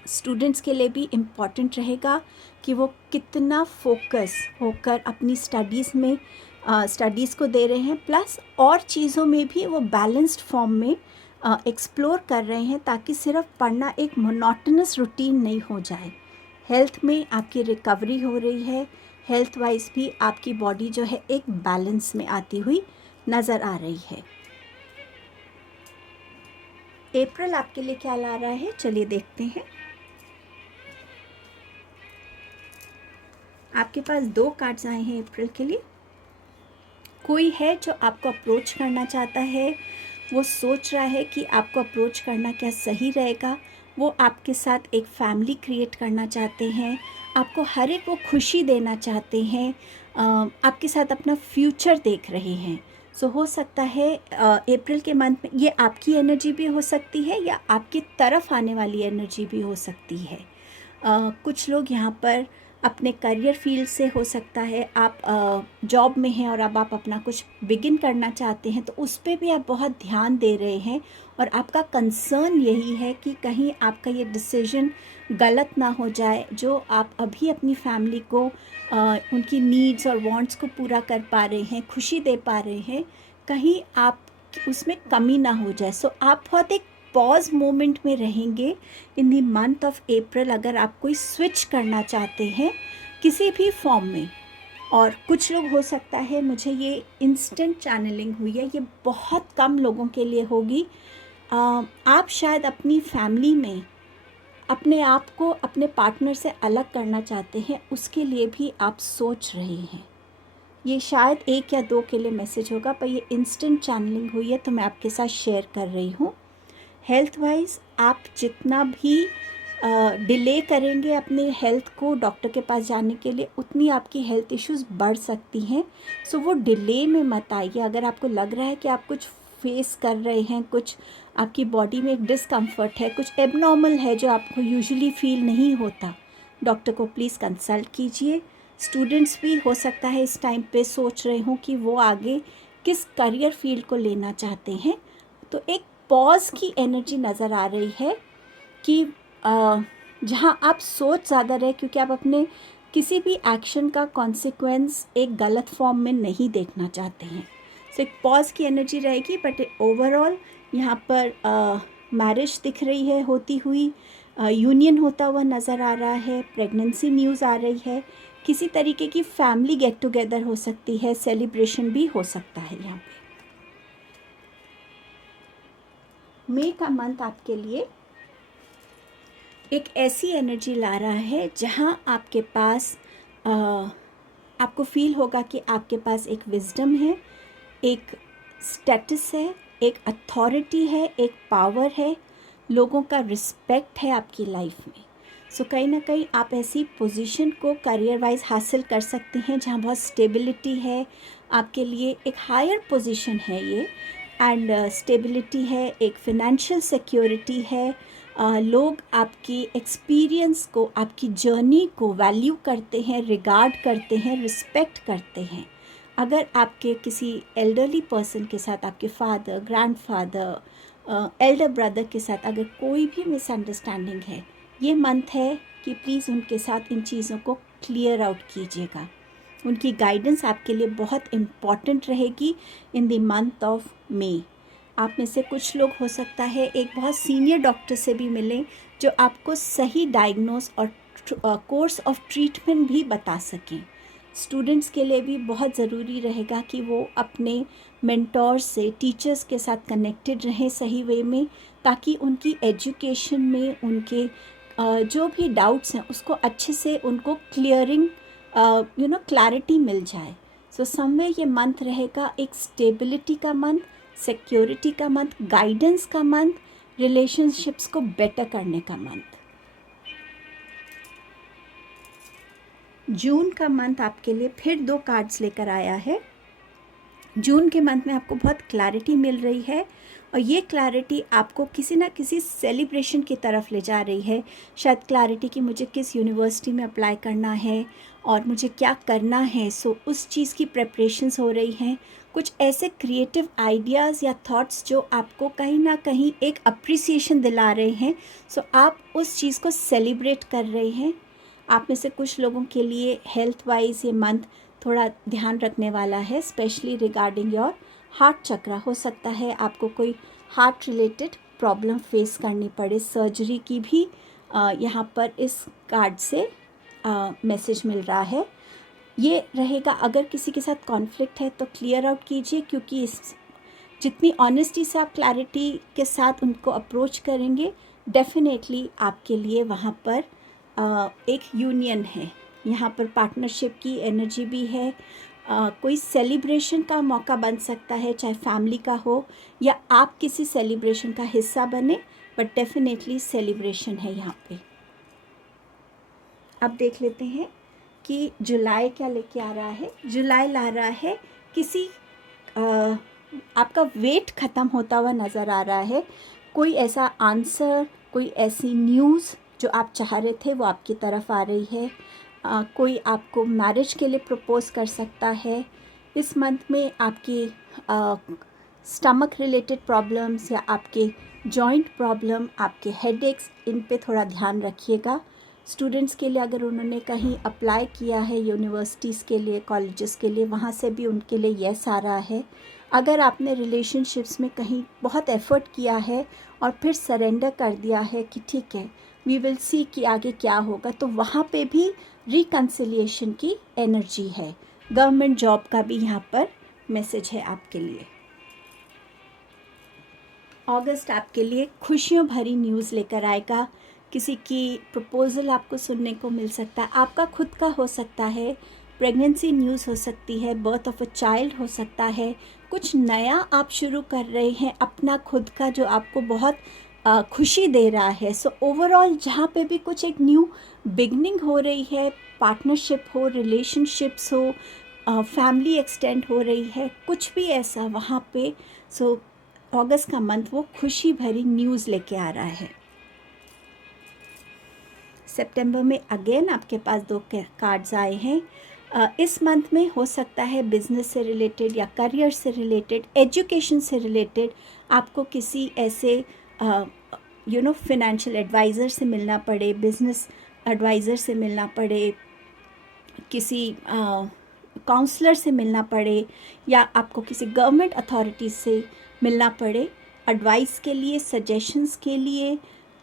स्टूडेंट्स के लिए भी इम्पॉर्टेंट रहेगा कि वो कितना फोकस होकर अपनी स्टडीज़ में स्टडीज़ को दे रहे हैं, प्लस और चीज़ों में भी वो बैलेंस्ड फॉर्म में एक्सप्लोर कर रहे हैं, ताकि सिर्फ पढ़ना एक मोनोटोनस रूटीन नहीं हो जाए। हेल्थ में आपकी रिकवरी हो रही है, हेल्थ वाइज भी आपकी बॉडी जो है एक बैलेंस में आती हुई नज़र आ रही है। अप्रैल आपके लिए क्या ला रहा है, चलिए देखते हैं। आपके पास 2 कार्ड्स आए हैं अप्रैल के लिए। कोई है जो आपको अप्रोच करना चाहता है, वो सोच रहा है कि आपको अप्रोच करना क्या सही रहेगा। वो आपके साथ एक फैमिली क्रिएट करना चाहते हैं, आपको हर एक वो खुशी देना चाहते हैं, आपके साथ अपना फ्यूचर देख रहे हैं। सो हो सकता है अप्रैल के मंथ में ये आपकी एनर्जी भी हो सकती है या आपकी तरफ आने वाली एनर्जी भी हो सकती है। कुछ लोग यहाँ पर अपने करियर फील्ड से, हो सकता है आप जॉब में हैं और अब आप अपना कुछ बिगिन करना चाहते हैं, तो उस पर भी आप बहुत ध्यान दे रहे हैं और आपका कंसर्न यही है कि कहीं आपका ये डिसीजन गलत ना हो जाए। जो आप अभी अपनी फैमिली को उनकी नीड्स और वांट्स को पूरा कर पा रहे हैं, खुशी दे पा रहे हैं, कहीं आप उसमें कमी ना हो जाए। सो आप बहुत एक पॉज मोमेंट में रहेंगे इन दी मंथ ऑफ अप्रैल, अगर आप कोई स्विच करना चाहते हैं किसी भी फॉर्म में। और कुछ लोग, हो सकता है, मुझे ये इंस्टेंट चैनलिंग हुई है, ये बहुत कम लोगों के लिए होगी। आप शायद अपनी फैमिली में अपने आप को अपने पार्टनर से अलग करना चाहते हैं, उसके लिए भी आप सोच रहे हैं। ये शायद 1 या 2 के लिए मैसेज होगा, पर ये इंस्टेंट चैनलिंग हुई है तो मैं आपके साथ शेयर कर रही हूँ। हेल्थ वाइज आप जितना भी डिले करेंगे अपने हेल्थ को डॉक्टर के पास जाने के लिए, उतनी आपकी हेल्थ इश्यूज़ बढ़ सकती हैं। सो वो डिले में मत आइए। अगर आपको लग रहा है कि आप कुछ फेस कर रहे हैं, कुछ आपकी बॉडी में एक डिस्कम्फर्ट है, कुछ एबनॉर्मल है जो आपको यूजुअली फील नहीं होता, डॉक्टर को प्लीज़ कंसल्ट कीजिए। स्टूडेंट्स भी हो सकता है इस टाइम पे सोच रहे हों कि वो आगे किस करियर फील्ड को लेना चाहते हैं। तो एक पॉज की एनर्जी नज़र आ रही है कि जहाँ आप सोच ज़्यादा रहे, क्योंकि आप अपने किसी भी एक्शन का कॉन्सिक्वेंस एक गलत फॉर्म में नहीं देखना चाहते हैं। सो एक पॉज की एनर्जी रहेगी, बट ओवरऑल यहाँ पर मैरिज दिख रही है होती हुई, यूनियन होता हुआ नज़र आ रहा है, प्रेगनेंसी न्यूज़ आ रही है, किसी तरीके की फैमिली गेट टुगेदर हो सकती है, सेलिब्रेशन भी हो सकता है। यहाँ पे मई का मंथ आपके लिए एक ऐसी एनर्जी ला रहा है जहाँ आपके पास आपको फील होगा कि आपके पास एक विजडम है, एक स्टेटस है, एक अथॉरिटी है, एक पावर है, लोगों का रिस्पेक्ट है आपकी लाइफ में। सो कहीं ना कहीं आप ऐसी पोजीशन को करियर वाइज हासिल कर सकते हैं जहाँ बहुत स्टेबिलिटी है, आपके लिए एक हायर पोजीशन है ये, एंड स्टेबिलिटी है, एक फिनेंशियल सिक्योरिटी है। लोग आपकी एक्सपीरियंस को, आपकी जर्नी को वैल्यू करते हैं, रिगार्ड करते हैं, रिस्पेक्ट करते हैं। अगर आपके किसी एल्डरली पर्सन के साथ, आपके फादर, ग्रैंडफादर, एल्डर ब्रदर के साथ अगर कोई भी मिसअंडरस्टैंडिंग है, ये मंथ है कि प्लीज़ उनके साथ इन चीज़ों को क्लियर आउट कीजिएगा। उनकी गाइडेंस आपके लिए बहुत इम्पॉर्टेंट रहेगी in the month of May. आप में से कुछ लोग हो सकता है एक बहुत सीनियर डॉक्टर से भी मिलें जो आपको सही डायग्नोस और कोर्स ऑफ ट्रीटमेंट भी बता सकें। स्टूडेंट्स के लिए भी बहुत ज़रूरी रहेगा कि वो अपने मेंटोर्स से, टीचर्स के साथ कनेक्टेड रहें सही वे में, ताकि उनकी एजुकेशन में उनके जो भी डाउट्स हैं उसको अच्छे से उनको क्लियरिंग क्लैरिटी मिल जाए। सो समवे ये मंथ रहेगा एक स्टेबिलिटी का मंथ, सिक्योरिटी का मंथ, गाइडेंस का मंथ, रिलेशनशिप्स को बेटर करने का मंथ। जून का मंथ आपके लिए फिर 2 कार्ड्स लेकर आया है। जून के मंथ में आपको बहुत क्लैरिटी मिल रही है, और ये क्लैरिटी आपको किसी ना किसी सेलिब्रेशन की तरफ ले जा रही है। शायद क्लैरिटी कि मुझे किस यूनिवर्सिटी में अप्लाई करना है और मुझे क्या करना है। सो उस चीज़ की प्रेपरेशंस हो रही हैं। कुछ ऐसे क्रिएटिव आइडियाज़ या थॉट्स जो आपको कहीं ना कहीं एक अप्रिसिएशन दिला रहे हैं। सो आप उस चीज़ को सेलिब्रेट कर रहे हैं। आप में से कुछ लोगों के लिए हेल्थ वाइज ये मंथ थोड़ा ध्यान रखने वाला है, स्पेशली रिगार्डिंग योर हार्ट चक्रा। हो सकता है आपको कोई हार्ट रिलेटेड प्रॉब्लम फेस करनी पड़े, सर्जरी की भी यहाँ पर इस कार्ड से मैसेज मिल रहा है। ये रहेगा, अगर किसी के साथ कॉन्फ्लिक्ट है तो क्लियर आउट कीजिए, क्योंकि इस जितनी ऑनेस्टी से आप क्लैरिटी के साथ उनको अप्रोच करेंगे, डेफिनेटली आपके लिए वहाँ पर एक यूनियन है। यहाँ पर पार्टनरशिप की एनर्जी भी है। कोई सेलिब्रेशन का मौका बन सकता है, चाहे फैमिली का हो या आप किसी सेलिब्रेशन का हिस्सा बने, बट डेफिनेटली सेलिब्रेशन है यहाँ पे। अब देख लेते हैं कि जुलाई क्या लेके आ रहा है। जुलाई ला रहा है किसी आपका वेट ख़त्म होता हुआ नज़र आ रहा है। कोई ऐसा आंसर, कोई ऐसी न्यूज़ जो आप चाह रहे थे वो आपकी तरफ आ रही है। कोई आपको मैरिज के लिए प्रपोज कर सकता है। इस मंथ में आपकी स्टमक रिलेटेड प्रॉब्लम्स या आपके जॉइंट प्रॉब्लम, आपके हेडेक्स, इन पे थोड़ा ध्यान रखिएगा। स्टूडेंट्स के लिए अगर उन्होंने कहीं अप्लाई किया है यूनिवर्सिटीज़ के लिए, कॉलेजेस के लिए, वहाँ से भी उनके लिए येस आ रहा है। अगर आपने रिलेशनशिप्स में कहीं बहुत एफ़र्ट किया है और फिर सरेंडर कर दिया है कि ठीक है वी विल सी कि आगे क्या होगा, तो वहाँ पे भी रिकन्सिलिएशन की एनर्जी है। गवर्नमेंट जॉब का भी यहाँ पर मैसेज है आपके लिए। अगस्त आपके लिए खुशियों भरी न्यूज़ लेकर आएगा। किसी की प्रपोज़ल आपको सुनने को मिल सकता है, आपका खुद का हो सकता है, प्रेगनेंसी न्यूज़ हो सकती है, बर्थ ऑफ अ चाइल्ड हो सकता है, कुछ नया आप शुरू कर रहे हैं अपना खुद का जो आपको बहुत खुशी दे रहा है। सो ओवरऑल जहाँ पे भी कुछ एक न्यू बिगनिंग हो रही है, पार्टनरशिप हो, रिलेशनशिप्स हो, फैमिली एक्सटेंड हो रही है, कुछ भी ऐसा वहाँ पे। सो अगस्त का मंथ वो खुशी भरी न्यूज़ लेके आ रहा है। सितंबर में अगेन आपके पास 2 कार्ड्स आए हैं। इस मंथ में हो सकता है बिजनेस से रिलेटेड या करियर से रिलेटेड, एजुकेशन से रिलेटेड आपको किसी ऐसे फाइनेंशियल एडवाइज़र से मिलना पड़े, बिजनेस एडवाइज़र से मिलना पड़े, किसी काउंसलर से मिलना पड़े, या आपको किसी गवर्नमेंट अथॉरिटी से मिलना पड़े एडवाइस के लिए, सजेशंस के लिए,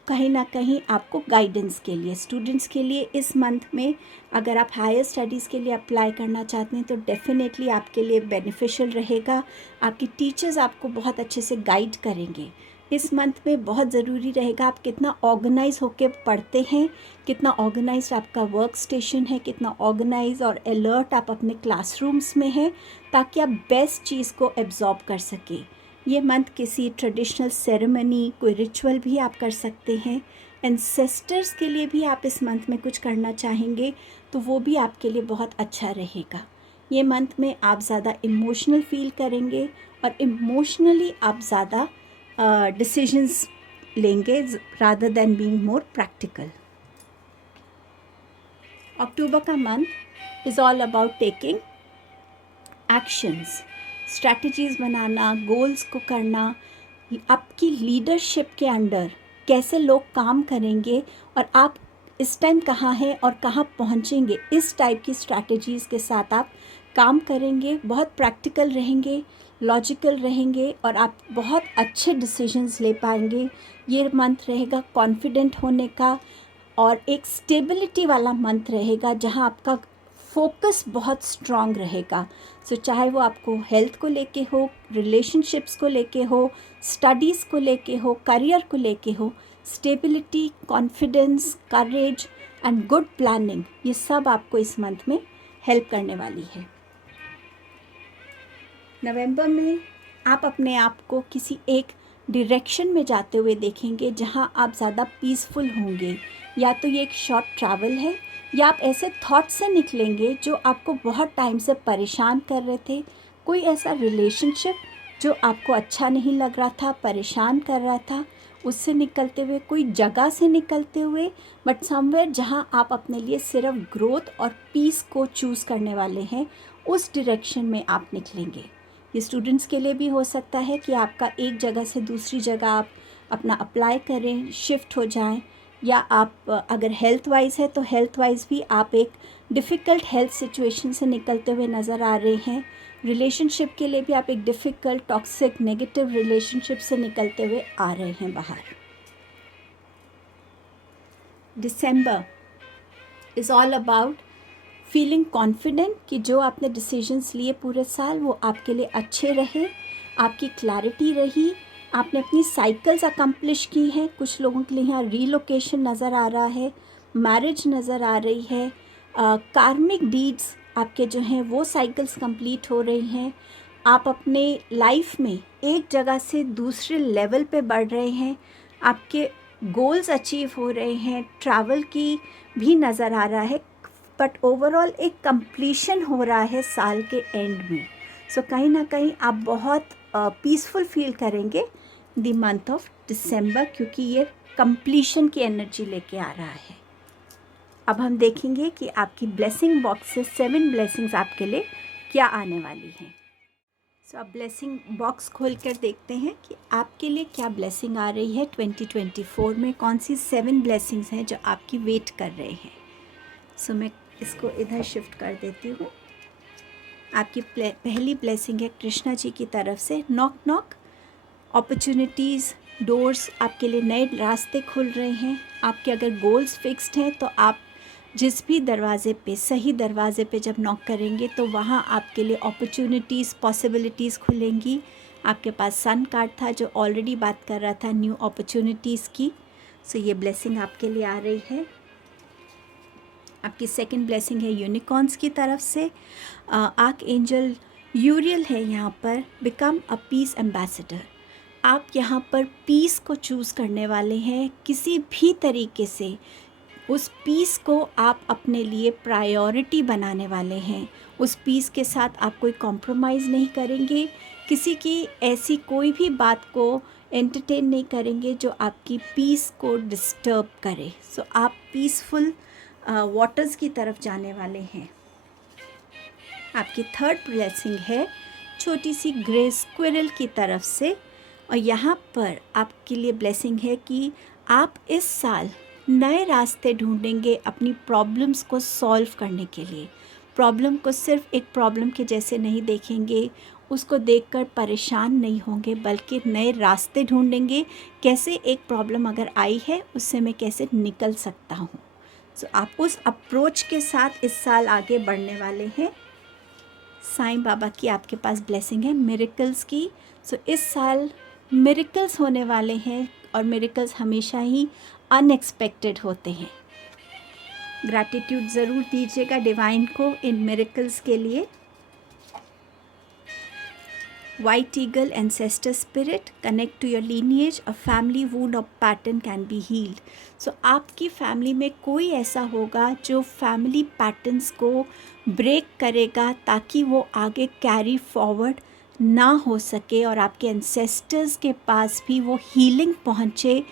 कहीं ना कहीं आपको गाइडेंस के लिए। स्टूडेंट्स के लिए इस मंथ में अगर आप हायर स्टडीज़ के लिए अप्लाई करना चाहते हैं तो डेफिनेटली आपके लिए बेनिफिशियल रहेगा। आपकी टीचर्स आपको बहुत अच्छे से गाइड करेंगे। इस मंथ में बहुत ज़रूरी रहेगा आप कितना ऑर्गेनाइज होकर पढ़ते हैं, कितना ऑर्गेनाइज आपका वर्क स्टेशन है, कितना ऑर्गेनाइज और अलर्ट आप अपने क्लासरूम्स में हैं, ताकि आप बेस्ट चीज़ को एब्जॉर्ब कर सकें। ये मंथ किसी ट्रेडिशनल सेरेमनी, कोई रिचुअल भी आप कर सकते हैं। एंसेस्टर्स के लिए भी आप इस मंथ में कुछ करना चाहेंगे तो वो भी आपके लिए बहुत अच्छा रहेगा। ये मंथ में आप ज़्यादा इमोशनल फील करेंगे और इमोशनली आप ज़्यादा डिसीजंस लेंगे rather than being more practical. अक्टूबर का month is all about taking actions, strategies बनाना, गोल्स को करना, आपकी लीडरशिप के अंडर कैसे लोग काम करेंगे और आप इस टाइम कहाँ हैं और कहाँ पहुँचेंगे, इस टाइप की स्ट्रैटेजीज़ के साथ आप काम करेंगे। बहुत प्रैक्टिकल रहेंगे, लॉजिकल रहेंगे और आप बहुत अच्छे डिसीजंस ले पाएंगे। ये मंथ रहेगा कॉन्फिडेंट होने का और एक स्टेबिलिटी वाला मंथ रहेगा जहाँ आपका फोकस बहुत स्ट्रॉन्ग रहेगा। सो चाहे वो आपको हेल्थ को लेके हो, रिलेशनशिप्स को लेके हो, स्टडीज़ को लेके हो, करियर को लेके हो, stability, confidence, courage and good planning, ये सब आपको इस मंथ में हेल्प करने वाली है। नवंबर में आप अपने आप को किसी एक डायरेक्शन में जाते हुए देखेंगे जहां आप ज़्यादा पीसफुल होंगे। या तो ये एक शॉर्ट ट्रैवल है या आप ऐसे थॉट से निकलेंगे जो आपको बहुत टाइम से परेशान कर रहे थे। कोई ऐसा रिलेशनशिप जो आपको अच्छा नहीं लग रहा था, परेशान कर रहा था, उससे निकलते हुए, कोई जगह से निकलते हुए, बट समवेयर जहां आप अपने लिए सिर्फ ग्रोथ और पीस को चूज़ करने वाले हैं, उस डायरेक्शन में आप निकलेंगे। ये स्टूडेंट्स के लिए भी हो सकता है कि आपका एक जगह से दूसरी जगह आप अपना अप्लाई करें, शिफ्ट हो जाएं, या आप अगर हेल्थ वाइज है तो हेल्थ वाइज भी आप एक डिफ़िकल्ट हेल्थ सिचुएशन से निकलते हुए नज़र आ रहे हैं। रिलेशनशिप के लिए भी आप एक डिफ़िकल्ट, टॉक्सिक, नेगेटिव रिलेशनशिप से निकलते हुए आ रहे हैं बाहर। December is all about feeling confident कि जो आपने डिसीजंस लिए पूरे साल वो आपके लिए अच्छे रहे, आपकी क्लैरिटी रही, आपने अपनी साइकिल्स अकम्प्लिश की हैं। कुछ लोगों के लिए यहाँ रीलोकेशन नज़र आ रहा है, मैरिज नज़र आ रही है, कार्मिक डीड्स आपके जो हैं वो साइकिल्स कंप्लीट हो रही हैं। आप अपने लाइफ में एक जगह से दूसरे लेवल पे बढ़ रहे हैं, आपके गोल्स अचीव हो रहे हैं, ट्रैवल की भी नज़र आ रहा है, बट ओवरऑल एक कंप्लीशन हो रहा है साल के एंड में। सो कहीं ना कहीं आप बहुत पीसफुल फील करेंगे द मंथ ऑफ दिसंबर, क्योंकि ये कंप्लीशन की एनर्जी लेके आ रहा है। अब हम देखेंगे कि आपकी ब्लेसिंग बॉक्स से 7 ब्लेसिंग्स आपके लिए क्या आने वाली हैं। सो अब ब्लेसिंग बॉक्स खोल कर देखते हैं कि आपके लिए क्या ब्लेसिंग आ रही है 2024 में, कौन सी 7 ब्लेसिंग्स हैं जो आपकी वेट कर रहे हैं। सो मैं इसको इधर शिफ्ट कर देती हूँ। आपकी पहली ब्लेसिंग है कृष्णा जी की तरफ से, नॉक नॉक, अपॉर्चुनिटीज़, डोर्स, आपके लिए नए रास्ते खुल रहे हैं। आपके अगर गोल्स फिक्स्ड हैं तो आप जिस भी दरवाज़े पे, सही दरवाज़े पे जब नॉक करेंगे तो वहाँ आपके लिए अपॉर्चुनिटीज़, पॉसिबिलिटीज़ खुलेंगी। आपके पास सन कार्ड था जो ऑलरेडी बात कर रहा था न्यू अपॉर्चुनिटीज़ की। सो ये ब्लेसिंग आपके लिए आ रही है। आपकी सेकंड ब्लेसिंग है यूनिकॉर्न्स की तरफ से, आर्क एंजल यूरियल है यहाँ पर, बिकम अ पीस एम्बेसडर। आप यहाँ पर पीस को चूज़ करने वाले हैं किसी भी तरीके से। उस पीस को आप अपने लिए प्रायोरिटी बनाने वाले हैं। उस पीस के साथ आप कोई कॉम्प्रोमाइज़ नहीं करेंगे। किसी की ऐसी कोई भी बात को एंटरटेन नहीं करेंगे जो आपकी पीस को डिस्टर्ब करे। सो आप पीसफुल वाटर्स की तरफ जाने वाले हैं। आपकी थर्ड ब्लेसिंग है छोटी सी ग्रे स्क्विरल की तरफ से, और यहाँ पर आपके लिए ब्लेसिंग है कि आप इस साल नए रास्ते ढूंढेंगे अपनी प्रॉब्लम्स को सॉल्व करने के लिए। प्रॉब्लम को सिर्फ एक प्रॉब्लम के जैसे नहीं देखेंगे, उसको देखकर परेशान नहीं होंगे, बल्कि नए रास्ते ढूंढेंगे, कैसे एक प्रॉब्लम अगर आई है उससे मैं कैसे निकल सकता हूँ। सो आप उस अप्रोच के साथ इस साल आगे बढ़ने वाले हैं। साईं बाबा की आपके पास ब्लेसिंग है मिरेकल्स की। सो इस साल मिरेकल्स होने वाले हैं, और मिरेकल्स हमेशा ही अनएक्सपेक्टेड होते हैं। ग्रैटिट्यूड ज़रूर दीजिएगा डिवाइन को इन मिरेकल्स के लिए। White eagle ancestor spirit, connect to your lineage, a family wound or pattern can be healed. So आपकी फैमिली में कोई ऐसा होगा जो फैमिली पैटर्न्स को ब्रेक करेगा ताकि वो आगे कैरी फॉरवर्ड ना हो सके, और आपके एंसेस्टर्स के पास भी वो हीलिंग पहुँचे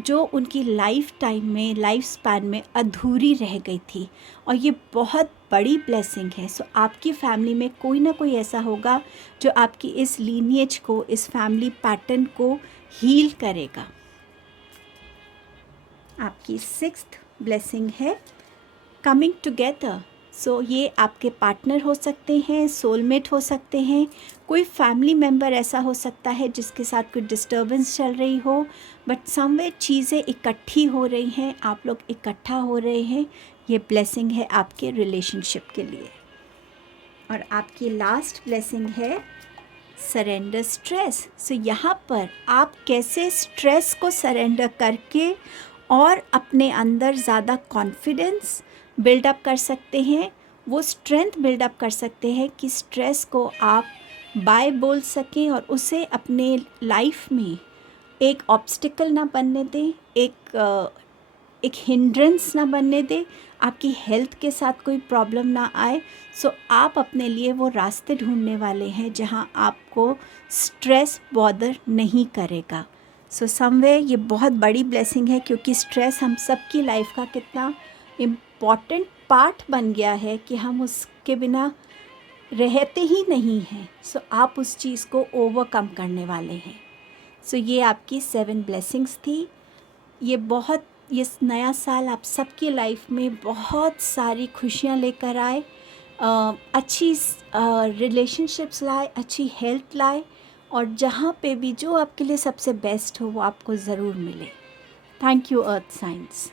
जो उनकी लाइफ टाइम में, लाइफ स्पैन में अधूरी रह गई थी। और ये बहुत बड़ी ब्लेसिंग है। सो आपकी फैमिली में कोई ना कोई ऐसा होगा जो आपकी इस लीनिएज को, इस फैमिली पैटर्न को हील करेगा। आपकी सिक्स्थ ब्लेसिंग है कमिंग टुगेदर। सो ये आपके पार्टनर हो सकते हैं, सोलमेट हो सकते हैं, कोई फैमिली मेम्बर ऐसा हो सकता है जिसके साथ कोई डिस्टर्बेंस चल रही हो, बट समवेयर चीज़ें इकट्ठी हो रही हैं, आप लोग इकट्ठा हो रहे हैं। ये ब्लेसिंग है आपके रिलेशनशिप के लिए। और आपकी लास्ट ब्लेसिंग है सरेंडर स्ट्रेस। सो यहाँ पर आप कैसे स्ट्रेस को सरेंडर करके और अपने अंदर ज़्यादा कॉन्फिडेंस बिल्डअप कर सकते हैं, वो स्ट्रेंथ बिल्डअप कर सकते हैं कि स्ट्रेस को आप बाय बोल सकें और उसे अपने लाइफ में एक ऑब्स्टिकल ना बनने दें, एक हिंड्रेंस ना बनने दें, आपकी हेल्थ के साथ कोई प्रॉब्लम ना आए। सो आप अपने लिए वो रास्ते ढूंढने वाले हैं जहां आपको स्ट्रेस बॉदर नहीं करेगा। सो समवे ये बहुत बड़ी ब्लेसिंग है, क्योंकि स्ट्रेस हम सबकी लाइफ का कितना इम्पॉर्टेंट पार्ट बन गया है कि हम उसके बिना रहते ही नहीं हैं। सो आप उस चीज़ को ओवरकम करने वाले हैं। सो ये आपकी 7 ब्लेसिंग्स थी। ये नया साल आप सबकी लाइफ में बहुत सारी खुशियाँ लेकर आए, अच्छी रिलेशनशिप्स लाए, अच्छी हेल्थ लाए, और जहाँ पे भी जो आपके लिए सबसे बेस्ट हो वो आपको ज़रूर मिले। Thank you earth science.